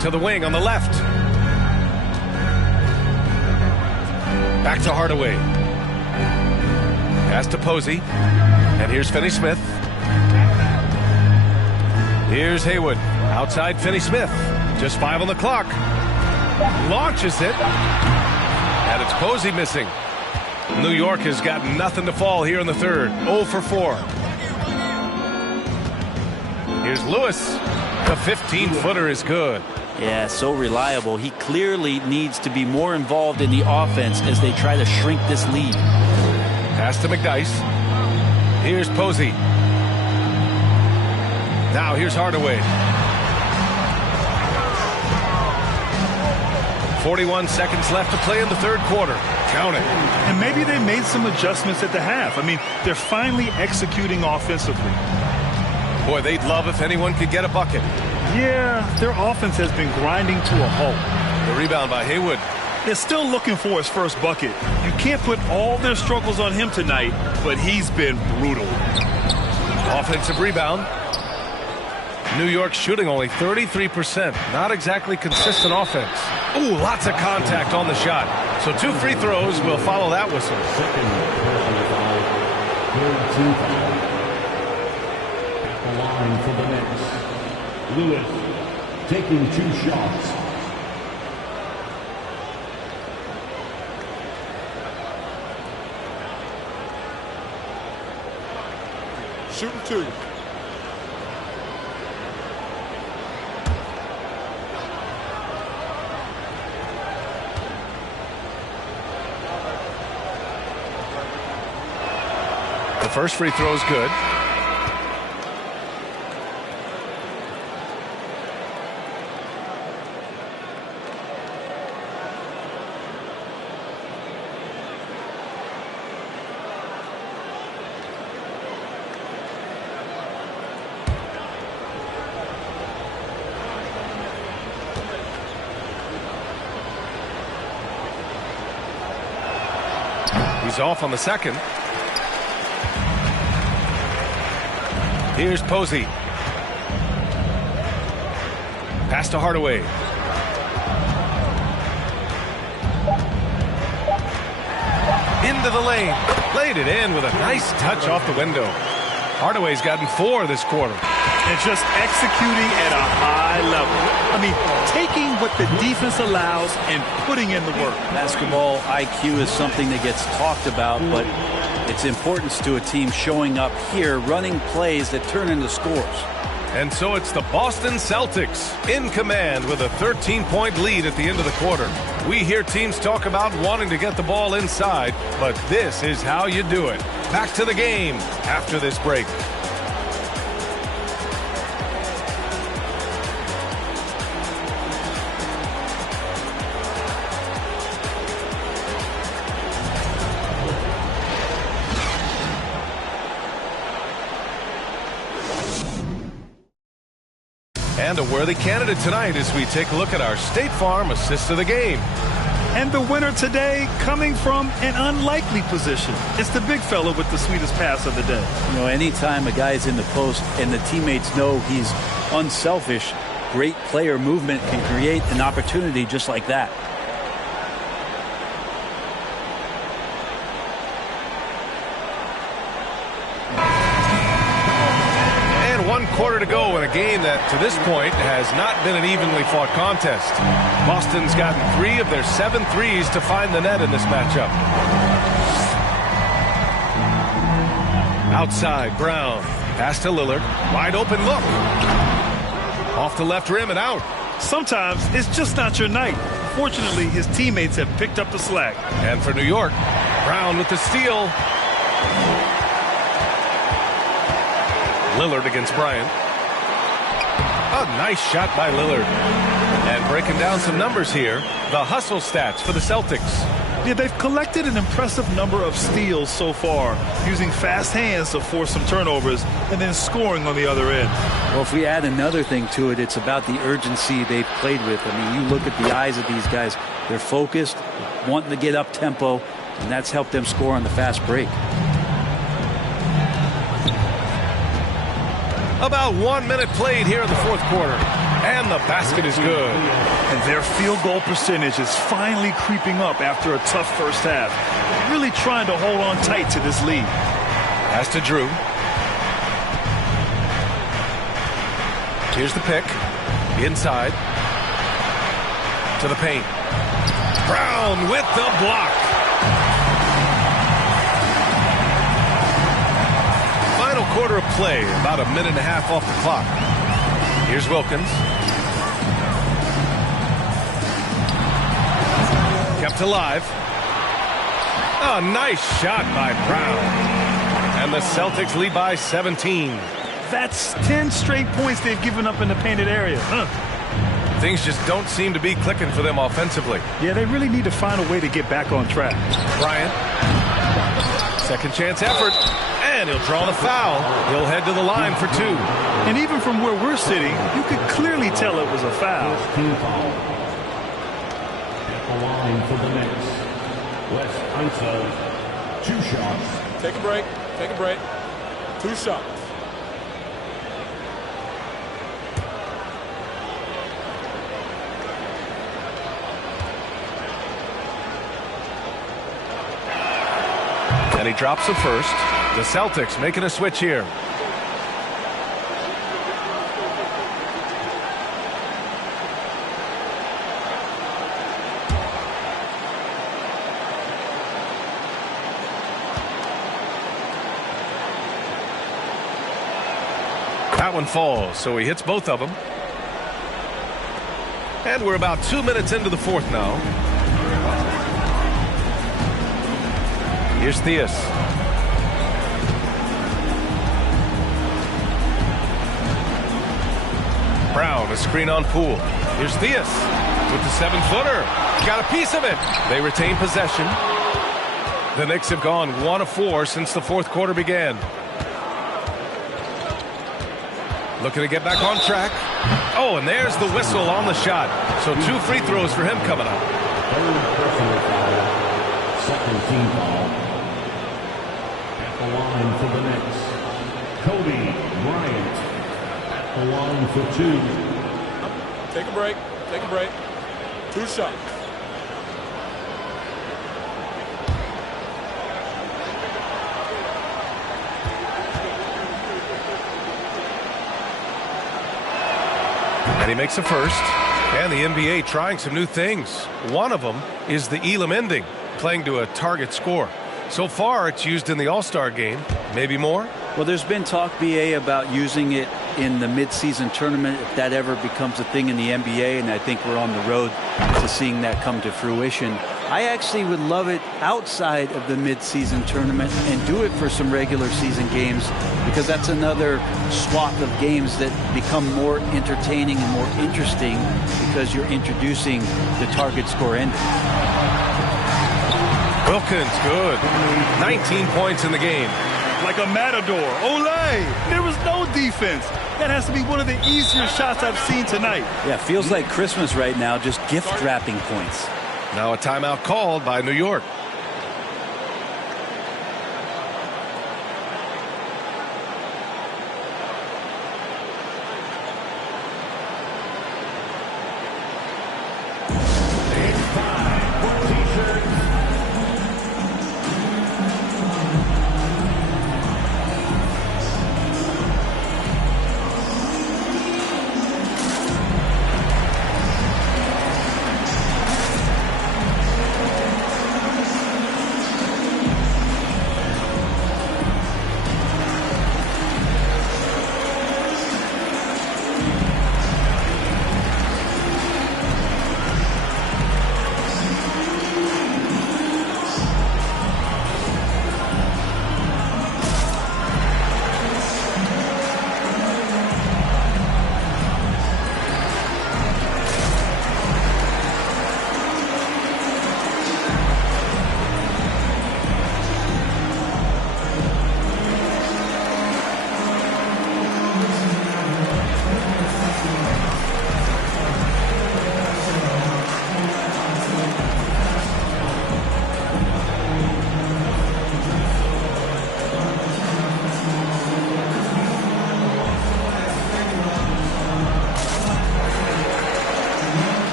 To the wing on the left. Back to Hardaway. Pass to Posey. And here's Finney-Smith. Here's Haywood. Outside Finney-Smith. Just 5 on the clock. Launches it. And it's Posey missing. New York has got nothing to fall here in the third. 0 for 4. Here's Lewis. The 15-footer is good. Yeah, so reliable. He clearly needs to be more involved in the offense as they try to shrink this lead. Pass to McDyess. Here's Posey. Now here's Hardaway. 41 seconds left to play in the third quarter. Count it. And maybe they made some adjustments at the half. I mean, they're finally executing offensively. Boy, they'd love if anyone could get a bucket. Yeah, their offense has been grinding to a halt. The rebound by Haywood. They're still looking for his first bucket. You can't put all their struggles on him tonight, but he's been brutal. Offensive rebound. New York shooting only 33%. Not exactly consistent offense. Ooh, lots of contact on the shot. So 2 free throws will follow that whistle. Second personal foul. Third team foul. At the line for the Knicks. Lewis taking 2 shots. shooting 2. The first free throw is good. He's off on the second. Here's Posey. Pass to Hardaway. Into the lane. Laid it in with a nice touch off the window. Hardaway's gotten 4 this quarter. And just executing at a high level. I mean, taking what the defense allows and putting in the work. Basketball IQ is something that gets talked about, but its importance to a team showing up here, running plays that turn into scores. And so it's the Boston Celtics in command with a 13-point lead at the end of the quarter. We hear teams talk about wanting to get the ball inside, but this is how you do it. Back to the game after this break. And a worthy candidate tonight as we take a look at our State Farm assist of the game. And the winner today coming from an unlikely position. It's the big fella with the sweetest pass of the day. You know, anytime a guy's in the post and the teammates know he's unselfish, great player movement can create an opportunity just like that. Quarter to go in a game that to this point has not been an evenly fought contest. Boston's gotten 3 of their 7 threes to find the net in this matchup. Outside, Brown. Pass to Lillard. Wide open look. Off the left rim and out. Sometimes it's just not your night. Fortunately, his teammates have picked up the slack. And for New York, Brown with the steal. Lillard against Bryant. A nice shot by Lillard. And breaking down some numbers here, the hustle stats for the Celtics. Yeah, they've collected an impressive number of steals so far, using fast hands to force some turnovers and then scoring on the other end. Well, if we add another thing to it, it's about the urgency they've played with. I mean, you look at the eyes of these guys. They're focused, wanting to get up tempo, and that's helped them score on the fast break. About 1 minute played here in the fourth quarter. And the basket is good. And their field goal percentage is finally creeping up after a tough first half. Really trying to hold on tight to this lead. Pass to Drew. Here's the pick. Inside. To the paint. Brown with the block. Final quarter of play. About a minute and a half off the clock. Here's Wilkins. Kept alive. A nice shot by Brown. And the Celtics lead by 17. That's 10 straight points they've given up in the painted area. Things just don't seem to be clicking for them offensively. Yeah, they really need to find a way to get back on track. Bryant. Second chance effort. And he'll draw the foul. He'll head to the line for 2. And even from where we're sitting, you could clearly tell it was a foul. At the line for the Knicks, Wes Unseld, 2 shots. Take a break. Take a break. 2 shots. And he drops the first. The Celtics making a switch here. one falls, so he hits both of them. And we're about 2 minutes into the fourth now. Here's Theus. Brown, a screen on Poole. Here's Theus with the 7-footer. Got a piece of it. They retain possession. The Knicks have gone 1 of 4 since the fourth quarter began. Looking to get back on track. Oh, and there's the whistle on the shot. So 2 free throws for him coming up. Second team foul. At the line for the Knicks, Kobe Bryant. At the line for 2. Take a break. Take a break. 2 shots. And he makes a first. And the NBA trying some new things. One of them is the Elam ending, playing to a target score. So far, it's used in the All-Star game. Maybe more? Well, there's been talk, BA, about using it in the midseason tournament if that ever becomes a thing in the NBA, and I think we're on the road to seeing that come to fruition. I actually would love it outside of the midseason tournament and do it for some regular season games, because that's another swath of games that become more entertaining and more interesting because you're introducing the target score ending. Wilkins, good. 19 points in the game. Like a matador. Olay! There was no defense. That has to be one of the easier shots I've seen tonight. Yeah, feels like Christmas right now, just gift wrapping points. Now a timeout called by New York.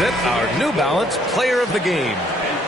Our New Balance player of the game.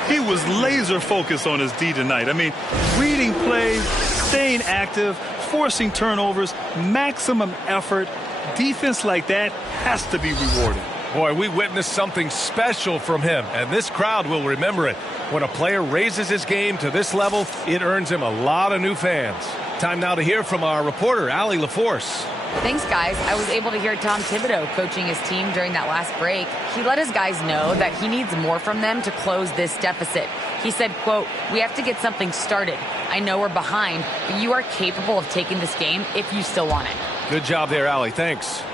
He was laser focused on his D tonight. I mean, reading plays, staying active, forcing turnovers, maximum effort. Defense like that has to be rewarded. Boy, we witnessed something special from him, and this crowd will remember it. When a player raises his game to this level, it earns him a lot of new fans. Time now to hear from our reporter, Allie LaForce. Thanks, guys. I was able to hear Tom Thibodeau coaching his team during that last break. He let his guys know that he needs more from them to close this deficit. He said, quote, "We have to get something started. I know we're behind, but you are capable of taking this game if you still want it." Good job there, Allie. Thanks.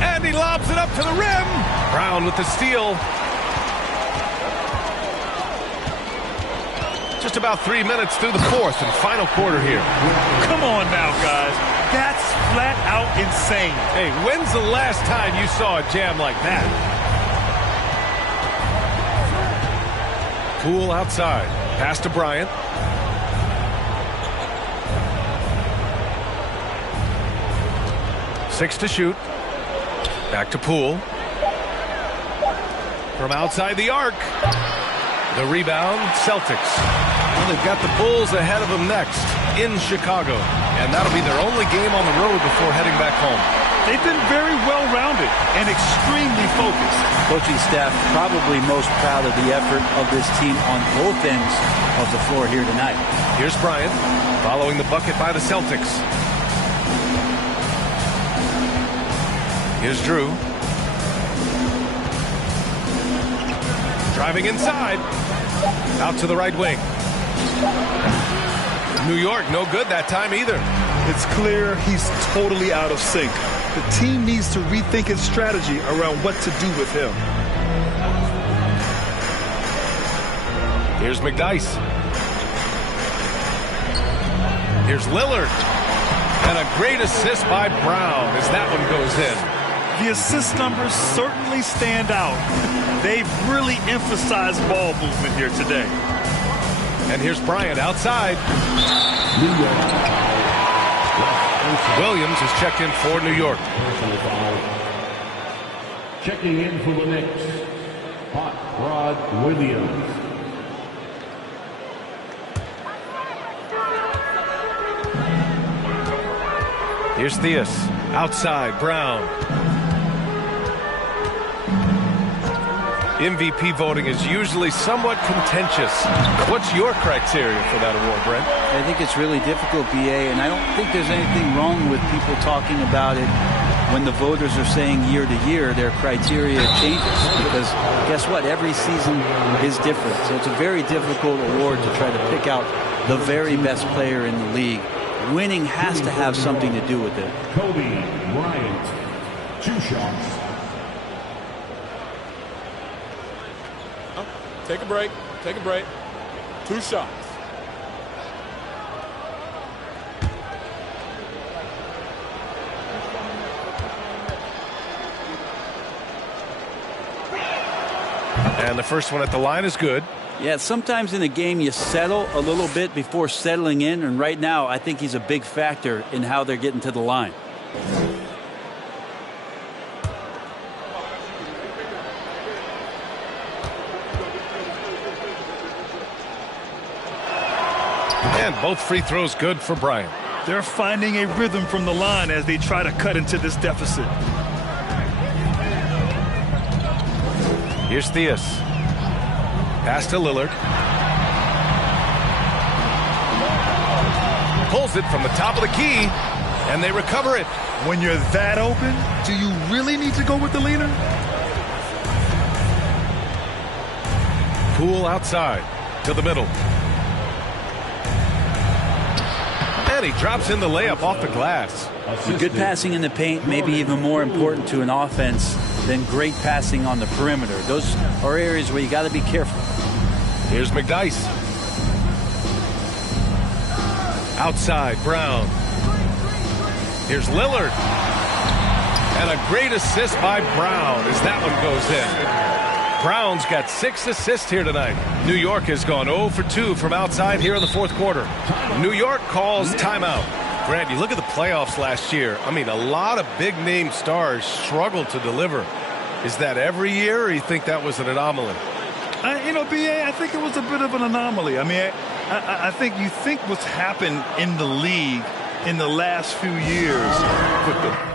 And he lobs it up to the rim. Brown with the steal. Just about 3 minutes through the fourth and final quarter here. Come on now, guys. That's flat out insane. Hey, when's the last time you saw a jam like that? Poole outside. Pass to Bryant. Six to shoot. Back to Poole. From outside the arc. The rebound, Celtics. Well, they've got the Bulls ahead of them next in Chicago. And that'll be their only game on the road before heading back home. They've been very well-rounded and extremely focused. Coaching staff probably most proud of the effort of this team on both ends of the floor here tonight. Here's Bryant following the bucket by the Celtics. Here's Drew. Driving inside. Out to the right wing. New York, no good that time either. It's clear he's totally out of sync. The team needs to rethink its strategy around what to do with him. Here's McDyess. Here's Lillard. And a great assist by Brown as that one goes in. The assist numbers certainly stand out. They've really emphasized ball movement here today. And here's Bryant outside. Williams is checked in for New York. Checking in for the Knicks, Hot Rod Williams. Here's Theus. Outside, Brown. MVP voting is usually somewhat contentious. What's your criteria for that award, Brent? I think it's really difficult, BA, and I don't think there's anything wrong with people talking about it when the voters are saying year to year their criteria changes. Because guess what? Every season is different. So it's a very difficult award to try to pick out the very best player in the league. Winning has to have something to do with it. Kobe Bryant, 2 shots. Take a break. Take a break. 2 shots. And the first one at the line is good. Yeah, sometimes in a game you settle a little bit before settling in, and right now I think he's a big factor in how they're getting to the line. And both free throws good for Bryant. They're finding a rhythm from the line as they try to cut into this deficit. Here's Theus. Pass to Lillard. Pulls it from the top of the key, and they recover it. When you're that open, do you really need to go with the leaner? Poole outside to the middle. And he drops in the layup off the glass. Good passing in the paint may be even more important to an offense than great passing on the perimeter. Those are areas where you got to be careful. Here's McDyess. Outside, Brown. Here's Lillard. And a great assist by Brown as that one goes in. Brown's got 6 assists here tonight. New York has gone 0 for 2 from outside here in the fourth quarter. New York calls timeout. Grant, you look at the playoffs last year. I mean, a lot of big-name stars struggled to deliver. Is that every year, or you think that was an anomaly? BA, I think it was a bit of an anomaly. I mean, I think you think what's happened in the league in the last few years with the